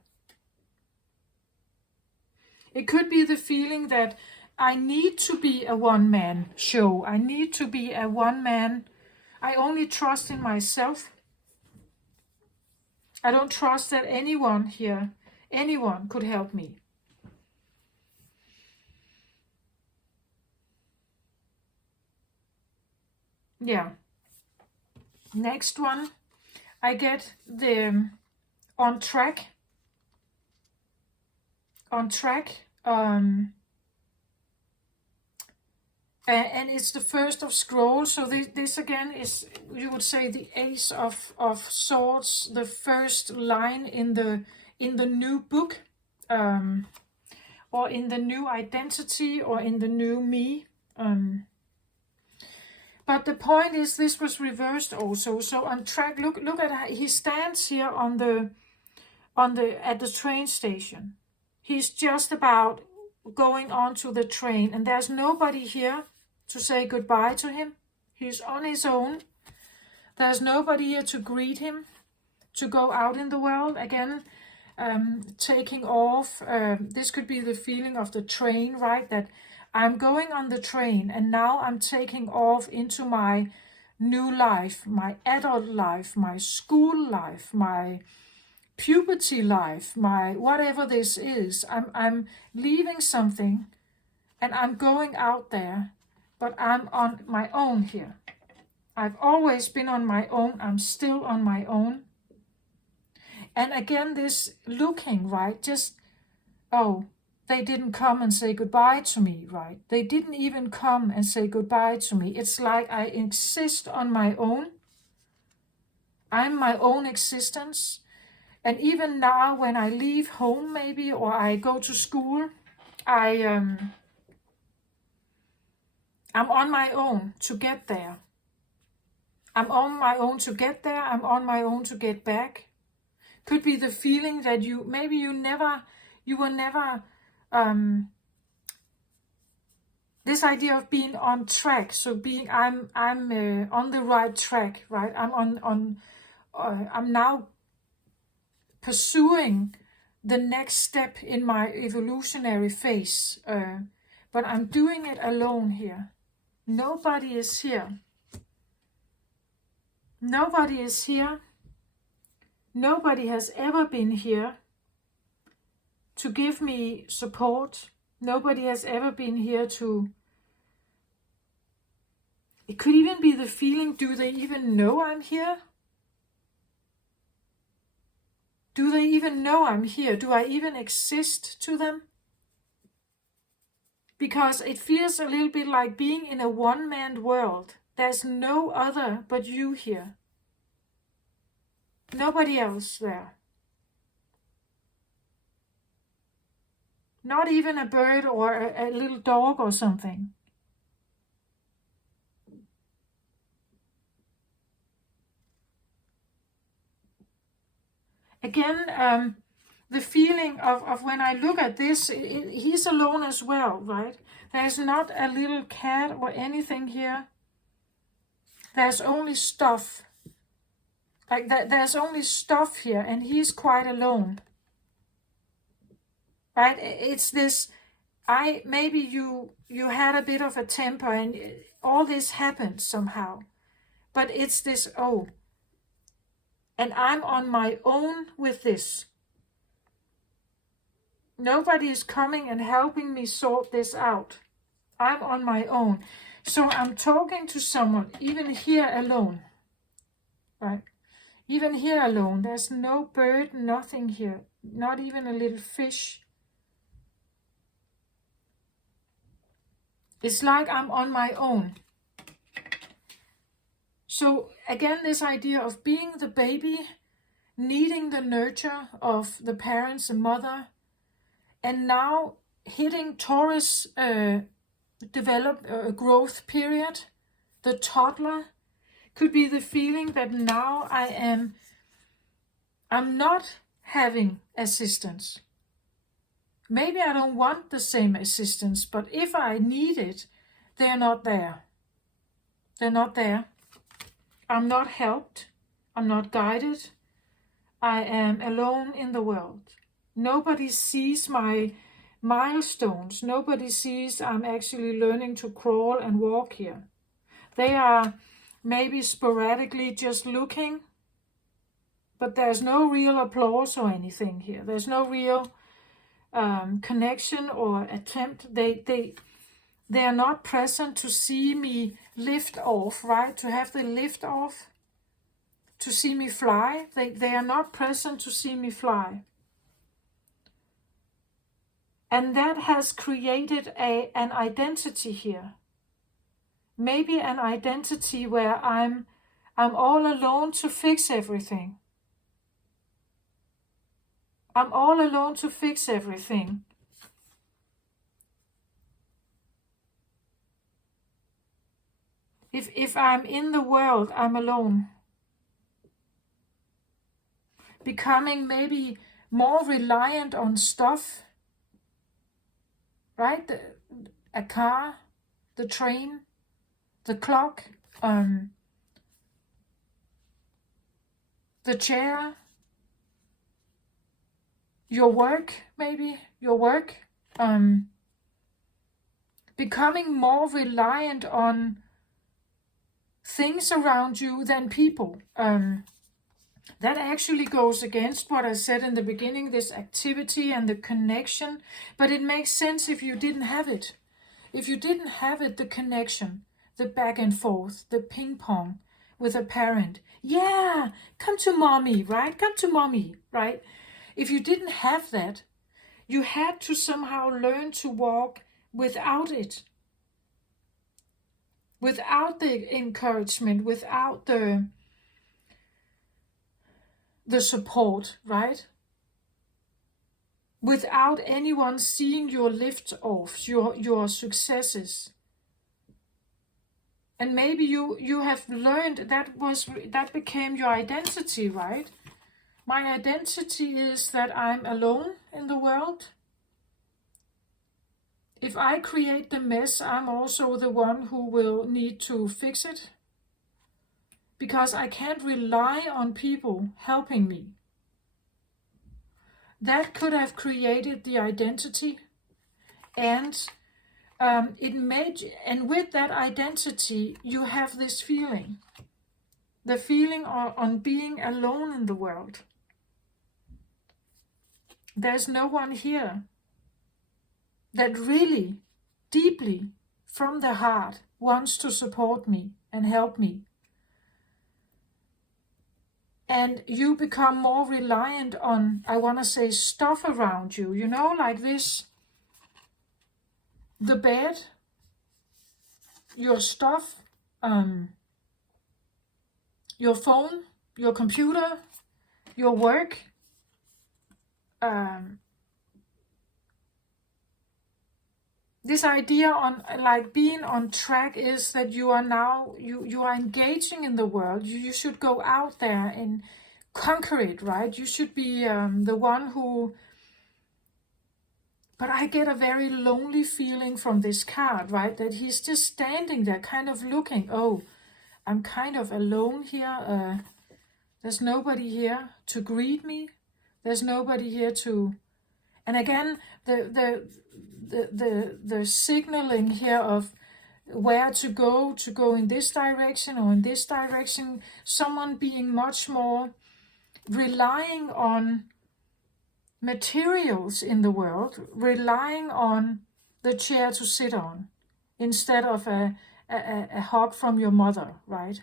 It could be the feeling that I need to be a one-man show. I need to be a one-man. I only trust in myself. I don't trust that anyone could help me. Yeah. Next one, I get the on track. And it's the first of scrolls. So this again is, you would say, the Ace of Swords, the first line in the new book, or in the new identity, or in the new me. But the point is, this was reversed also. So on track, look at how he stands here at the train station. He's just about going onto the train, and there's nobody here to say goodbye to him. He's on his own. There's nobody here to greet him, to go out in the world again, taking off. This could be the feeling of the train, right? That I'm going on the train and now I'm taking off into my new life, my adult life, my school life, my puberty life, my whatever this is. I'm leaving something and I'm going out there, but I'm on my own here. I've always been on my own. I'm still on my own. And again, this looking, right? Just, they didn't come and say goodbye to me, right? They didn't even come and say goodbye to me. It's like I exist on my own. I'm my own existence. And even now when I leave home maybe, or I go to school, I'm on my own to get there. I'm on my own to get there. I'm on my own to get back. Could be the feeling that you were never, this idea of being on track. So I'm on the right track, right? I'm now pursuing the next step in my evolutionary phase, but I'm doing it alone here. Nobody is here. Nobody is here. Nobody has ever been here to give me support. Nobody has ever been here to... It could even be the feeling, do they even know I'm here? Do they even know I'm here? Do I even exist to them? Because it feels a little bit like being in a one-man world. There's no other but you here. Nobody else there. Not even a bird or a little dog or something. Again, the feeling of when I look at this, he's alone as well, right? There's not a little cat or anything here. There's only stuff. Like that, there's only stuff here, and he's quite alone. Right? It's this, maybe you had a bit of a temper and all this happened somehow. But it's this, and I'm on my own with this. Nobody is coming and helping me sort this out. I'm on my own. So I'm talking to someone, even here alone. Right? Even here alone. There's no bird, nothing here. Not even a little fish. It's like I'm on my own. So again, this idea of being the baby, needing the nurture of the parents and mother, and now hitting Taurus growth period, the toddler, could be the feeling that now I'm not having assistance. Maybe I don't want the same assistance, but if I need it, they're not there. They're not there. I'm not helped. I'm not guided. I am alone in the world. Nobody sees my milestones. Nobody sees I'm actually learning to crawl and walk here. They are maybe sporadically just looking, but there's no real applause or anything here. There's no real connection or attempt. They are not present to see me lift off, right? To have the lift off, to see me fly. They are not present to see me fly. And that has created an identity here. Maybe an identity where I'm all alone to fix everything. I'm all alone to fix everything. If I'm in the world, I'm alone. Becoming maybe more reliant on stuff. Right? A car, the train, the clock, the chair, your work, maybe, your work. Becoming more reliant on things around you than people. That actually goes against what I said in the beginning, this activity and the connection. But it makes sense if you didn't have it. If you didn't have it, the connection, the back and forth, the ping pong with a parent. Yeah, come to mommy, right? Come to mommy, right? If you didn't have that, You had to somehow learn to walk without it, without the encouragement, without the support, right? Without anyone seeing your lift-offs, your successes. And maybe you have learned that became your identity, right? My identity is that I'm alone in the world. If I create the mess, I'm also the one who will need to fix it. Because I can't rely on people helping me. That could have created the identity, and and with that identity, you have this feeling, the feeling on being alone in the world. There's no one here that really, deeply, from the heart, wants to support me and help me. And you become more reliant on, I want to say, stuff around you, like this. The bed, your stuff, your phone, your computer, your work. This idea on like being on track is that you are now, you are engaging in the world. You should go out there and conquer it, right? You should be the one who... But I get a very lonely feeling from this card, right? That he's just standing there kind of looking, oh, I'm kind of alone here. There's nobody here to greet me. There's nobody here to... And again, the signaling here of where to go in this direction or in this direction. Someone being much more relying on materials in the world, relying on the chair to sit on instead of a hug from your mother, right?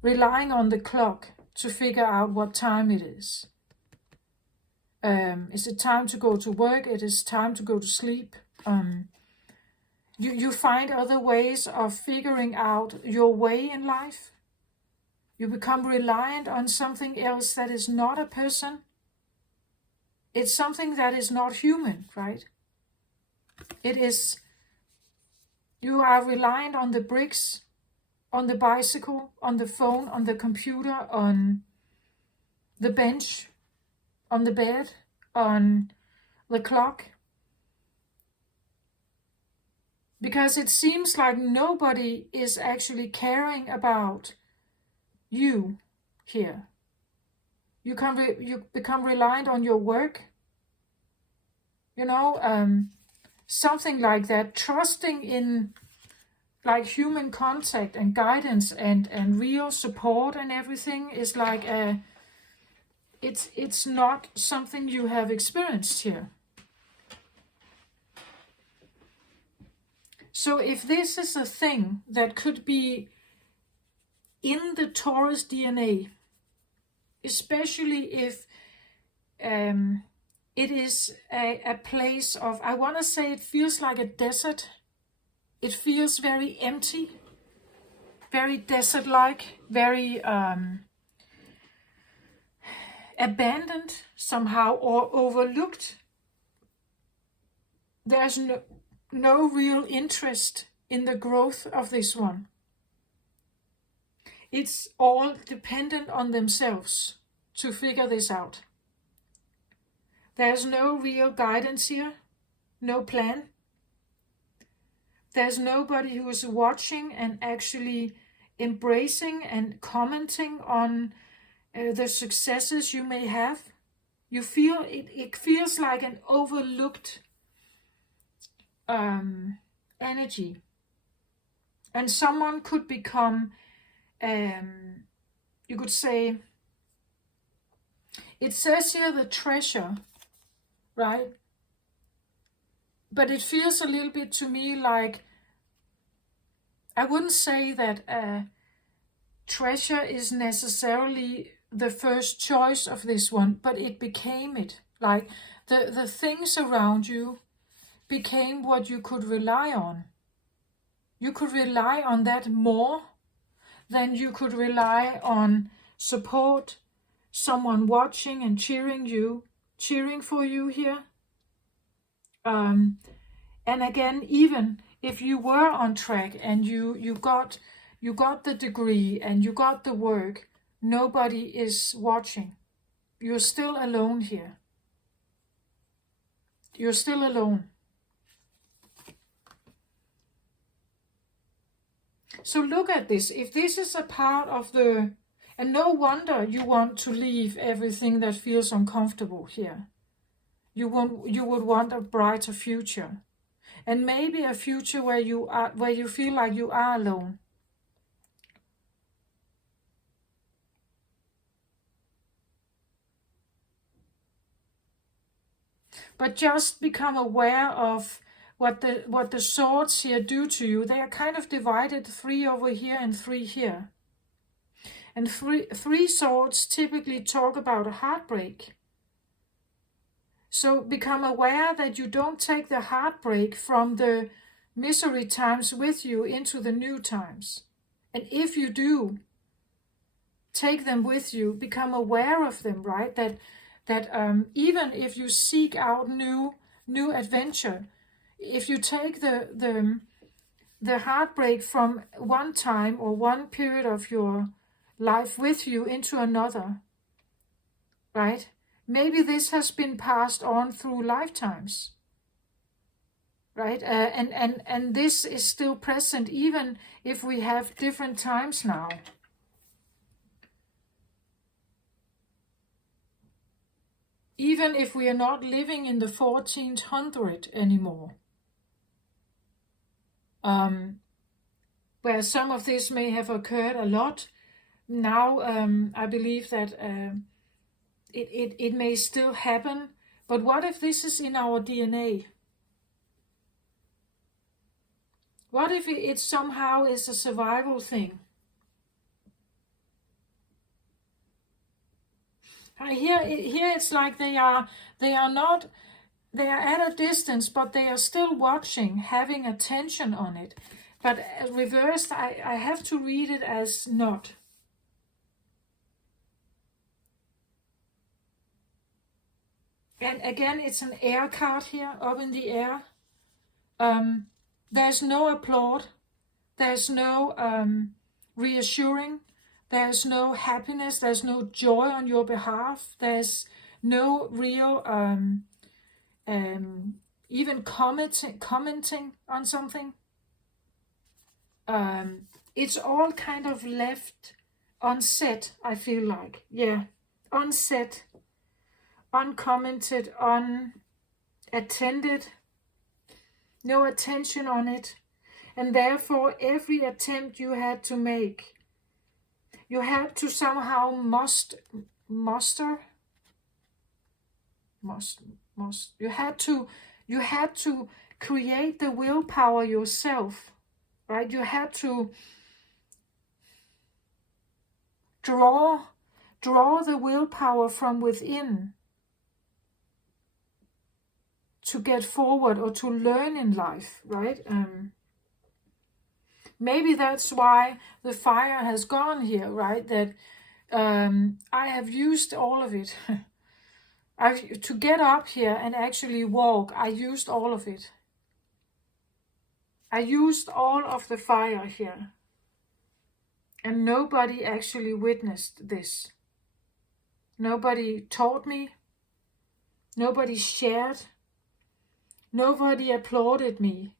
Relying on the clock to figure out what time it is. Is it time to go to work? It is time to go to sleep. You find other ways of figuring out your way in life. You become reliant on something else that is not a person. It's something that is not human, right? It is, you are reliant on the bricks, on the bicycle, on the phone, on the computer, on the bench, on the bed, on the clock. Because it seems like nobody is actually caring about you here. You become reliant on your work, something like that, trusting in like human contact and guidance and real support and everything is like it's not something you have experienced here. So if this is a thing that could be in the Taurus DNA, especially if it is a place of, I want to say it feels like a desert. It feels very empty, very desert-like, very abandoned somehow or overlooked. There's no real interest in the growth of this one. It's all dependent on themselves to figure this out. There's no real guidance here, no plan. There's nobody who is watching and actually embracing and commenting on the successes you may have. You feel it feels like an overlooked energy. And someone could become, you could say, it says here the treasure, right? But it feels a little bit to me like, I wouldn't say that treasure is necessarily the first choice of this one, but it became it. Like the things around you became what you could rely on. You could rely on that more than you could rely on support, someone watching and cheering for you here. And again, even if you were on track and you got the degree and you got the work, nobody is watching. You're still alone here. You're still alone. So look at this. If this is a part of the... And no wonder you want to leave everything that feels uncomfortable here. You would want a brighter future. And maybe a future where you feel like you are alone. But just become aware of what the swords here do to you. They are kind of divided, 3 over here and 3 here. And three swords typically talk about a heartbreak. So become aware that you don't take the heartbreak from the misery times with you into the new times. And if you do take them with you, become aware of them, right? That even if you seek out new adventure, if you take the heartbreak from one time or one period of your life with you into another, right? Maybe this has been passed on through lifetimes, right? And this is still present even if we have different times now. Even if we are not living in the 1400 anymore, where some of this may have occurred a lot. Now, I believe that it may still happen, but what if this is in our DNA? What if it somehow is a survival thing? Here it's like they are at a distance, but they are still watching, having attention on it. But reversed, I have to read it as not. And again, it's an air card here, up in the air. There's no applaud. There's no reassuring. There's no happiness. There's no joy on your behalf. There's no real even commenting on something. It's all kind of left unsaid, I feel like. Yeah, unsaid, uncommented, unattended, no attention on it. And therefore, every attempt you had to make, you had to somehow you had to create the willpower yourself, right? You had to draw the willpower from within to get forward or to learn in life, right? Maybe that's why the fire has gone here, right? That I have used all of it. To get up here and actually walk, I used all of it. I used all of the fire here. And nobody actually witnessed this. Nobody taught me. Nobody shared. Nobody applauded me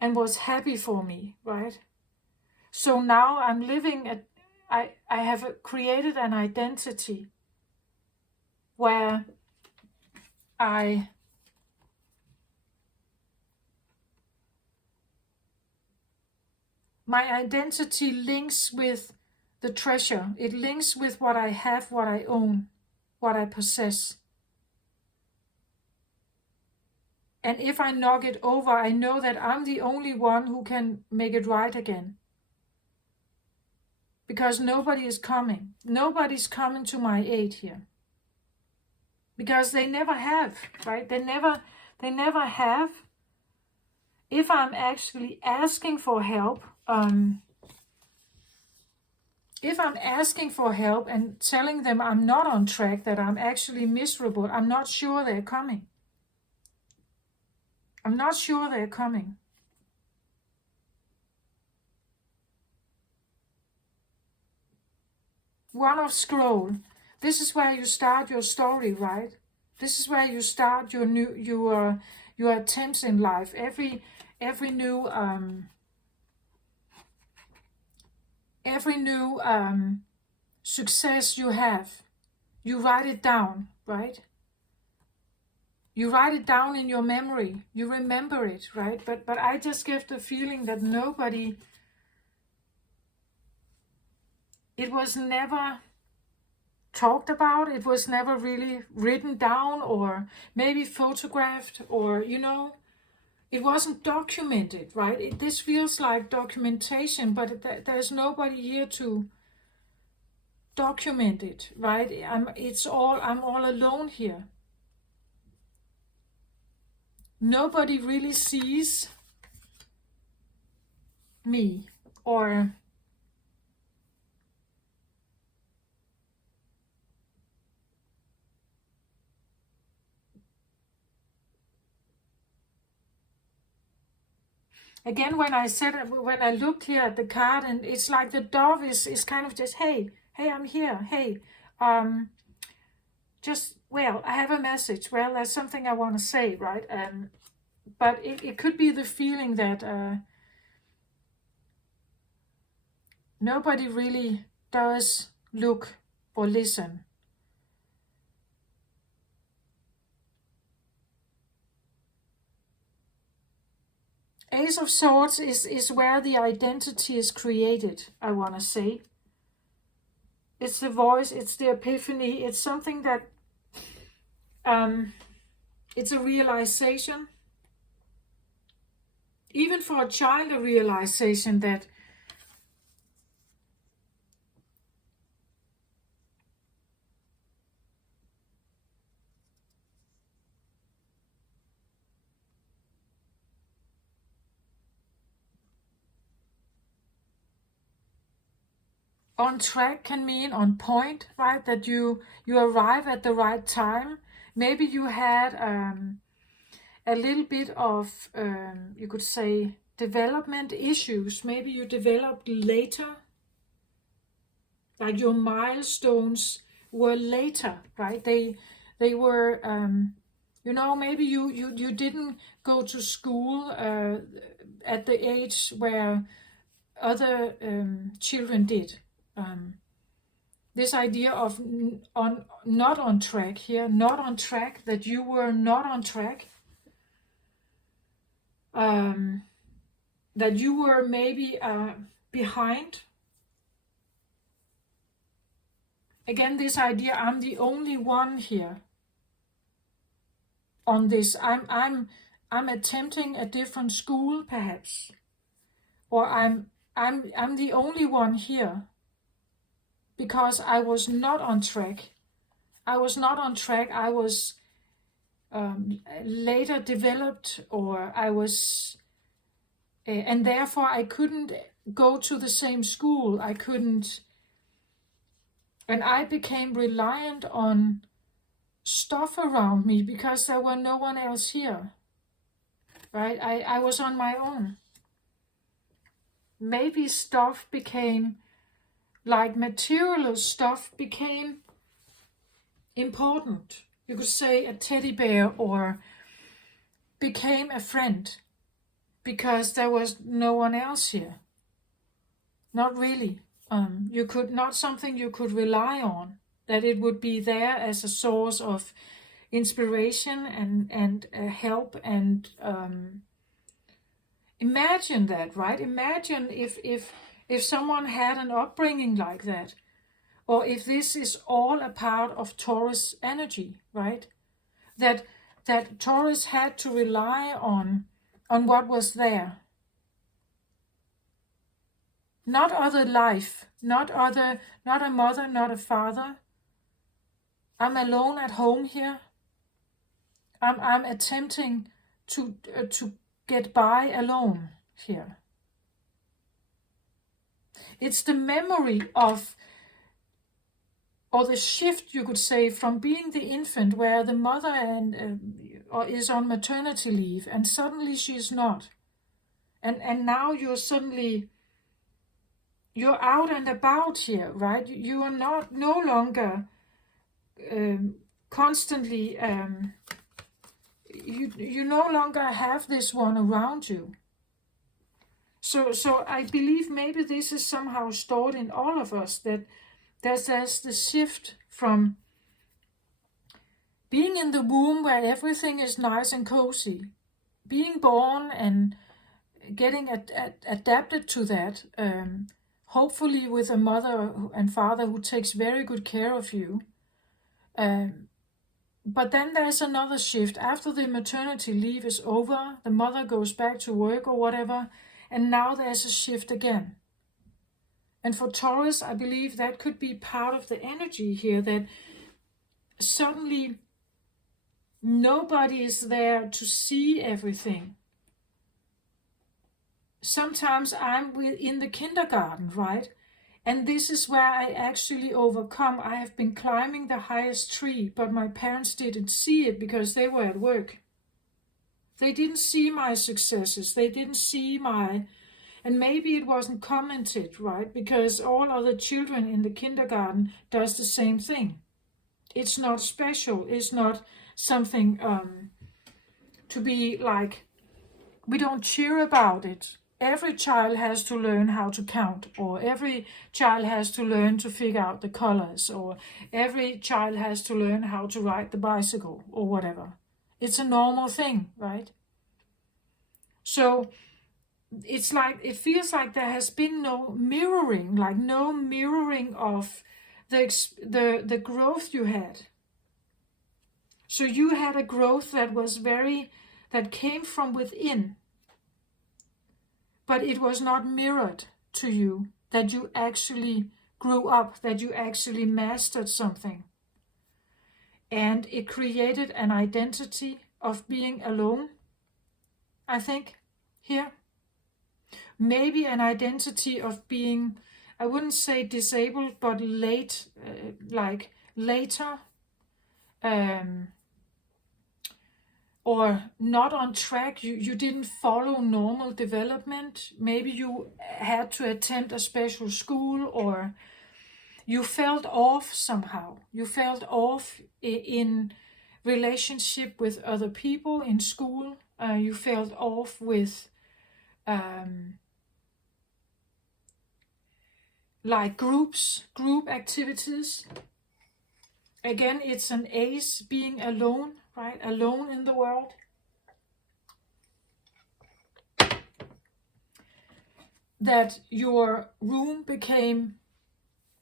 and was happy for me, right? So now I'm living I have created an identity where my identity links with the treasure. It links with what I have, what I own, what I possess. And if I knock it over, I know that I'm the only one who can make it right again. Because nobody is coming. Nobody's coming to my aid here. because they never have, right? They never have. If I'm actually asking for help, if I'm asking for help and telling them I'm not on track, that I'm actually miserable, I'm not sure they're coming. I'm not sure they're coming. One of scroll. This is where you start your story, right? This is where you start your attempts in life. Every new success you have, you write it down, right? You write it down in your memory. You remember it, right? But I just get the feeling that nobody, it was never talked about. It was never really written down or maybe photographed, or, it wasn't documented, right? This feels like documentation, but there's nobody here to document it, right? I'm all alone here. Nobody really sees me, or again, when I looked here at the card, and it's like the dove is kind of just, hey, I'm here, hey, just, well, I have a message, well, there's something I want to say, right? But it could be the feeling that nobody really does look or listen. Ace of Swords is where the identity is created, I want to say. It's the voice, it's the epiphany, it's something that, it's a realization. Even for a child, a realization that on track can mean on point, right? That you arrive at the right time. Maybe you had a little bit of, you could say, development issues. Maybe you developed later, like your milestones were later, right? They were, maybe you didn't go to school at the age where other children did. This idea of not on track here, not on track, that you were not on track, that you were maybe behind. Again, this idea, I'm the only one here on this. I'm attempting a different school, perhaps, or I'm the only one here because I was not on track. I was not on track. I was later developed, or I was, and therefore I couldn't go to the same school. I couldn't, and I became reliant on stuff around me because there were no one else here, right? I was on my own. Maybe stuff became, like material stuff became important. You could say a teddy bear, or became a friend because there was no one else here. Not really. You could, not something you could rely on, that it would be there as a source of inspiration and help. And imagine that, right? Imagine if someone had an upbringing like that, or if this is all a part of Taurus energy, right? That Taurus had to rely on what was there. Not other life, not a mother, not a father, I'm alone at home here. I'm attempting to get by alone here. It's the memory of, or the shift, you could say, from being the infant where the mother is on maternity leave and suddenly she's not. And now you're out and about here, right? You are no longer constantly, you no longer have this one around you. So I believe maybe this is somehow stored in all of us, that there's the shift from being in the womb where everything is nice and cozy, being born and getting adapted to that, hopefully with a mother and father who takes very good care of you. But then there's another shift. After the maternity leave is over, the mother goes back to work or whatever, and now there's a shift again. And for Taurus, I believe that could be part of the energy here, that suddenly nobody is there to see everything. Sometimes I'm in the kindergarten, right? And this is where I actually overcome. I have been climbing the highest tree, but my parents didn't see it because they were at work. They didn't see my successes. They didn't see and maybe it wasn't commented, right? Because all other children in the kindergarten does the same thing. It's not special. It's not something to be like, we don't cheer about it. Every child has to learn how to count, or every child has to learn to figure out the colors, or every child has to learn how to ride the bicycle, or whatever. It's a normal thing, right? So it's like, it feels like there has been no mirroring, of the growth you had. So you had a growth that came from within, but it was not mirrored to you, that you actually grew up, that you actually mastered something. And it created an identity of being alone, I think, here. Maybe an identity of being, I wouldn't say disabled, but later, or not on track. You didn't follow normal development. Maybe you had to attend a special school, or you felt off somehow. You felt off in relationship with other people in school. You felt off with group activities. Again, it's an ace, being alone, right? Alone in the world. That your room became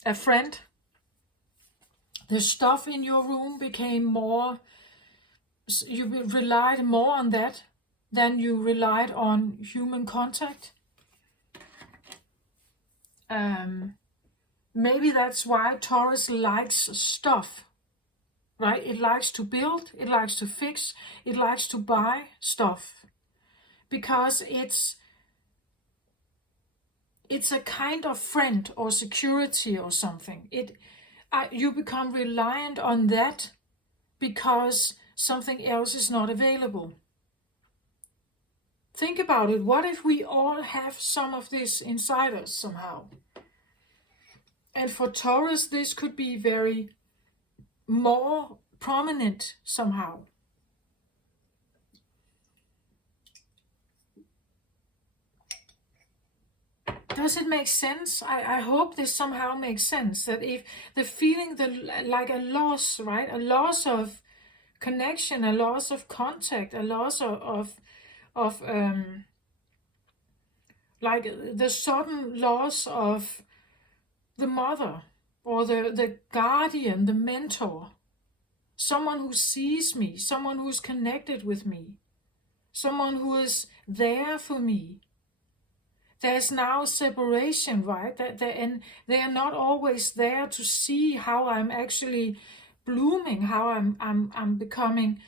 a friend. The stuff in your room became more, you relied more on that than you relied on human contact. Maybe that's why Taurus likes stuff, right? It likes to build, it likes to fix, it likes to buy stuff, because it's a kind of friend or security or something. You become reliant on that because something else is not available. Think about it. What if we all have some of this inside us somehow? And for Taurus, this could be very more prominent somehow. Does it make sense? I hope this somehow makes sense. That if the feeling, like a loss, right? A loss of connection, a loss of contact, a loss of like the sudden loss of the mother, or the guardian, the mentor, someone who sees me, someone who's connected with me, someone who is there for me. There's now separation, right? And they are not always there to see how I'm actually blooming, how I'm becoming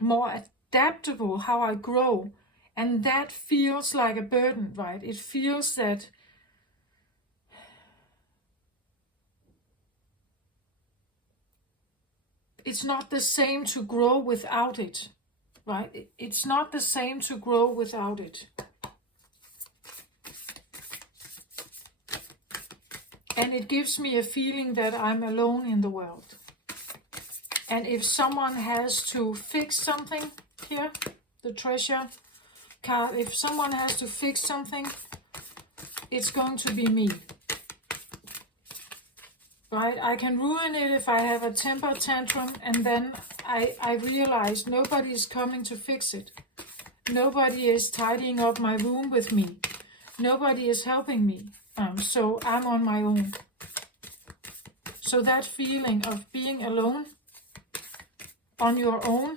more adaptable, how I grow. And that feels like a burden, right? It feels that it's not the same to grow without it, right? It's not the same to grow without it. And it gives me a feeling that I'm alone in the world. And if someone has to fix something here, the treasure card, if someone has to fix something, it's going to be me. Right? I can ruin it if I have a temper tantrum and then I realize nobody is coming to fix it. Nobody is tidying up my room with me. Nobody is helping me. So I'm on my own. So that feeling of being alone, on your own,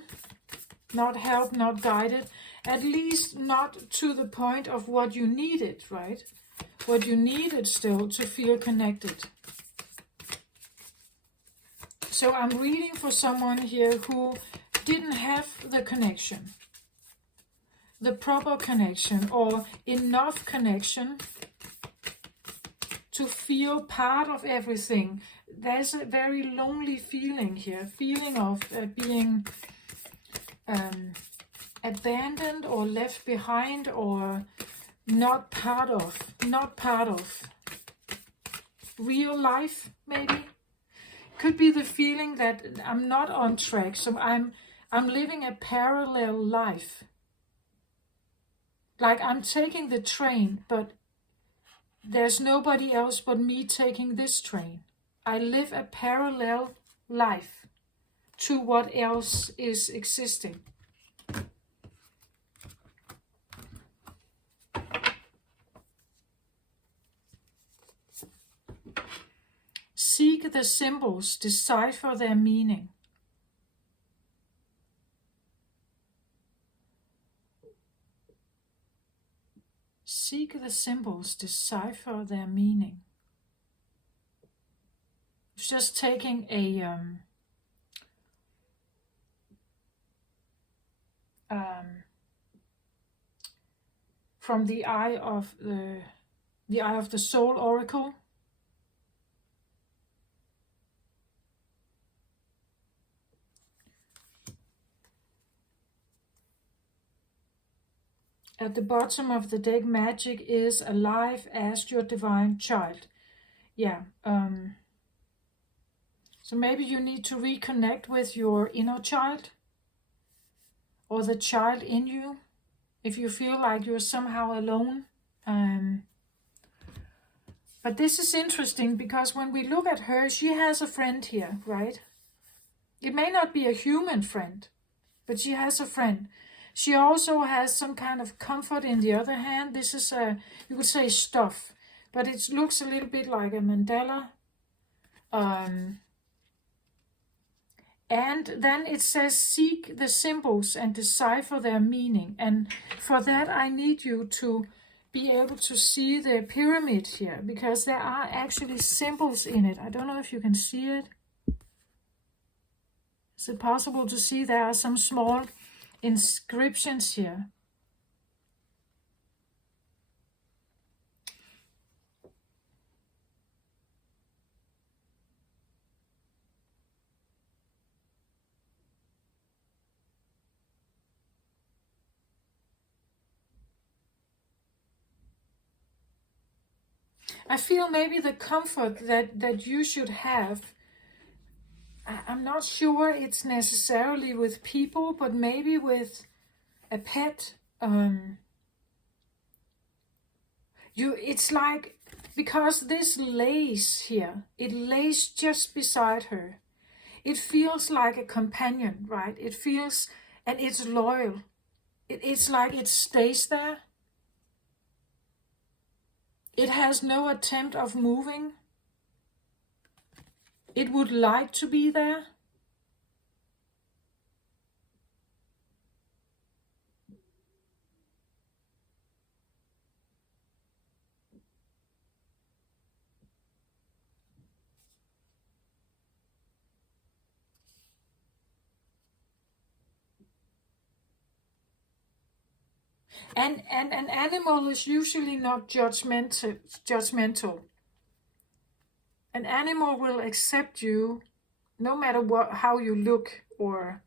not helped, not guided, at least not to the point of what you needed, right? What you needed still to feel connected. So I'm reading for someone here who didn't have the connection, the proper connection or enough connection to feel part of everything. There's a very lonely feeling here, feeling of being abandoned or left behind or not part of real life, maybe. Could be the feeling that I'm not on track, so I'm living a parallel life. Like I'm taking the train, but there's nobody else but me taking this train. I live a parallel life to what else is existing. Seek the symbols, decipher their meaning. Seek the symbols, decipher their meaning. It's just taking a from the Eye of the Soul Oracle. At the bottom of the deck, magic is alive as your divine child. Yeah. So maybe you need to reconnect with your inner child or the child in you if you feel like you're somehow alone. But this is interesting because when we look at her, she has a friend here, right? It may not be a human friend, but she has a friend. She also has some kind of comfort in the other hand. This is you could say stuff, but it looks a little bit like a mandala. And then it says, seek the symbols and decipher their meaning. And for that, I need you to be able to see the pyramid here, because there are actually symbols in it. I don't know if you can see it. Is it possible to see? There are some small inscriptions here. I feel maybe the comfort that you should have, I'm not sure it's necessarily with people, but maybe with a pet. It's like, because this lays here, it lays just beside her. It feels like a companion, right? It feels, and it's loyal. It's like it stays there. It has no attempt of moving. It would like to be there. And an animal is usually not judgmental. An animal will accept you no matter how you look, or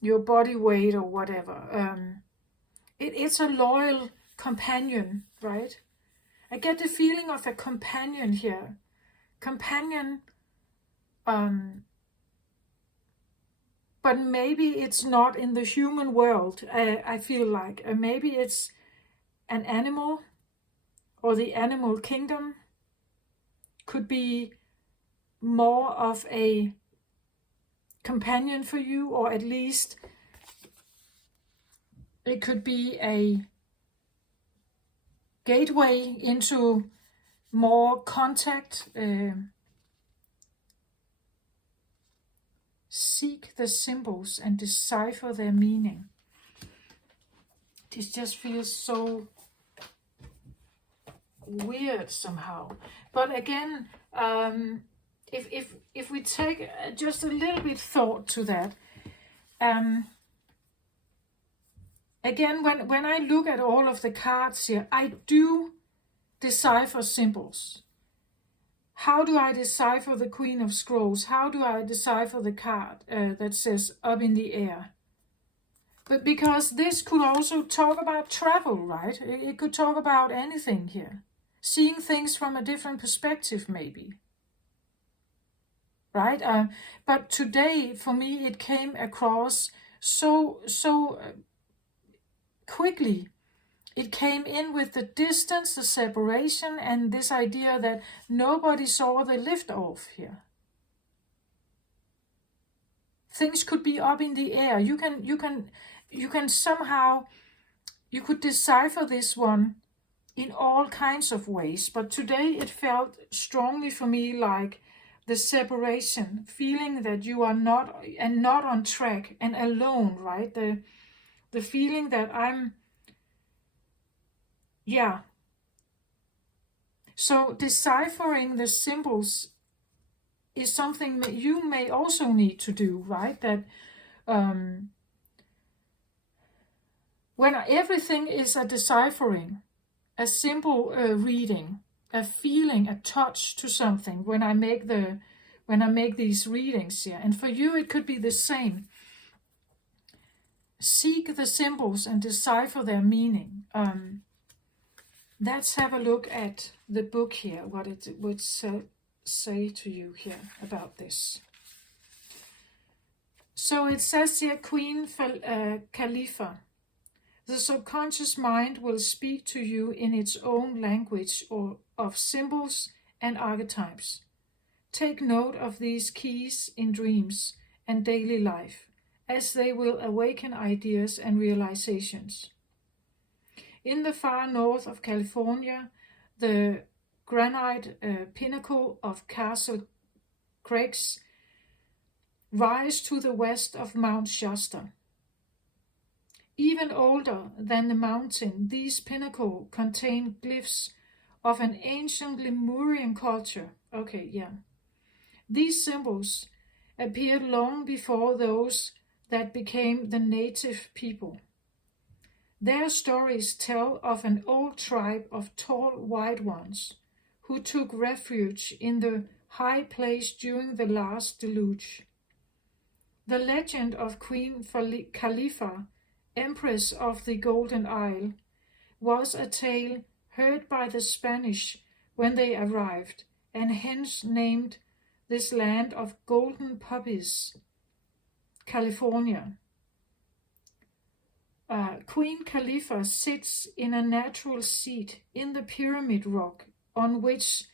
your body weight, or whatever. It's a loyal companion, right? I get the feeling of a companion here. Companion, but maybe it's not in the human world, I feel like. Maybe it's an animal, or the animal kingdom could be more of a companion for you, or at least it could be a gateway into more contact. Seek the symbols and decipher their meaning. This just feels so weird somehow. But again, if we take just a little bit thought to that, again, when I look at all of the cards here, I do decipher symbols. How do I decipher the Queen of Scrolls? How do I decipher the card that says up in the air? But because this could also talk about travel, right? It could talk about anything here. Seeing things from a different perspective, maybe. Right? But today, for me, it came across so quickly. It came in with the distance, the separation, and this idea that nobody saw the lift off here. Things could be up in the air. You can somehow, you could decipher this one in all kinds of ways. But today it felt strongly for me like the separation, feeling that you are not on track and alone, right? The feeling that So deciphering the symbols is something that you may also need to do, right? That when everything is a deciphering, a simple reading, a feeling, a touch to something, when I make these readings here. And for you, it could be the same. Seek the symbols and decipher their meaning. Let's have a look at the book here, what it would say to you here about this. So it says here, Queen Khalifa. The subconscious mind will speak to you in its own language or of symbols and archetypes. Take note of these keys in dreams and daily life, as they will awaken ideas and realizations. In the far north of California, the granite pinnacle of Castle Crags rise to the west of Mount Shasta. Even older than the mountain, these pinnacles contain glyphs of an ancient Lemurian culture. These symbols appeared long before those that became the native people. Their stories tell of an old tribe of tall white ones who took refuge in the high place during the last deluge. The legend of Queen Khalifa, Empress of the Golden Isle, was a tale heard by the Spanish when they arrived, and hence named this land of golden poppies, California. Queen Khalifa sits in a natural seat in the pyramid rock, on which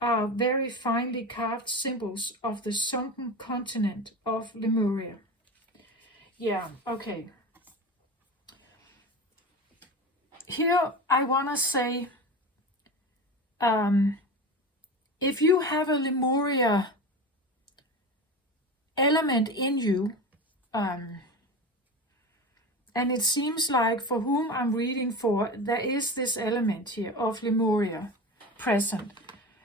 are very finely carved symbols of the sunken continent of Lemuria. Here I want to say, if you have a Lemuria element in you, and it seems like for whom I'm reading for, there is this element here of Lemuria present.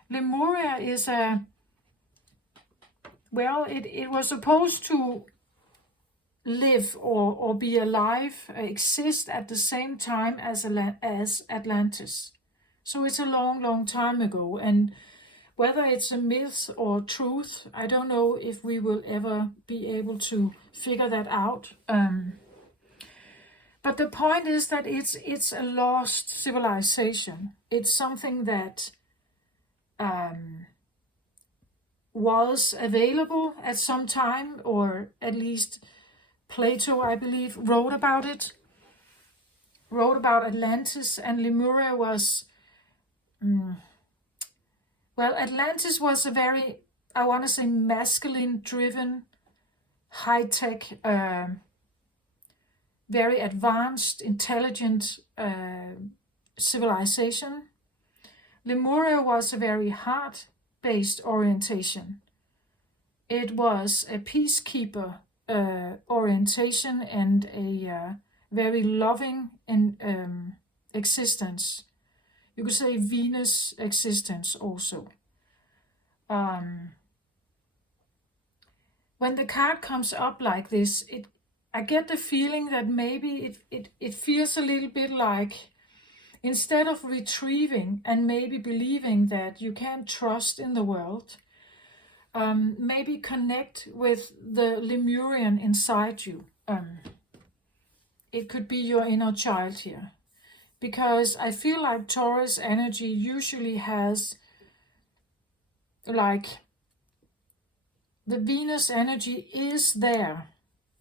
Lemuria is it was supposed to live or be alive, exist at the same time as Atlantis. So it's a long, long time ago. And whether it's a myth or truth, I don't know if we will ever be able to figure that out. But the point is that it's a lost civilization. It's something that was available at some time, or at least Plato, I believe, wrote about it. Wrote about Atlantis, and Lemuria was, well, Atlantis was a very, I want to say, masculine-driven, high-tech, very advanced, intelligent civilization. Lemuria was a very heart-based orientation. It was a peacekeeper orientation and a very loving existence. You could say Venus existence also. When the card comes up like this, I get the feeling that maybe it feels a little bit like, instead of retrieving and maybe believing that you can't trust in the world, maybe connect with the Lemurian inside you. It could be your inner child here. Because I feel like Taurus energy usually has, like, the Venus energy is there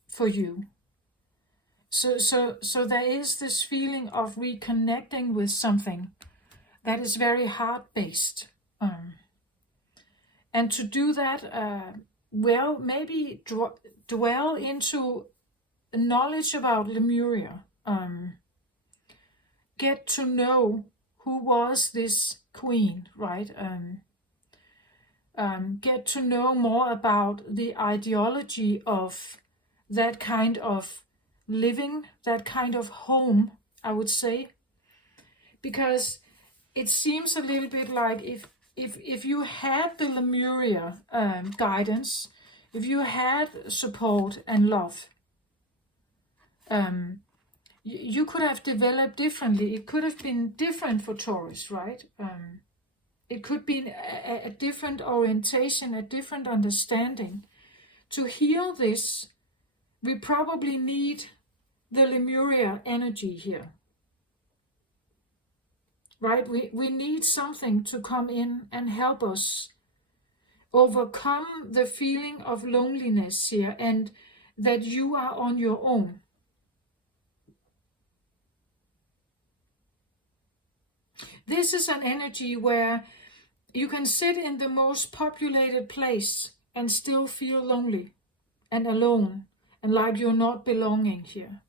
for you. So there is this feeling of reconnecting with something that is very heart-based. And to do that, well, maybe dwell into knowledge about Lemuria. Get to know who was this queen, right? Get to know more about the ideology of that kind of living, that kind of home, I would say. Because it seems a little bit like if you had the Lemuria guidance, if you had support and love, you could have developed differently. It could have been different for Taurus, right? It could be a different orientation, a different understanding. To heal this, we probably need the Lemuria energy here. Right? We need something to come in and help us overcome the feeling of loneliness here, and that you are on your own. This is an energy where you can sit in the most populated place and still feel lonely and alone and like you're not belonging here.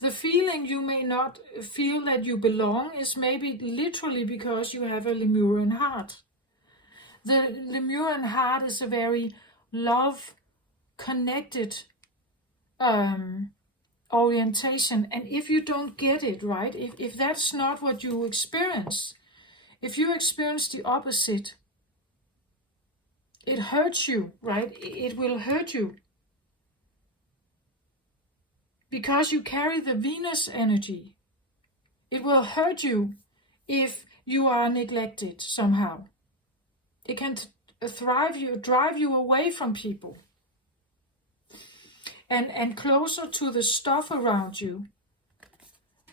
The feeling you may not feel that you belong is maybe literally because you have a Lemurian heart. The Lemurian heart is a very love-connected orientation. And if you don't get it, right, if that's not what you experience, if you experience the opposite, it hurts you, right? It will hurt you. Because you carry the Venus energy. It will hurt you if you are neglected somehow. It can drive you away from people. And closer to the stuff around you,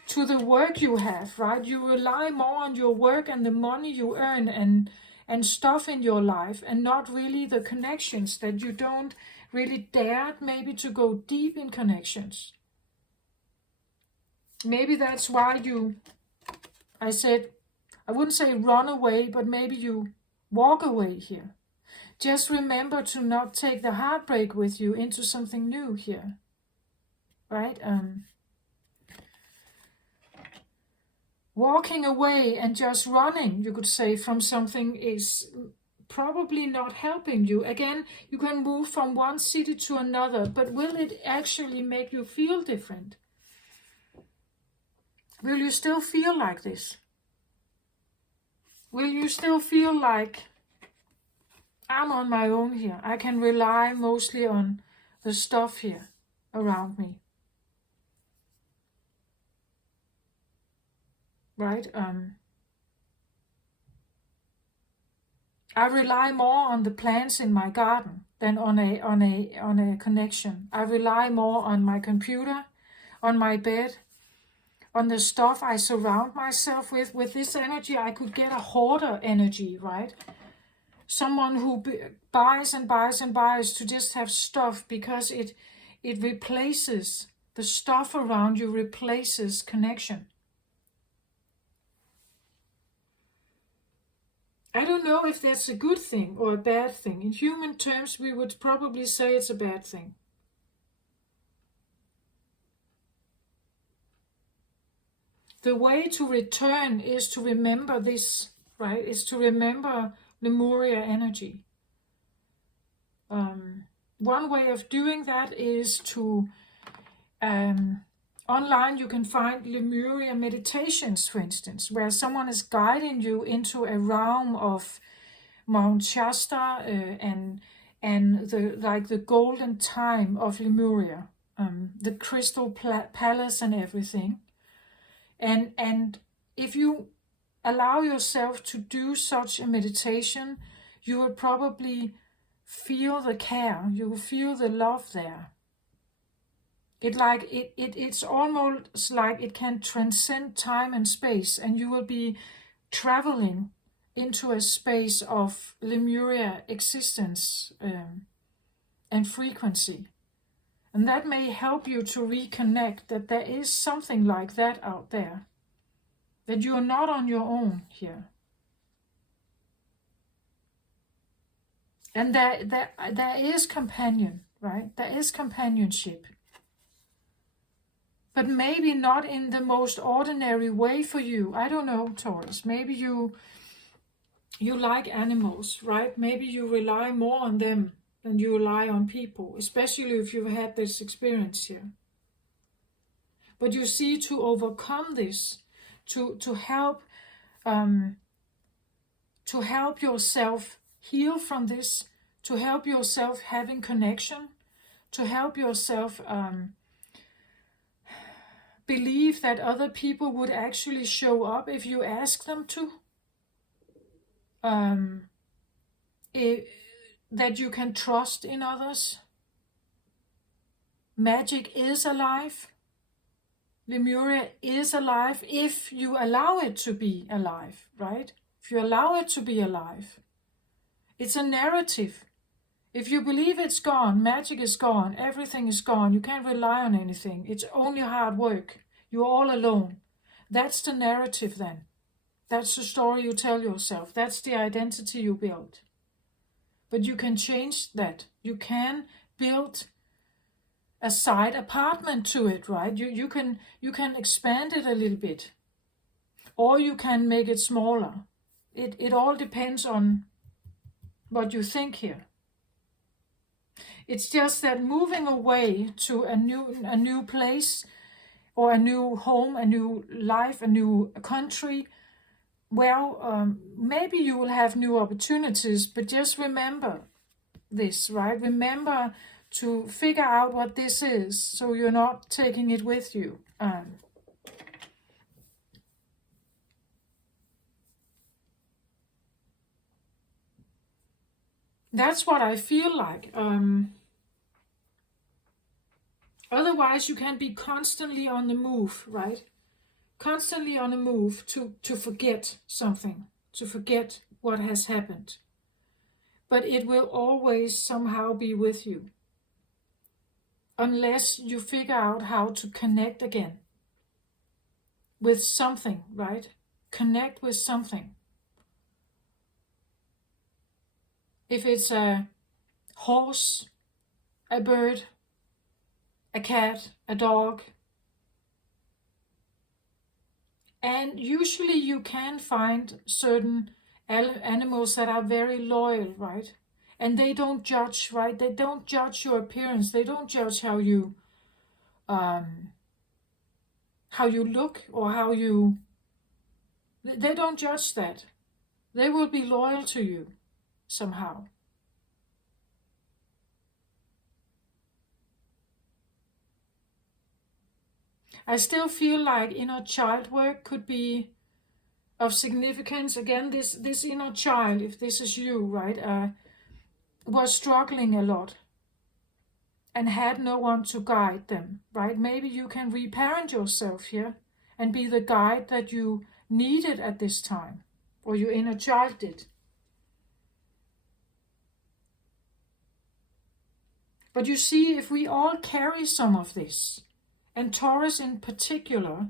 to the work you have, right? You rely more on your work and the money you earn and stuff in your life, and not really the connections, that you don't really dare maybe to go deep in connections. Maybe that's why I wouldn't say run away, but maybe you walk away here. Just remember to not take the heartbreak with you into something new here, right? Walking away and just running, you could say, from something is probably not helping you. Again, you can move from one city to another, but will it actually make you feel different? Will you still feel like this? Will you still feel like, I'm on my own here. I can rely mostly on the stuff here around me. Right? I rely more on the plants in my garden than on a connection. I rely more on my computer, on my bed, on the stuff I surround myself with. With this energy, I could get a hoarder energy, right? Someone who buys and buys and buys to just have stuff, because it replaces, the stuff around you replaces connection. I don't know if that's a good thing or a bad thing. In human terms, we would probably say it's a bad thing. The way to return is to remember this, right? Is to remember Lemuria energy. One way of doing that is to, online you can find Lemuria meditations, for instance, where someone is guiding you into a realm of Mount Shasta and the golden time of Lemuria, the crystal palace and everything. And if you allow yourself to do such a meditation, you will probably feel the care, you will feel the love there. It's almost like it can transcend time and space, and you will be traveling into a space of Lemuria existence and frequency. And that may help you to reconnect that there is something like that out there, that you are not on your own here. And there is companion, right? There is companionship. But maybe not in the most ordinary way for you. I don't know, Taurus. Maybe you like animals, right? Maybe you rely more on them than you rely on people, especially if you've had this experience here. But you see, to overcome this, to help yourself heal from this, to help yourself having connection, to help yourself believe that other people would actually show up if you ask them to. That you can trust in others. Magic is alive. Lemuria is alive if you allow it to be alive, right? If you allow it to be alive. It's a narrative. If you believe it's gone, magic is gone, everything is gone, you can't rely on anything, it's only hard work, you're all alone. That's the narrative then. That's the story you tell yourself. That's the identity you build. But you can change that. You can build a side apartment to it, right? You can expand it a little bit. Or you can make it smaller. It all depends on what you think here. It's just that moving away to a new place, or a new home, a new life, a new country, well, maybe you will have new opportunities, but just remember this, right? Remember to figure out what this is, so you're not taking it with you. That's what I feel like. Otherwise, you can be constantly on the move, right? Constantly on the move to forget something, to forget what has happened. But it will always somehow be with you, unless you figure out how to connect again with something, right? Connect with something. If it's a horse, a bird, a cat, a dog. And usually you can find certain animals that are very loyal, right? And they don't judge, right? They don't judge your appearance. They don't judge how you look, or they don't judge that. They will be loyal to you somehow. I still feel like inner child work could be of significance. Again, this inner child, if this is you, right, was struggling a lot and had no one to guide them, right? Maybe you can reparent yourself here and be the guide that you needed at this time, or your inner child did. But you see, if we all carry some of this, and Taurus in particular,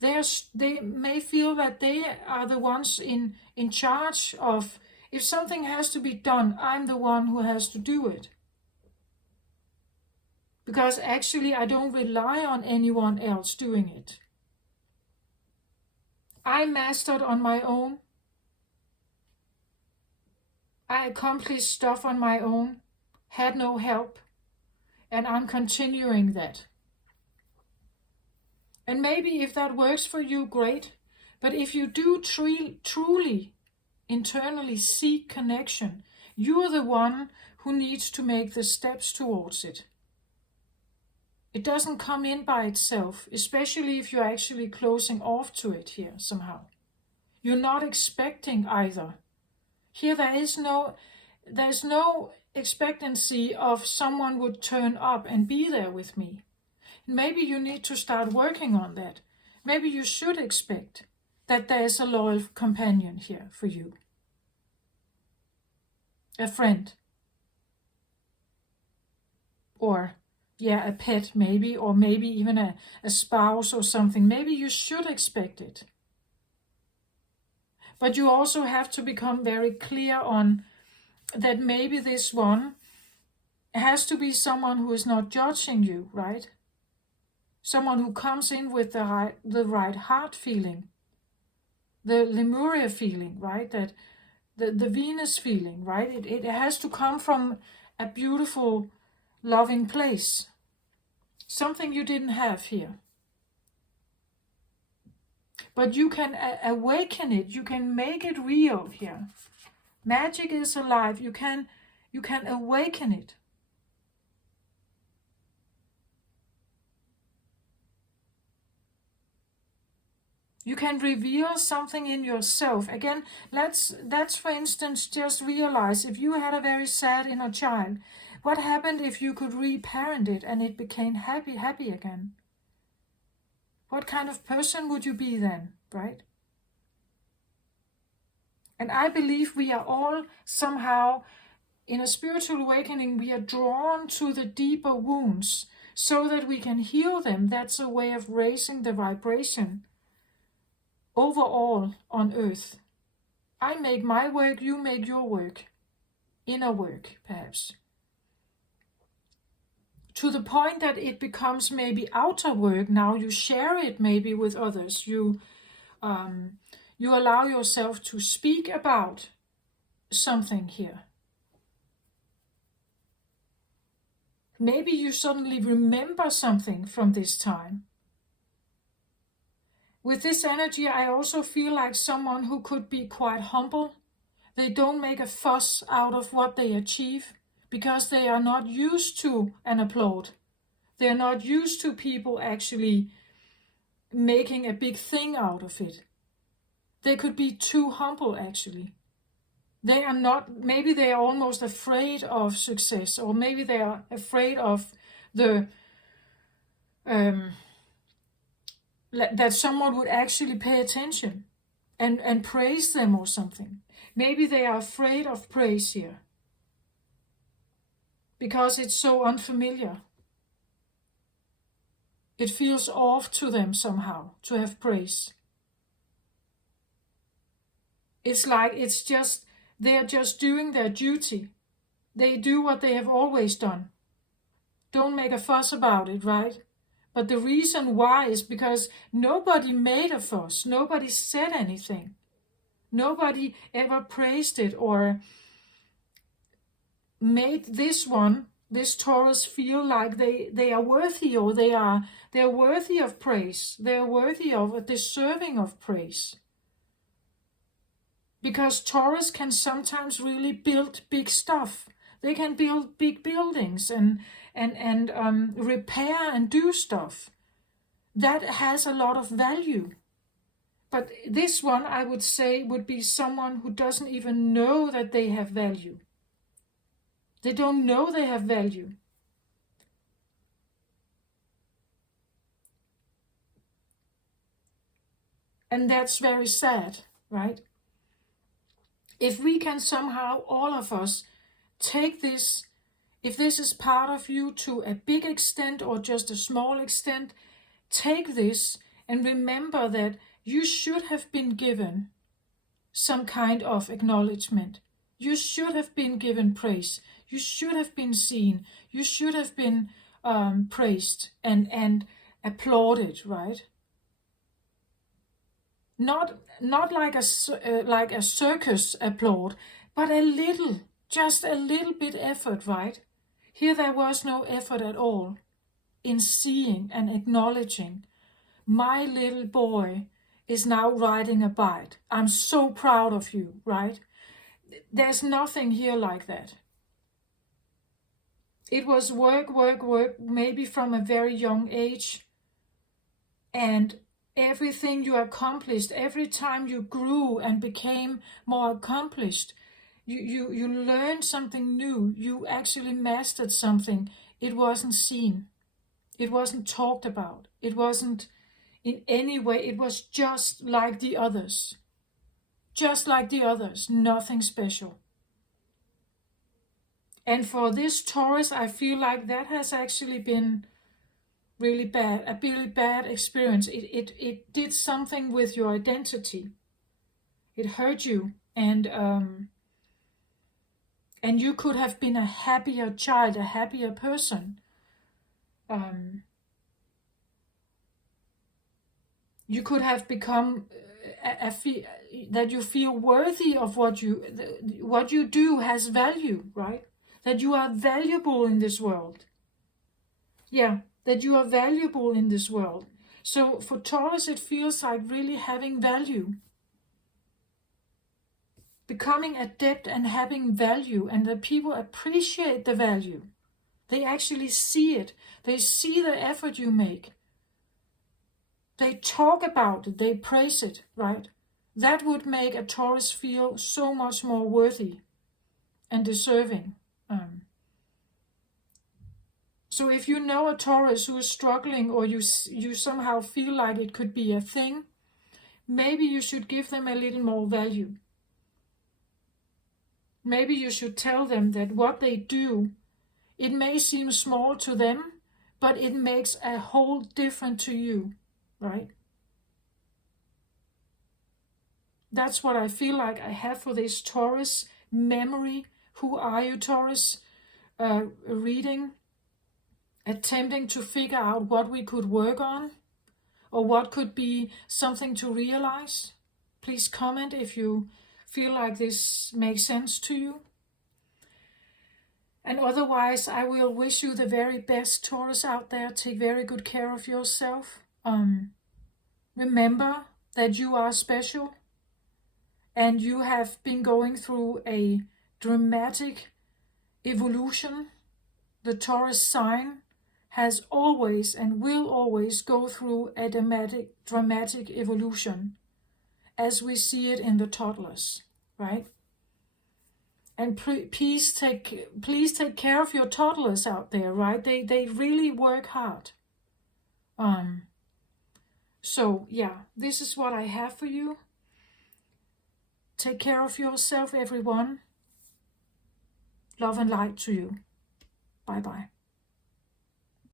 they may feel that they are the ones in charge of, if something has to be done, I'm the one who has to do it. Because actually I don't rely on anyone else doing it. I mastered on my own. I accomplished stuff on my own, had no help, and I'm continuing that. And maybe if that works for you, great. But if you do truly internally seek connection, you're the one who needs to make the steps towards it. It doesn't come in by itself, especially if you're actually closing off to it here somehow. You're not expecting either. Here there's no expectancy of someone would turn up and be there with me. Maybe you need to start working on that. Maybe you should expect that there's a loyal companion here for you. A friend. Or, a pet maybe, or maybe even a spouse or something. Maybe you should expect it. But you also have to become very clear on that maybe this one has to be someone who is not judging you, right? Someone who comes in with the right heart feeling, the Lemuria feeling, right? That the Venus feeling, right? It has to come from a beautiful, loving place. Something you didn't have here. But you can awaken it. You can make it real here. Magic is alive. You can awaken it. You can reveal something in yourself. Again, let's for instance just realize if you had a very sad inner child, what happened if you could reparent it and it became happy again? What kind of person would you be then, right? And I believe we are all somehow, in a spiritual awakening, we are drawn to the deeper wounds so that we can heal them. That's a way of raising the vibration overall on earth. I make my work, you make your work. Inner work, perhaps. To the point that it becomes maybe outer work. Now you share it maybe with others. You allow yourself to speak about something here. Maybe you suddenly remember something from this time. With this energy, I also feel like someone who could be quite humble. They don't make a fuss out of what they achieve because they are not used to an applaud. They are not used to people actually making a big thing out of it. They could be too humble actually. They are not, maybe they are almost afraid of success, or maybe they are afraid of that someone would actually pay attention and praise them or something. Maybe they are afraid of praise here because it's so unfamiliar. It feels off to them somehow to have praise. It's like they're just doing their duty. They do what they have always done. Don't make a fuss about it, right? But the reason why is because nobody made a fuss. Nobody said anything. Nobody ever praised it or made this Taurus, feel like they are worthy, or they're worthy of praise. They're worthy of, deserving of praise. Because Taurus can sometimes really build big stuff. They can build big buildings and repair and do stuff. that has a lot of value. But this one, I would say, would be someone who doesn't even know that they have value. They don't know they have value. And that's very sad, right? If we can somehow, all of us, take this, if this is part of you to a big extent or just a small extent, take this and remember that you should have been given some kind of acknowledgement. You should have been given praise. You should have been seen. You should have been praised and applauded, right? Not like a circus applaud, but a little, just a little bit effort, right? Here there was no effort at all in seeing and acknowledging. My little boy is now riding a bike. I'm so proud of you, right? There's nothing here like that. It was work, work, work, maybe from a very young age. And everything you accomplished, every time you grew and became more accomplished, you learned something new. You actually mastered something. It wasn't seen. It wasn't talked about. It wasn't in any way. It was just like the others. Just like the others. Nothing special. And for this Taurus, I feel like that has actually been really bad, a really bad experience. It did something with your identity. It hurt you, and you could have been a happier child, a happier person. You could have become that you feel worthy of what you do has value, right? That you are valuable in this world. Yeah, that you are valuable in this world. So for Taurus, it feels like really having value. Becoming adept and having value, and that people appreciate the value. They actually see it. They see the effort you make. They talk about it. They praise it, right? That would make a Taurus feel so much more worthy and deserving. So if you know a Taurus who is struggling, or you somehow feel like it could be a thing, maybe you should give them a little more value. Maybe you should tell them that what they do, it may seem small to them, but it makes a whole difference to you, right? That's what I feel like I have for this Taurus memory. Who are you, Taurus? Reading, attempting to figure out what we could work on, or what could be something to realize. Please comment if you feel like this makes sense to you. And otherwise, I will wish you the very best, Taurus, out there. Take very good care of yourself. Remember that you are special, and you have been going through a dramatic evolution. The Taurus sign has always and will always go through a dramatic evolution, as we see it in the toddlers, right? And please take care of your toddlers out there, right? They really work hard. So yeah, this is what I have for you. Take care of yourself, everyone. Love and light to you. Bye bye.